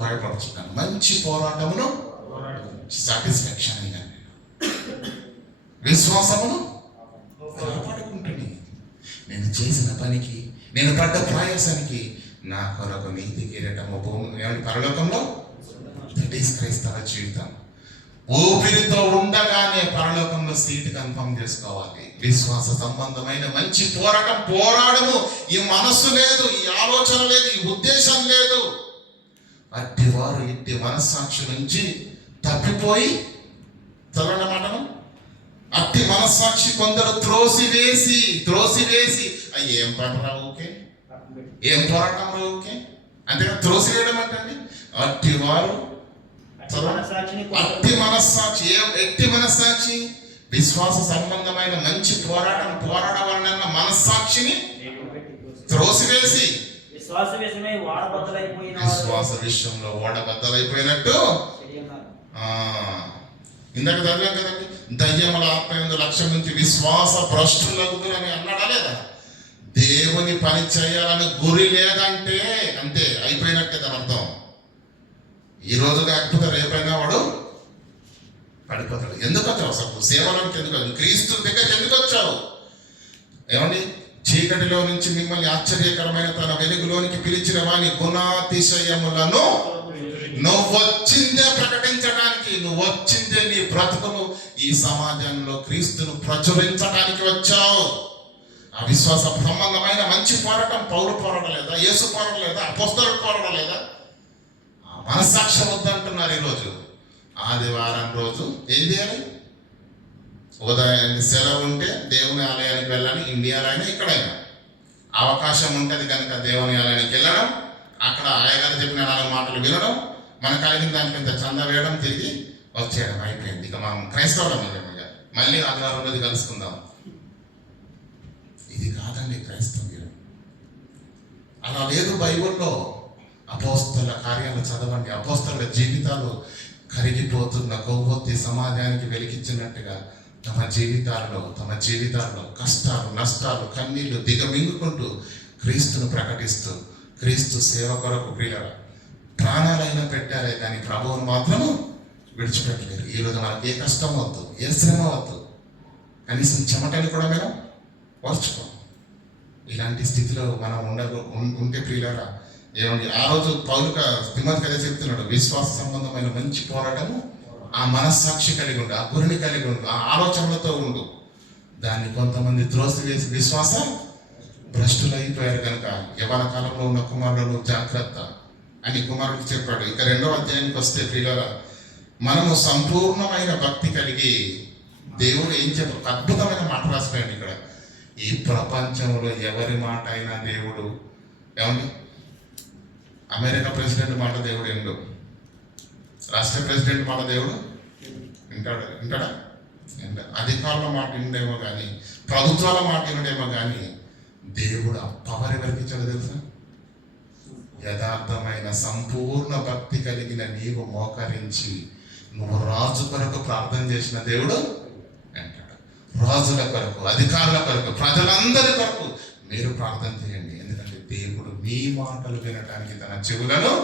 భయపడుతున్నాను, మంచి పోరాటమును సాటిస్ఫాక్షన్ అయ్యాను, విశ్వాసమును కాపాడుకుంటుంది. నేను చేసిన పనికి, నేను పడ్డ ప్రయాసానికి నా కొరకు నీతి కిరీటము పరలోకంలో. దట్ ఈస్ క్రైస్తవ జీవితం. ఊపిరితో ఉండగానే పరలోకంలో సీటు కన్ఫర్మ్ చేసుకోవాలి. విశ్వాస సంబంధమైన మంచి పోరాడము. ఈ మనస్సు లేదు, ఈ ఆలోచన లేదు, ఈ ఉద్దేశం లేదు. అట్టి వారు ఇట్టి మనస్సాక్షి నుంచి తప్పిపోయి చదవడం. అట్టి మనస్సాక్షి కొందరు త్రోసివేసి ఏం పడరా ఊకే, ఏం పోరాటం ఊకే. అంతేగా త్రోసివేయడం అంటే అట్టి వారు మనస్సాక్షిని అట్టి మనస్సాక్షి. ఎట్టి మనస్సాక్షి? విశ్వాస సంబంధమైన మంచి పోరాడవలన మనస్సాక్షిని త్రోసివేసి విశ్వాస విషయమై వాడబద్దలైపోయిన విశ్వాస విషయంలో ఓడబద్దలైపోయినట్టు ఇందాక చదివాం కదండి, దయ్యముల ఆత్మయందు లక్ష్యం నుంచి విశ్వాస భ్రష్టులకు అని అన్నాడా లేదా? దేవుని పని చేయాలని గురి లేదంటే అంతే, అయిపోయినట్టే దాని అర్థం. ఈ రోజు కాకపోతే రేపైనా వాడు పడిపోతాడు. ఎందుకు వచ్చావు అసలు సేవలోకి? ఎందుకు వచ్చావు? క్రీస్తు దగ్గరికి ఎందుకు వచ్చావు? ఏమండి, చీకటిలో నుంచి మిమ్మల్ని ఆశ్చర్యకరమైన తన వెలుగులోనికి పిలిచిన వాని గుణాతిశయములను నువ్వు వచ్చిందే ప్రకటించడానికి, నువ్వు వచ్చిందే నీ బ్రతుకును ఈ సమాజంలో క్రీస్తును ప్రచురించడానికి వచ్చావు. ఆ విశ్వాస సంబంధమైన మంచి పోరాటం పౌరు పోరాడలేదా? యేసు పోరాడలేదా? అపోస్తలుడు పోరాడలేదా? మనస్సాక్ష్యం వద్దంటున్నారు. ఈరోజు ఆదివారం రోజు ఏం చేయాలి? ఉదయాన్ని సెలవు ఉంటే దేవుని ఆలయానికి వెళ్ళాలి. ఇండియాలో అయినా ఇక్కడైనా అవకాశం ఉంటుంది కనుక దేవుని ఆలయానికి వెళ్ళడం, అక్కడ ఆయగారు చెప్పిన 4 మాటలు వినడం, మన కలిగిన దానికి ఇంత చందా వేయడం, తిరిగి వచ్చేయడం. అయిపోయింది. ఇక మనం క్రైస్తవులం. మళ్ళీ ఆదివారం రోజు కలుసుకుందాం. ఇది కాదండి క్రైస్తవ్యం. అలా లేదు బైబిల్లో. అపోస్తల కార్యాలు చదవండి. అపోస్తల జీవితాలు కరిగిపోతున్న కొవ్వొత్తి సమాజానికి వెలిగించినట్టుగా తమ జీవితాల్లో కష్టాలు, నష్టాలు, కన్నీళ్లు దిగమింగుకుంటూ క్రీస్తును ప్రకటిస్తూ క్రీస్తు సేవ కొరకు ప్రాణాలైనా పెట్టారే కానీ ప్రభువును మాత్రము విడిచిపెట్టలేరు. ఈరోజు మనకి ఏ కష్టం వద్దు, ఏ శ్రమ వద్దు, కనీసం చెమటని కూడా మేము ఓర్చుకోం. ఇలాంటి స్థితిలో మనం ఉంటే ప్రియులారా, ఏమండి, ఆ రోజు తిమోతికి అదే చెప్తున్నాడు, విశ్వాస సంబంధమైన మంచి పోరాటము ఆ మనస్సాక్షి కలిగి ఉండు, ఆ గురిని కలిగి ఉండు, ఆ ఆలోచనలతో ఉండు. దాన్ని కొంతమంది త్రోసివేసి విశ్వాసం భ్రష్టులైపోయారు కనుక యవ్వన కాలంలో ఉన్న కుమారులు జాగ్రత్త అని కుమారుడికి చెప్పాడు. ఇక 2వ అధ్యాయానికి వస్తే ప్రియులారా, మనము సంపూర్ణమైన భక్తి కలిగి దేవుడు ఏం చెప్పారు? అద్భుతమైన మాట రాసిపోయాడు ఇక్కడ. ఈ ప్రపంచంలో ఎవరి మాట అయినా దేవుడు, ఏమండి, అమెరికా ప్రెసిడెంట్ మాట దేవుడు ఎండు, రాష్ట్ర ప్రెసిడెంట్ మాట దేవుడు వింటాడా? అధికారుల మాట విండేమో కానీ, ప్రభుత్వాల మాట వినడేమో కానీ, దేవుడు ఆ పవర్ ఎవరికి ఇచ్చాడో తెలుసా? యథార్థమైన సంపూర్ణ భక్తి కలిగిన నీవు మోకరించి నువ్వు రాజు కొరకు ప్రార్థన చేసిన దేవుడు అంటాడు. రాజుల కొరకు, అధికారుల కొరకు, ప్రజలందరి కొరకు మీరు ప్రార్థన చేయండి. ఎందుకంటే దేవుడు మీ మాటలు వినటానికి తన చెవులను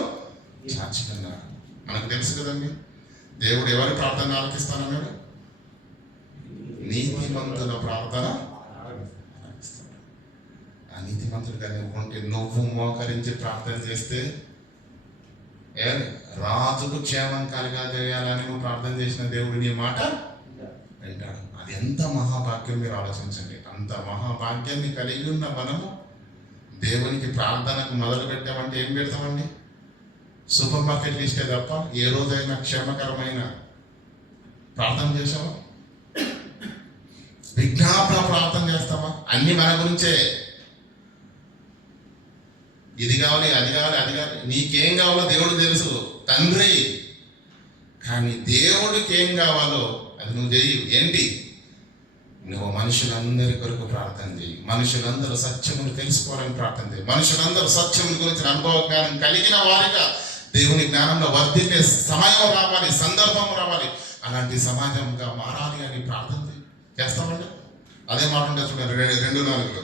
చాచుకున్నాడు. మనకు తెలుసు కదండి, దేవుడు ఎవరి ప్రార్థన ఆలకిస్తానన్నాడు? నీతిమంతుల ప్రార్థన ఆలకిస్తాడు. ఆ నీతిమంతుడు కానీ ఉంటే నువ్వు మోకరించి ప్రార్థన చేస్తే రాజుకు క్షేమం కలిగజేయాలని నువ్వు ప్రార్థన చేసిన దేవుడు నీ మాట వింటాడు. అది ఎంత మహాభాగ్యం మీరు ఆలోచించండి. అంత మహాభాగ్యాన్ని కలిగి ఉన్న మనము దేవునికి ప్రార్థనకు మొదలు పెట్టామంటే ఏం పెడతామండి? సూపర్ మార్కెట్ లిస్టే తప్ప ఏ రోజైనా క్షేమకరమైన ప్రార్థన చేసామా? విజ్ఞాపన ప్రార్థన చేస్తామా? అన్ని మన గురించే. ఇది కావాలి, అది కావాలి, అది కావాలి. నీకేం కావాలో దేవుడు తెలుసు, తండ్రి. కానీ దేవుడికి ఏం కావాలో అది నువ్వు చెయ్యి. ఏంటి? నువ్వు మనుషులందరి కొరకు ప్రార్థన చేయి. మనుషులందరూ సత్యమును తెలుసుకోవాలని ప్రార్థన చేయి. మనుషులందరూ సత్యముల గురించి అనుభవ జ్ఞానం కలిగిన వారిగా దేవుని జ్ఞానంలో వర్ధిల్లే సమయం రావాలి, సందర్భం రావాలి. అలాంటి సమాజంగా మారాలి అని ప్రార్థన చేస్తామండి. అదే మాట ఉంటే చూడండి 2:4.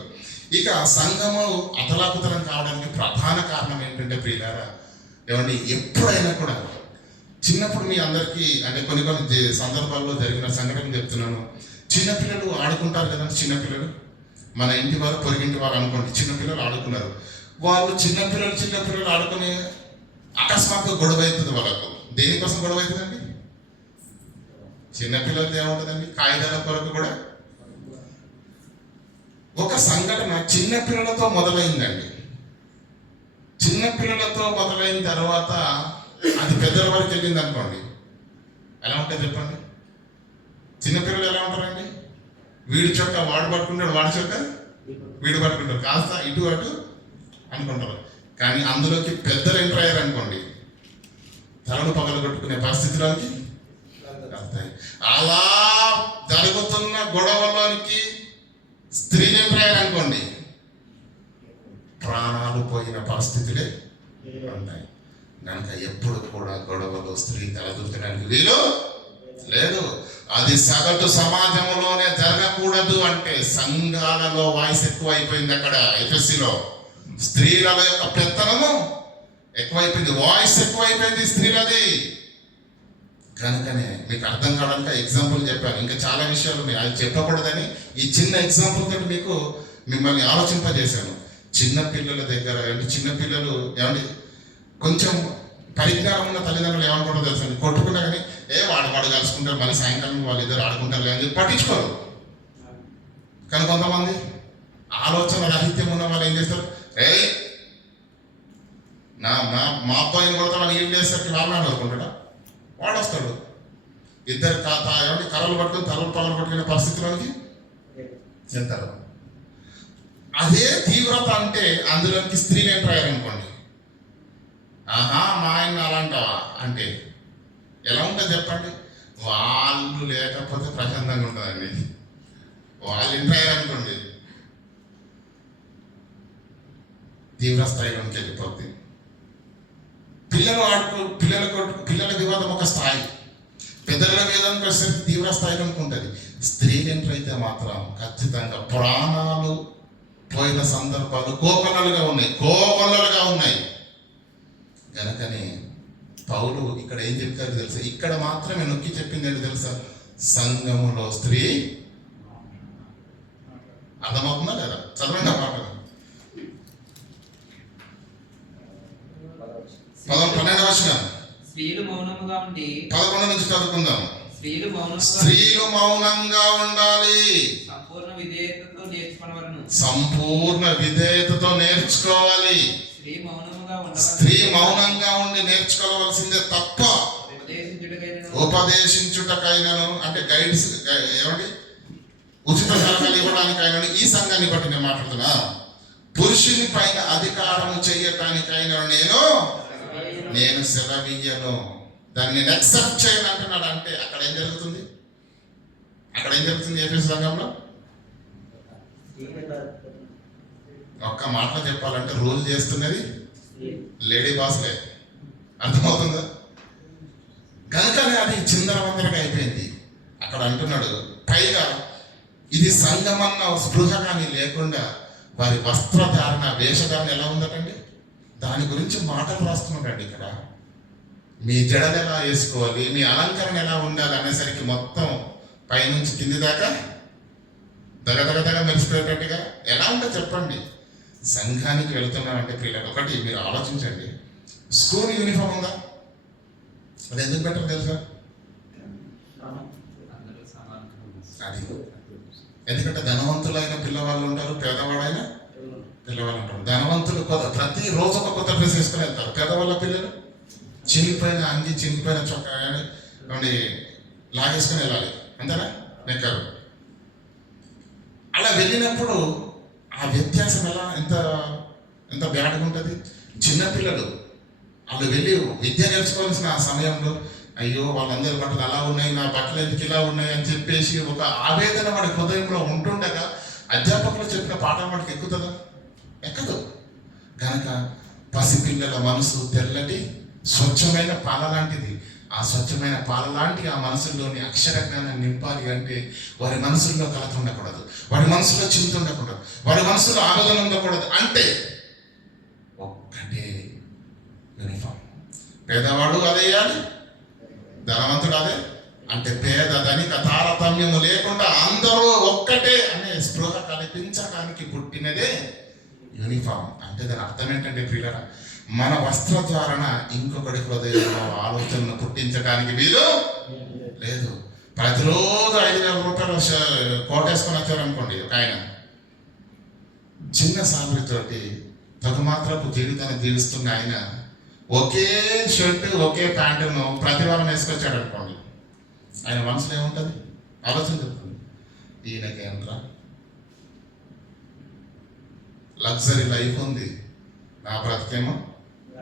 ఇక సంఘము అతలాకుతలం కావడానికి ప్రధాన కారణం ఏంటంటే ప్రియులారా, ఏమండి, ఎప్పుడైనా కూడా చిన్నప్పుడు మీ అందరికీ అంటే కొన్ని సందర్భాల్లో జరిగిన సంఘటన చెప్తున్నాను. చిన్నపిల్లలు ఆడుకుంటారు కదండి. చిన్నపిల్లలు మన ఇంటి వారు, పొరిగింటి వారు అనుకోండి, చిన్నపిల్లలు ఆడుకున్నారు. వాళ్ళు చిన్నపిల్లలు ఆడుకునే అకస్మాత్తుగా గొడవ అవుతుంది వాళ్ళకు. దేనికోసం గొడవ అవుతుందండి? చిన్నపిల్లలతో ఏముంటుందండి? కాగితాల కొరకు కూడా. ఒక సంఘటన చిన్నపిల్లలతో మొదలైందండి. చిన్నపిల్లలతో మొదలైన తర్వాత అది పెద్దల వరకు వెళ్ళింది అనుకోండి, ఎలా ఉంటుంది చెప్పండి? చిన్నపిల్లలు ఎలా ఉంటారండి? వీడి చొక్క వాడు పట్టుకుంటాడు, వాడి చొక్క వీడు పట్టుకుంటాడు, కాస్త ఇటు అటు అనుకుంటారు. కానీ అందులోకి పెద్దలు ఎంటర్ అయ్యారు అనుకోండి, తలను పగలగొట్టుకునే పరిస్థితిలోనికి వెళ్తాయి. అలా జరుగుతున్న గొడవలోనికి స్త్రీలు ఎంటర్ అనుకోండి, ప్రాణాలు పోయిన పరిస్థితులే ఉంటాయి. కనుక ఎప్పుడు కూడా గొడవలు స్త్రీ తలదూర్చడానికి వీలు లేదు. అది సగటు సమాజంలోనే జరగకూడదు. అంటే సంఘాలలో వాయిస్ ఎక్కువ అయిపోయింది. అక్కడ ఎఫ్ఎస్సిలో స్త్రీల యొక్క పెత్తనము ఎక్కువైపోయింది, వాయిస్ ఎక్కువైపోయింది స్త్రీలది. కనుకనే మీకు అర్థం కావడానికి ఎగ్జాంపుల్ చెప్పాను. ఇంకా చాలా విషయాలు ఉన్నాయి, అది చెప్పకూడదని ఈ చిన్న ఎగ్జాంపుల్ తోటి మిమ్మల్ని ఆలోచింపజేశాను. చిన్న పిల్లల దగ్గర చిన్న పిల్లలు ఏమండి కొంచెం పరిజ్ఞానం ఉన్న తల్లిదండ్రులు ఏమనుకుంటారో తెలుసండి, కొట్టుకున్నా కానీ వాడు కలుసుకుంటారు, మళ్ళీ సాయంకాలం వాళ్ళిద్దరు ఆడుకుంటారు అని చెప్పి పట్టించుకోరు. కానీ కొంతమంది ఆలోచన రాహిత్యం ఉన్న వాళ్ళు ఏం చేస్తారు, మా అబ్బాయిని కొడతా వాళ్ళు ఏం చేస్తారు, వాళ్ళు అనుకుంటాడా, వాడు వస్తాడు. ఇద్దరు కర్రలు పట్టుకుని తలలు పట్టుకునే పరిస్థితిలోకి చెంతారు. అదే తీవ్రత అంటే అందులోకి స్త్రీలు ఎంటర్ అయ్యారనుకోండి, ఆహా మా ఆయన అలాంటావా అంటే ఎలా ఉంటుంది చెప్పండి. వాళ్ళు లేకపోతే ప్రశాంతంగా ఉంటుందండి. వాళ్ళు ఎంటర్ అయ్యారనుకోండి తీవ్ర స్థాయిలోకి వెళ్ళిపోద్ది. పిల్లల వివాదం ఒక స్థాయి, పెద్దల వివాదానికి వచ్చేసరికి తీవ్ర స్థాయిలోకి ఉంటుంది. స్త్రీలు ఎంటర్ అయితే మాత్రం ఖచ్చితంగా ప్రాణాలు పోయిన సందర్భాలు కోకొల్లలుగా ఉన్నాయి. కనుకనే పౌలు ఇక్కడ ఏం చెప్తారు తెలుసా, ఇక్కడ మాత్రమే నొక్కి చెప్పింది ఏంటి తెలుసా, సంఘములో స్త్రీ. అర్థమవుతుందా లేదా? చదవండి ఆ మాట. 12వ వచనం స్త్రీలు మౌనముగా ఉండి 11 నుంచి చదువుకుందాం. స్త్రీలు మౌనంగా ఉండాలి, సంపూర్ణ విధేయతతో నేర్చుకోవాలి. స్త్రీ మౌనంగా ఉండి నేర్చుకోవాల్సిందే తప్ప ఉపదేశించుటకైనను అంటే గైడ్స్ ఏమండి ఉచిత సలహాలు ఇవ్వడానికైనా ఈ సంఘాన్ని బట్టి నేను మాట్లాడుతున్నా, పురుషుని పైన అధికారం చేయటానికైనా నేను సెలవియ్యను, దాన్ని నేను యాక్సెప్ట్ చేయను అంటున్నాడు. అంటే అక్కడ ఏం జరుగుతుంది ఎఫెసు సంఘంలో? ఒక్క మాటలో చెప్పాలంటే రూల్ చేస్తున్నది లేడీ బాస్లే. అర్థమవుతుందా? కనుకనే అది చిందరవందరగా అయిపోయింది. అక్కడ అంటున్నాడు, పైగా ఇది సంఘమన్న స్పృహ కానీ లేకుండా వారి వస్త్రధారణ వేషధారణ ఎలా ఉందటండి, దాని గురించి మాటలు రాస్తున్నాడండి. ఇక్కడ మీ జడలు ఎలా వేసుకోవాలి, మీ అలంకరణ ఎలా ఉండాలి అనేసరికి మొత్తం పైనుంచి కింది దాకా దగదగదగ మెరిసిపోయేటట్టుగా ఎలా ఉందో చెప్పండి. సంఘానికి వెళుతున్నామంటే పిల్లలు ఒకటి మీరు ఆలోచించండి, స్కూల్ యూనిఫామ్ ఉందా? అది ఎందుకు పెట్టరు తెలుసా? అది ఎందుకంటే ధనవంతులైన పిల్లవాళ్ళు ఉంటారు, పేదవాడైన పిల్లవాళ్ళు ఉంటారు. ధనవంతులు ప్రతి రోజు ఒక కొత్త డ్రెస్ వేసుకుని వెళ్తారు. పేదవాళ్ళ పిల్లలు చినిగిపోయిన అంగి, చినిగిపోయిన చొక్కా లాగేసుకుని వెళ్ళాలి, అంతేనా? నెక్కరు. అలా వెళ్ళినప్పుడు ఆ వ్యత్యాసం ఎలా ఎంత బ్యాడ్గా ఉంటుంది. చిన్నపిల్లలు వాళ్ళు వెళ్ళి విద్య నేర్చుకోవాల్సిన ఆ సమయంలో అయ్యో వాళ్ళందరి బట్టలు అలా ఉన్నాయి, నా బట్టలు ఎందుకు ఇలా ఉన్నాయి అని చెప్పేసి ఒక ఆవేదన వాడి హృదయంలో ఉంటుండగా అధ్యాపకులు చెప్పిన పాఠం వాడికి ఎక్కుతుందా? ఎక్కదు. కనుక పసిపిల్లల మనసు తెల్లటి స్వచ్ఛమైన పాల లాంటిది. ఆ స్వచ్ఛమైన పాల లాంటి ఆ మనసుల్లోని అక్షర జ్ఞానాన్ని నింపాలి అంటే వారి మనసుల్లో కలత ఉండకూడదు, వాడి మనసులో చింత ఉండకూడదు, వాడి మనసులో ఆవేదన ఉండకూడదు. అంటే ఒక్కటే యూనిఫామ్. పేదవాడు అదే వేయాలి, ధనవంతుడు అదే. అంటే పేద ధనిక తారతమ్యము లేకుండా అందరూ ఒక్కటే అనే స్పృహ కల్పించడానికి పుట్టినదే యూనిఫామ్. అంటే దాని అర్థం ఏంటంటే ప్రియులారా, మన వస్త్రధారణ ఇంకొకటి హృదయంలో ఆలోచనను పుట్టించడానికి వీలు లేదు. ప్రతిరోజు 5,000 రూపాయలు కోటేసుకొని వచ్చారనుకోండి ఒక ఆయన, చిన్న సాగుతోటి తగుమాత్రపు జీవితాన్ని జీవిస్తున్న ఆయన ఒకే షర్టు ఒకే ప్యాంటును ప్రతివారం వేసుకొచ్చాడు అనుకోండి, ఆయన మనసులో ఏముంటుంది? ఆలోచన చెప్తుంది, ఈయనకేంట్రా లగ్జరీ లైఫ్ ఉంది, నా బ్రతికేమో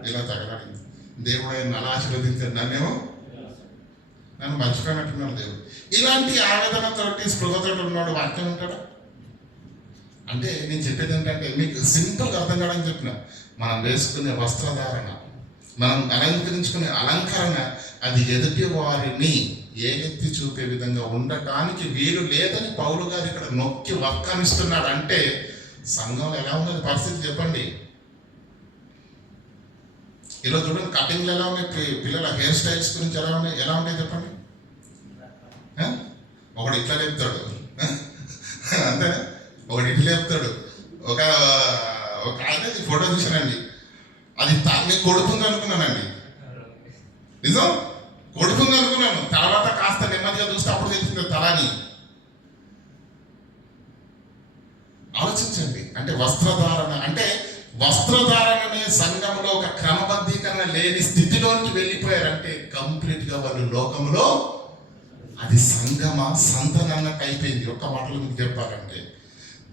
ఇలా తగలడింది. దేవుడు ఆయన అలా ఆశీర్వదించాడు, నన్ను మర్చిపోయినట్టున్నాడు దేవుడు. ఇలాంటి ఆవేదనతోటి స్పృహతో ఉన్నాడు వాక్యం ఉంటాడు. అంటే నేను చెప్పేది ఏంటంటే మీకు సింపుల్గా అర్థం కావడానికి చెప్పిన, మనం వేసుకునే వస్త్రధారణ, మనం అలంకరించుకునే అలంకరణ, అది ఎదుటి వారిని ఏలెత్తి చూపే విధంగా ఉండటానికి వీలు లేదని పౌలు గారు ఇక్కడ నొక్కి వక్కానిస్తున్నాడు. అంటే సంఘంలో ఎలా ఉన్నది పరిస్థితి చెప్పండి. ఈరోజు చూడండి కటింగ్లు ఎలా ఉన్నాయి, పిల్లల హెయిర్ స్టైల్స్ గురించి ఎలా ఉంటాయి చెప్పండి. ఒకడు ఇట్లా లేపుతాడు, అంతేనా, ఒకటి ఇట్లా లేపుతాడు. ఒక ఆయన ఫోటో చూసానండి, అది నేను కొడుతుంది అనుకున్నానండి, నిజం కొడుతుంది అనుకున్నాను. తర్వాత కాస్త నెమ్మదిగా చూస్తే అప్పుడు తెలిసింది తలని. ఆలోచించండి. అంటే వస్త్రధారణ అంటే వస్త్రధారణనే సంఘంలో ఒక క్రమబద్ధీకరణ లేని స్థితిలోనికి వెళ్ళిపోయారంటే కంప్లీట్ గా వాళ్ళు లోకంలో అది సంగమా సంతనన్నట్టు అయిపోయింది. ఒక్క మాటలు మీకు చెప్పాలంటే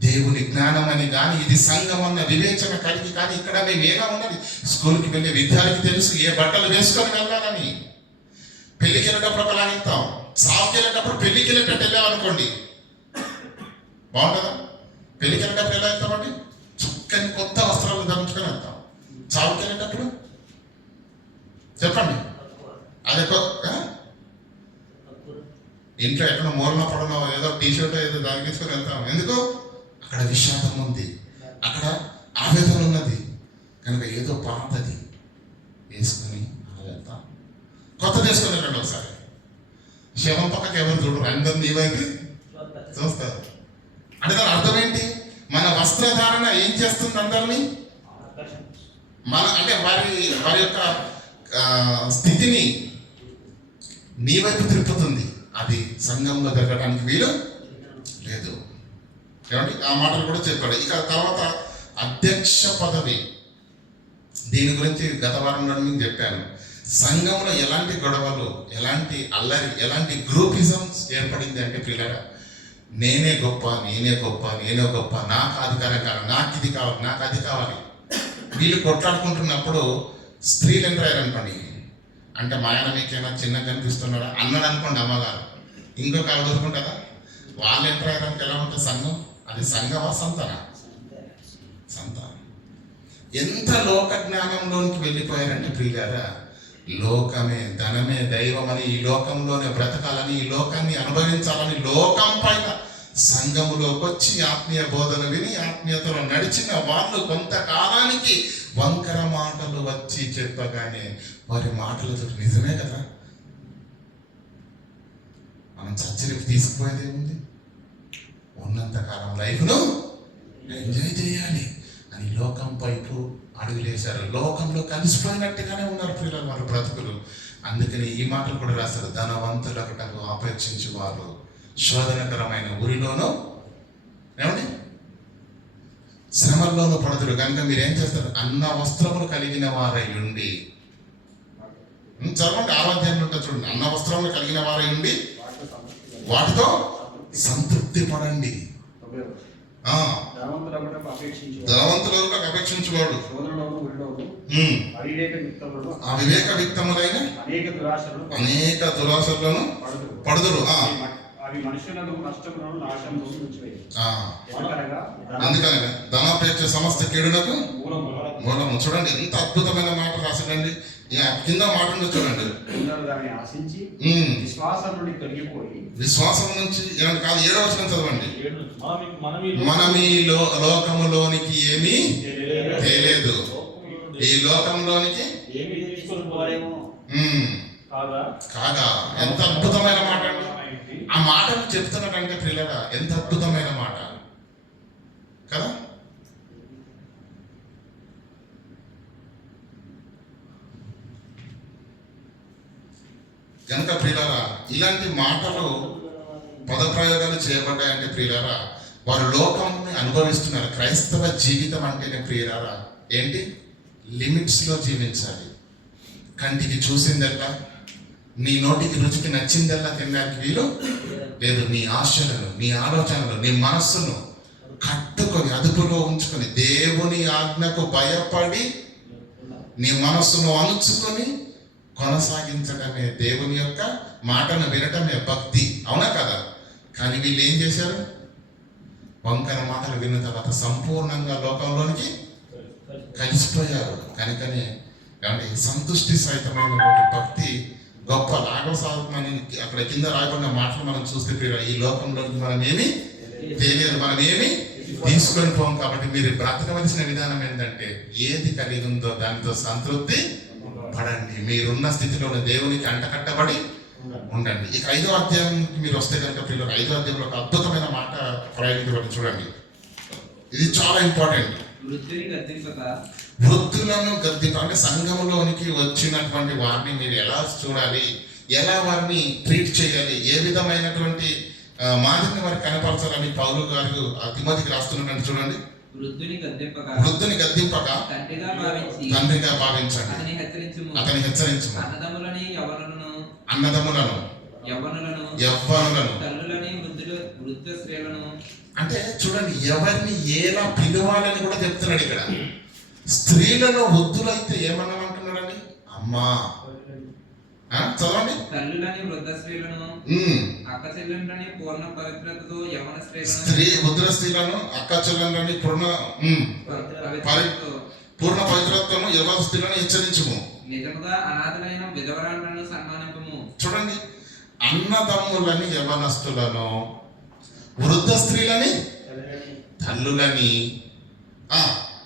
దేవుని జ్ఞానం అని కానీ ఇది సంఘం అన్న వివేచన కలిగి కానీ ఇక్కడ మేము ఎలా ఉన్నది. స్కూల్కి వెళ్ళే విద్యార్థికి తెలుసు ఏ బట్టలు వేసుకొని వెళ్ళాలని. పెళ్లికి వెళ్ళేటప్పుడు ఒకలా వెళ్తాం, సాగుకి వెళ్ళేటప్పుడు పెళ్లికి వెళ్ళేటట్టు వెళ్ళామనుకోండి బాగుంటుందా? పెళ్లికి వెళ్ళేటప్పుడు ఎలా వెళ్తామండి? చక్కని కొత్త వస్త్రాలు ధరించుకొని వెళ్తాం. సాగుకి వెళ్ళేటప్పుడు చెప్పండి, అది ఇంట్లో ఎక్కడ మూలన పడనో ఏదో టీషర్ట్ ఏదో దానికించుకొని వెళ్తాం. ఎందుకు? అక్కడ విషాదం ఉంది, అక్కడ ఆవేదన ఉన్నది కనుక ఏదో పాతది వేసుకొని వెళ్తాం. కొత్తది వేసుకొని వెళ్ళండి ఒకసారి. శవం పక్కకి ఎవరు చూడరు, అందరు నీ వైపు చూస్తారు. అంటే దాని అర్థం ఏంటి? మన వస్త్రధారణ ఏం చేస్తుంది అందరినీ? మన అంటే వారి యొక్క స్థితిని నీ వైపు తిప్పుతుంది. అది సంఘంలో జరగడానికి వీలు లేదు. ఏమండి? ఆ మాటలు కూడా చెప్పాడు. ఇక తర్వాత అధ్యక్ష పదవి, దీని గురించి గత వారం నాడు మీకు చెప్పాను. సంఘంలో ఎలాంటి గొడవలు, ఎలాంటి అల్లరి, ఎలాంటి గ్రూపిజమ్స్ ఏర్పడింది అంటే పిల్లరా, నేనే గొప్ప, నాకు అధికారం కావాలి, నాకు ఇది కావాలి, నాకు అది కావాలి. వీళ్ళు కొట్లాడుకుంటున్నప్పుడు స్త్రీలు ఎంటర్ అయ్యారనుకోండి, అంటే మా ఆయన మీకేమైనా చిన్నగా కనిపిస్తున్నాడా అన్నాడు అనుకోండి అమ్మగారు, ఇంకొక ఆవిడ దొరుకుంటుందా? వాళ్ళు ఎంటర్ అయ్యారంటే ఎలా ఉంటుంది సంఘం? అది సంఘమా సంతాన? సంతానం. ఎంత లోక జ్ఞానంలోనికి వెళ్ళిపోయారంటే ప్రియులారా, లోకమే ధనమే దైవం అని, ఈ లోకంలోనే బ్రతకాలని, ఈ లోకాన్ని అనుభవించాలని లోకం పైన సంఘములోకి వచ్చి ఆత్మీయ బోధన విని ఆత్మీయతలో నడిచిన వాళ్ళు కొంతకాలానికి వంకర మాటలు వచ్చి చెప్పగానే వారి మాటలతో నిజమే కదా, మనం చర్చలకు తీసుకుపోయేది ఏముంది? ఉన్నంతకాలం లైఫ్ను ఎంజాయ్ చేయాలి అని లోకం వైపు అడుగులేశారు. లోకంలో కలిసిపోయినట్టుగానే ఉన్నారు పిల్లలు వారి బ్రతుకులు. అందుకని ఈ మాటలు కూడా రాస్తారు, ధనవంతులకు అపేక్షించి వారు శోధనకరమైన ఊరిలోనూ ఏమండి శ్రమల్లోనూ పడుతురు. కనుక మీరేం చేస్తారు? అన్న వస్త్రములు కలిగిన వారై ఉండి, చదవండి ఆరోగ్యాన్ని ఉంటుంది చూడండి, అన్న వస్త్రములు కలిగిన వారై ఉండి వాటితో సంతృప్తి పడండి. ధనవంతులకు అపేక్షించుకోడు, అవివేక విత్తములైన అనేక దురాశలను పడుదురు. అందుకని ధనాపేక్ష సమస్త కీడునకు మూలము. చూడండి ఎంత అద్భుతమైన మాట రాసాడండి. కింద మాట ఉంది చూడండి, విశ్వాసం నుంచి కాదు 7వ వచనం చదవండి. మనం ఈ లోకములోనికి ఏమీ తెలియదు, ఈ లోకంలోనికి కాగా. ఎంత అద్భుతమైన మాట అండి. ఆ మాటను చెప్తున్నాడంటే పిల్లగా ఎంత అద్భుతమైన మాట కదా. కనుక ప్రియులారా, ఇలాంటి మాటలు పదప్రయోగాలు చేయబడ్డాయంటే ప్రియులారా, వారు లోకంని అనుభవిస్తున్నారు. క్రైస్తవ జీవితం అంటేనే ప్రియులారా ఏంటి? లిమిట్స్లో జీవించాలి. కంటికి చూసిందల్లా, నీ నోటికి రుచికి నచ్చిందల్లా తినడానికి వీలు లేదు. నీ ఆశలను, నీ ఆలోచనలు, నీ మనస్సును కట్టుకొని అదుపులో ఉంచుకొని దేవుని ఆజ్ఞకు భయపడి నీ మనస్సును అణుచుకొని కొనసాగించడమే దేవుని యొక్క మాటను వినటమే భక్తి, అవునా కదా? కానీ వీళ్ళు ఏం చేశారు? వంకర మాటలు విన్న తర్వాత సంపూర్ణంగా లోకంలోనికి కలిసిపోయారు. కనుకనే ఏమంటే సంతుష్టి సహితమైనటువంటి భక్తి గొప్ప లాభసాధకమని అక్కడ కింద రాయబడిన మాటలు మనం చూస్తే ఈ లోకంలోకి మనం ఏమి తెలియదు, మనం ఏమి తీసుకొని పోం. కాబట్టి మీరు బ్రతకవలసిన విధానం ఏంటంటే ఏది కలిగి ఉందో దానితో సంతృప్తి పడండి. మీరున్న స్థితిలో దేవునికి అంటకట్టబడి ఉండండి. ఇక 5వ అధ్యాయానికి మీరు వస్తే కనుక పిల్లలు 5వ అధ్యాయంలో ఒక అద్భుతమైన మాట ప్రయోగించబడి చూడండి. ఇది చాలా ఇంపార్టెంట్. వృద్ధులను గద్దింప అంటే సంఘములోనికి వచ్చినటువంటి వారిని మీరు ఎలా చూడాలి, ఎలా వారిని ట్రీట్ చేయాలి, ఏ విధమైనటువంటి మాదిరిని వారికి కనపరచాలని పౌలు గారు తిమోతికి రాస్తున్నట్టు చూడండి. వృద్ధుని గద్దింపక తండ్రిగా భావించండి, అతని హెచ్చరించుము. అన్నదమ్ములను యవ్వనులను అంటే చూడండి, ఎవరిని ఎలా పిలవాలని కూడా చెప్తున్నాడు ఇక్కడ. స్త్రీలలో వృద్ధులైతే ఏమన్నామంటున్నాడండి? అమ్మా చదవండి. తల్లులని వృద్ధ స్త్రీలను అక్క చెల్లెళ్ళని పూర్ణ పవిత్రతతో యవన వృద్ధుల స్త్రీలను అక్క చెల్లెళ్ళని పూర్ణ పవిత్రతను యవన స్త్రీలను హెచ్చరించుము. నిజముగా అనాథలైన విధవరాలను సన్మానింపుము. చూడండి, అన్నదమ్ములని యవనస్తులను, వృద్ధ స్త్రీలని తల్లులని,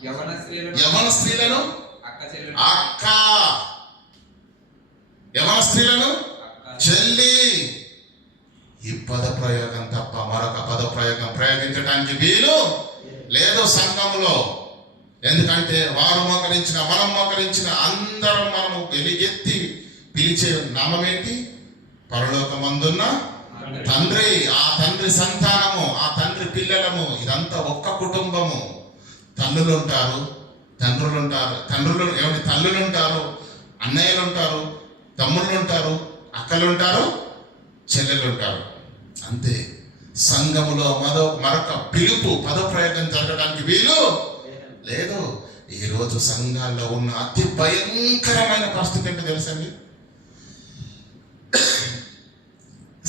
యవన స్త్రీలను అక్క, యవన స్త్రీలను చెల్లి. ఈ పద ప్రయోగం తప్ప మరొక పద ప్రయోగం ప్రయోగించడానికి వీలు లేదు సంఘంలో. ఎందుకంటే వారు మోకరించిన మనం మోకరించిన అందరం మనము వెలిగెత్తి పిలిచే నామం ఏంటి? పరలోకమందున్న తండ్రి. ఆ తండ్రి సంతానము, ఆ తండ్రి పిల్లలము, ఇదంతా ఒక్క కుటుంబము. తల్లులు ఉంటారు, తండ్రులు ఉంటారు, తల్లులు ఉంటారు, అన్నయ్యలు ఉంటారు, తమ్ముళ్ళు ఉంటారు, అక్కలు ఉంటారు, చెల్లెలు ఉంటారు. అంతే. సంఘములో మరొక పిలుపు పదప్రయోగం జరగడానికి వీలు లేదు. ఈరోజు సంఘాల్లో ఉన్న అతి భయంకరమైన పరిస్థితి ఏంటో తెలుసండి?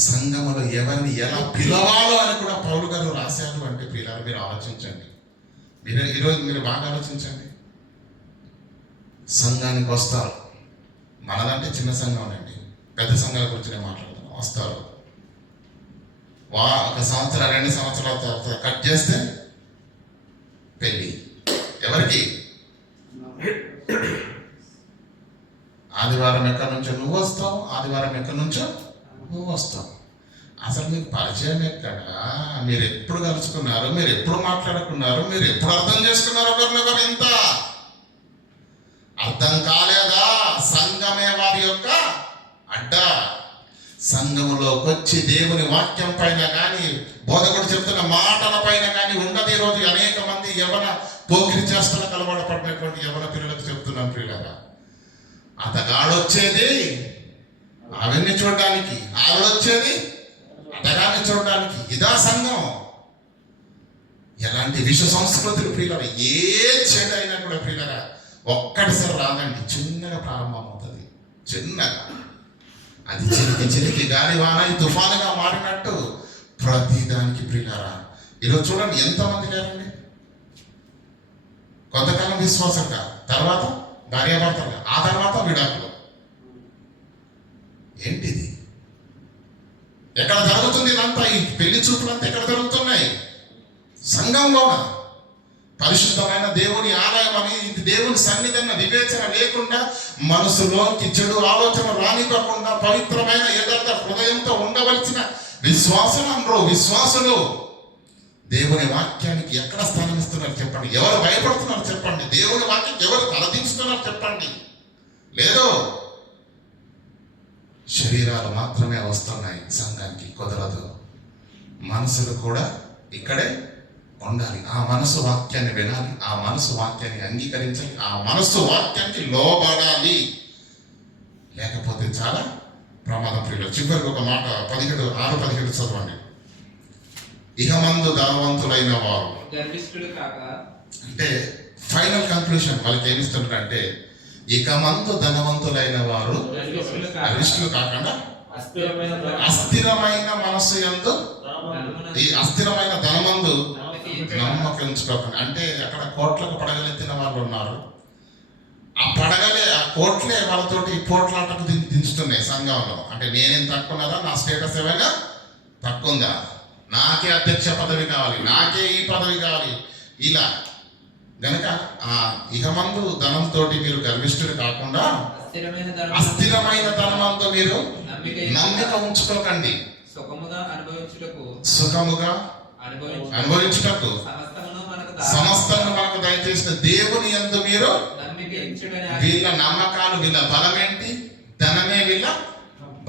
సంఘములో ఎవరిని ఎలా పిలవాలో అని కూడా పౌలు గారు రాశారు. అంటే పిల్లలు మీరు ఆలోచించండి. ఈరోజు మీరు బాగా ఆలోచించండి. సంఘానికి వస్తారు, మనదంటే చిన్న సంఘం అండి, పెద్ద సంఘాల గురించి నేను మాట్లాడుతున్నాను. వస్తారు, 1 సంవత్సరం 2 సంవత్సరాల తర్వాత కట్ చేస్తే పెళ్ళి. ఎవరికి? ఆదివారం ఎక్కడి నుంచో నువ్వు వస్తావు, ఆదివారం ఎక్కడి నుంచో నువ్వు వస్తావు. అసలు మీకు పరిచయం ఎక్కడా? మీరు ఎప్పుడు కలుసుకున్నారు? మీరు ఎప్పుడు మాట్లాడుకున్నారు? మీరు ఎప్పుడు అర్థం చేసుకున్నారు ఒకరినొకరు? ఇంత అర్థం కాలేదా? సంఘమే వారి యొక్క అడ్డ. సంఘములోకి వచ్చి దేవుని వాక్యం పైన కానీ, బోధకుడు చెప్తున్న మాటల పైన కానీ ఉండదు. ఈరోజు అనేక మంది యవన పోకిరి చేష్టలకు అలవాటు పడినటువంటి యవన పిల్లలకు చెప్తున్నాం, పిల్లగా అతగాడొచ్చేది ఆవిడ్ని చూడడానికి, ఆవిడొచ్చేది అతగాన్ని చూడడానికి. ఇదా సంఘం? ఎలాంటి విశ్వ సంస్కృతులు ప్రియులరా, ఏ చెడైనా కూడా ప్రియులరా ఒక్కటిసారి రాదండి, చిన్నగా ప్రారంభమవుతుంది. చిన్నగా అది చిరికి గాలి వాన తుఫానుగా మారినట్టు ప్రతి దానికి ప్రియులరా. ఈరోజు చూడండి ఎంతమంది లేరండి. కొంతకాలం విశ్వాసంగా, తర్వాత భార్యాభర్తలుగా, ఆ తర్వాత విడాకులు. ఏంటిది? ఎక్కడ జరుగుతుంది ఇదంతా? ఈ పెళ్లి చూపులంతా ఎక్కడ జరుగుతున్నాయి? సంఘంలోన. పరిశుద్ధమైన దేవుని ఆలయం అని, ఇది దేవుని సన్నిధి వివేచన లేకుండా, మనసులోకి చెడు ఆలోచన రానివ్వకుండా, పవిత్రమైన యథార్థ హృదయంతో ఉండవలసిన విశ్వాసులు దేవుని వాక్యానికి ఎక్కడ స్థానం ఇస్తున్నారు చెప్పండి? ఎవరు భయపడుతున్నారు చెప్పండి? దేవుని వాక్యం ఎవరు తలదించుతున్నారు చెప్పండి? లేదు. శరీరాలు మాత్రమే వస్తున్నాయి, సంఘానికి కుదరదు. మనసులు కూడా ఇక్కడే ఉండాలి. ఆ మనసు వాక్యాన్ని వినాలి, ఆ మనసు వాక్యాన్ని అంగీకరించాలి, ఆ మనసు వాక్యానికి లోబడాలి. లేకపోతే చాలా ప్రమాదం ప్రియులు. చివరికి ఒక మాట 6:17 చదవండి. ఇహమందు ధనవంతులైన వారు గర్విష్ఠులు కాక, అంటే ఫైనల్ కంక్లూషన్ వాళ్ళకి ఏమిస్తున్నారంటే, ఇక మందు ధనవంతులైన వారు గర్విష్ఠులు కాక గర్విష్ఠులు కాకుండా అస్థిరమైన అస్థిరమైన మనస్సు యందు ఈ అస్థిరమైన ధనమందు నమ్మకం ఉంచుకోకండి. అంటే అక్కడ కోట్లకు పడగలెత్తిన వాళ్ళు ఉన్నారు. ఆ కోట్లే వాళ్ళతోటి పోట్లాటకు దించుతున్నాయి సంఘంలో. అంటే నేనేం తక్కువ ఉన్నదా, నా స్టేటస్ ఏమైనా తక్కువ ఉందా, నాకే అధ్యక్ష పదవి కావాలి, నాకే ఈ పదవి కావాలి, ఇలా గనక ఇహమందు ధనంతో మీరు గర్విష్ఠులు కాకుండా అస్థిరమైన ధనమంతో మీరు నమ్మిక ఉంచుకోకండి. సుఖముగా అనుభవించుటకు సమస్తము మనకు దయచేసిన దేవుని యందు మీరు వీళ్ళ నమ్మకాలు, వీళ్ళ బలం ఏంటి? ధనమే వీళ్ళ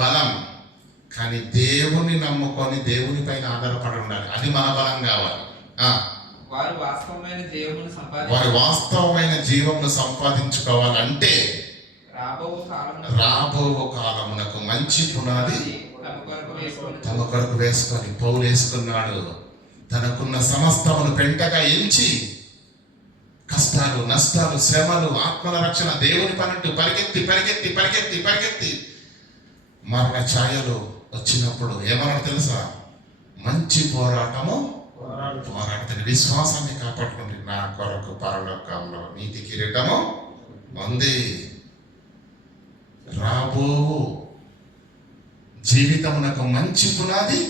బలం. కానీ దేవుని నమ్ముకొని దేవుని పైన ఆధారపడి ఉండాలి. అది మన బలం కావాలి. వారు వాస్తవమైన జీవమును సంపాదించుకోవాలంటే రాబో కాలమునకు మంచి పునాది తమ కొరకు వేసుకొని పౌలు వేసుకున్నాడు. తనకున్న సమస్తమును పెంటగా ఎంచి కష్టాలు, నష్టాలు, శ్రమలు, ఆత్మల రక్షణ, దేవుని పనంటూ పరిగెత్తి పరిగెత్తి పరిగెత్తి పరిగెత్తి మరణ ఛాయలు వచ్చినప్పుడు ఏమన్నా తెలుసా? మంచి పోరాటము పోరాడుతున్న విశ్వాసాన్ని కాపాడుకుంటే నా కొరకు పరలోకంలో నీతి కిరీటము ఉంది. రాబో జీవితమునకు మంచి పునాది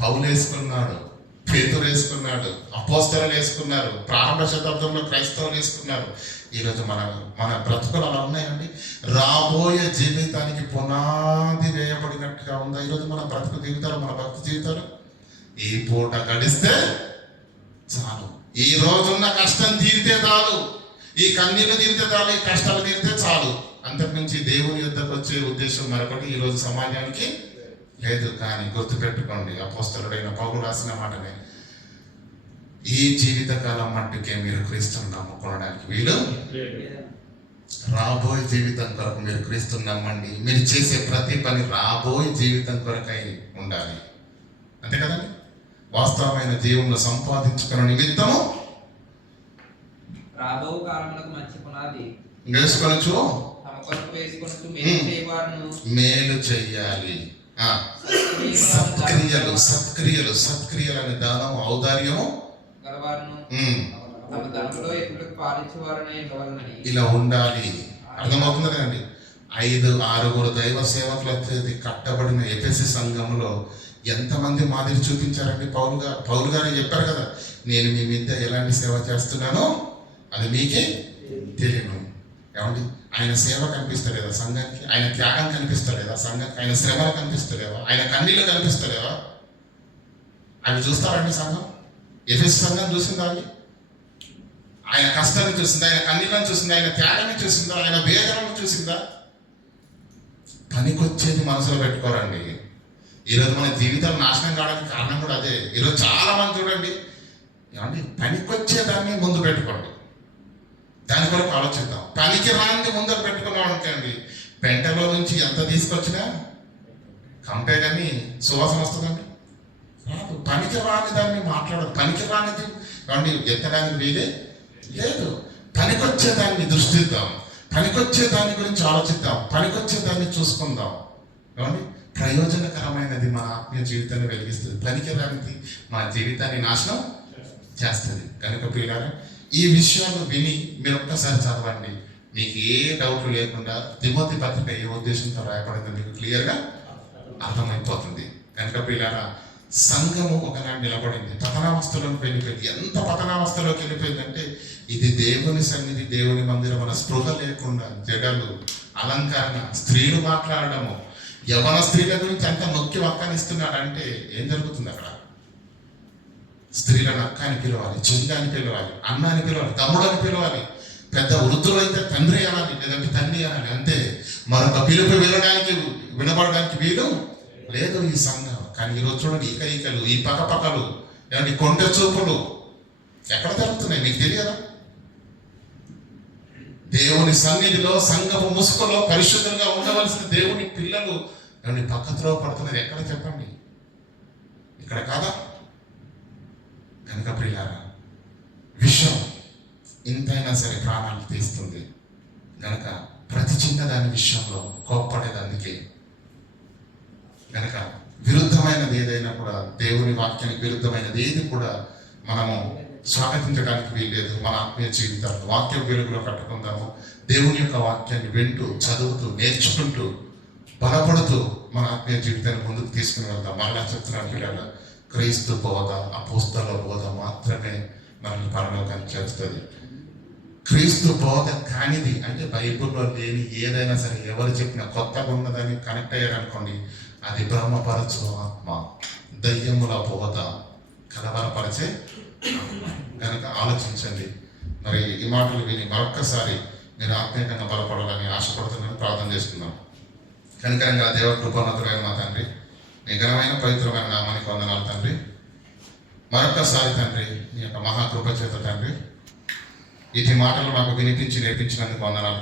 పౌలు వేసుకున్నాడు, పేతురు వేసుకున్నాడు, అపోస్తలులు వేసుకున్నారు, ప్రారంభ శతాబ్దంలో క్రైస్తవులు వేసుకున్నారు. ఈరోజు మన బ్రతుకులు అలా ఉన్నాయండి. రాబోయే జీవితానికి పునాది వేయబడినట్టుగా ఉందా ఈరోజు మన బ్రతుకు జీవితాలు, మన భక్తి జీవితాలు? ఈ పూట గడిస్తే చాలు, ఈ రోజున్న కష్టం తీరితే చాలు, ఈ కన్నీళ్లు తీరితే చాలు, ఈ కష్టాలు తీరితే చాలు. అంతకుమించి దేవుని యుద్ధకు వచ్చే ఉద్దేశం మరొకటి ఈరోజు సమాజానికి లేదు. కానీ గుర్తుపెట్టుకోండి, అపోస్తలుడైన పౌలు రాసిన మాటనే, ఈ జీవిత కాలం మట్టుకే మీరు క్రీస్తుని నమ్ముకోవడానికి వీలు. రాబోయే జీవితం కొరకు మీరు క్రీస్తుని నమ్మండి. మీరు చేసే ప్రతి పని రాబోయే జీవితం కొరకై ఉండాలి. అంతే కదండి. వాస్తవమైన జీవంలో సంపాదించుకున్న నిమిత్తము రాబో కాలమునకు మంచి పునాది వేసుకొనొచ్చు, మేలు చెయ్యాలి. సత్క్రియలు సత్క్రియలు సత్క్రియలు అనే దానం, ఔదార్యము ఇలా ఉండాలి. అర్థమవుతుంది కదండి. 5-6 దైవ సేవకులు కట్టబడిన ఎఫెసీ సంఘంలో ఎంతమంది మాదిరి చూపించారండి? పౌలు గారు చెప్పారు కదా, నేను మీ మీద ఎలాంటి సేవ చేస్తున్నానో అది మీకే తెలియను. ఏమండి, ఆయన సేవ కనిపిస్తలేదా సంఘానికి? ఆయన త్యాగం కనిపిస్తలేదా సంఘానికి? ఆయన శ్రమలు కనిపిస్తలేవా? ఆయన కన్నీళ్ళు కనిపిస్తలేవా? అవి చూస్తారండి సంఘం? ఎఫెసీ సంఘం చూసిందా అండి? ఆయన కష్టాన్ని చూసిందా? ఆయన కన్నీళ్ళని చూసిందా? ఆయన త్యాగాన్ని చూసిందా? ఆయన వేదనను చూసిందా? పనికొచ్చేది మనసులో పెట్టుకోరండి. ఈరోజు మన జీవితాలు నాశనం కావడానికి కారణం కూడా అదే. ఈరోజు చాలా మంది చూడండి, ఏమండి, పనికొచ్చేదాన్ని ముందు పెట్టుకోండి, దాని కొరకు ఆలోచిద్దాం. పనికి రాని ముందర పెట్టుకున్నాం అనుకోండి, పెంటలో నుంచి ఎంత తీసుకొచ్చినా కంపే కానీ సువాసన వస్తుందండి, రాదు. పనికి రాని దాన్ని మాట్లాడదు. పనికి రానిది ఏమండి ఎత్తడానికి వీలే లేదు. పనికొచ్చేదాన్ని దృష్టిద్దాం, పనికొచ్చే దాని గురించి ఆలోచిద్దాం, పనికొచ్చే దాన్ని చూసుకుందాం. ఏమండి, ప్రయోజనకరమైనది మన ఆత్మీయ జీవితాన్ని వెలిగిస్తుంది, పనికి రానిది మన జీవితాన్ని నాశనం చేస్తుంది. కనుక ప్రియులారా, ఈ విషయాలు విని మీరు ఒక్కసారి చదవండి. మీకు ఏ డౌట్ లేకుండా తిమోతి పత్రిక ఏ ఉద్దేశంతో రాయబడిందో మీకు క్లియర్గా అర్థమైపోతుంది. కనుక ప్రియులారా, సంఘము ఒకనాడు నిలబడింది, పతనావస్థలోకి వెళ్ళిపోయింది. ఎంత పతనావస్థలోకి వెళ్ళిపోయిందంటే, ఇది దేవుని సన్నిధి, దేవుని మందిరం మన స్పృహ లేకుండా జగలు, అలంకరణ, స్త్రీలు మాట్లాడడము, యవన స్త్రీల గురించి అంత నొక్కి వక్కనిస్తున్నాడంటే ఏం జరుగుతుంది అక్కడ? స్త్రీలను అక్క అని పిలవాలి, చెల్లి అని పిలవాలి, అన్న అని పిలవాలి, తమ్ముడు అని పిలవాలి, పెద్ద వృద్ధులు అయితే తండ్రి అనాలి, లేదంటే తండ్రి అనాలి. అంతే, మరొక పిలుపు వినబడడానికి వీలు లేదు ఈ సంఘం. కానీ ఈరోజు చూడండి, ఈకలు, ఈ పక్కపక్కలు, ఏమంటే కొండ చూపులు ఎక్కడ జరుగుతున్నాయి మీకు తెలియదా? దేవుని సన్నిధిలో, సంఘపు ముసుగులో పరిశుద్ధంగా ఉండవలసిన దేవుని పిల్లలు ఏమంటే పక్కత్రో పడుతున్నది ఎక్కడ చెప్పండి? ఇక్కడ కాదా? కనుక ప్రియులారా, విషయం ఇంతైనా సరే ప్రాణాలు తీస్తుంది. గనక ప్రతి చిన్న దాని విషయంలో కోప్పడేది అందుకే. గనక విరుద్ధమైనది ఏదైనా కూడా, దేవుని వాక్యానికి విరుద్ధమైనది ఏది కూడా మనము స్వాగతించడానికి వీల్లేదు. మన ఆత్మీయ జీవితాలను వాక్య వెలుగులో కట్టుకుందాము. దేవుని యొక్క వాక్యాన్ని వింటూ, చదువుతూ, నేర్చుకుంటూ, బలపడుతూ మన ఆత్మీయ జీవితాన్ని ముందుకు తీసుకుని వెళ్దాం. మరలా చెప్తున్నాను పిల్లల, క్రీస్తు బోధ, అపోస్తల బోధ మాత్రమే మనల్ని పరలోకానికి చేస్తుంది. క్రీస్తు బోధ కానిది అంటే బైబిల్లో లేని ఏదైనా సరే, ఎవరు చెప్పినా కొత్తగా ఉన్నదని కనెక్ట్ అయ్యారనుకోండి, అది బ్రహ్మపరచు ఆత్మ, దయ్యముల బోధ, కలవరపరిచే ఆత్మ. కనుక ఆలోచించండి. మరి ఈ మాటలు విని మరొక్కసారి మీరు ఆత్మీయంగా బలపడాలని ఆశపడుతున్నాను. ప్రార్థన చేస్తున్నాం. కనికరంగా దేవ కృపానతుడైన మా తండ్రి, నీ ఘనమైన పవిత్రమైన నామానికి వందనాలు తండ్రి. మరొక్కసారి తండ్రి, నీ యొక్క మహాకృప చేత తండ్రి, ఇటు మాటలు మాకు వినిపించి నేర్పించినందుకు వందనాలు.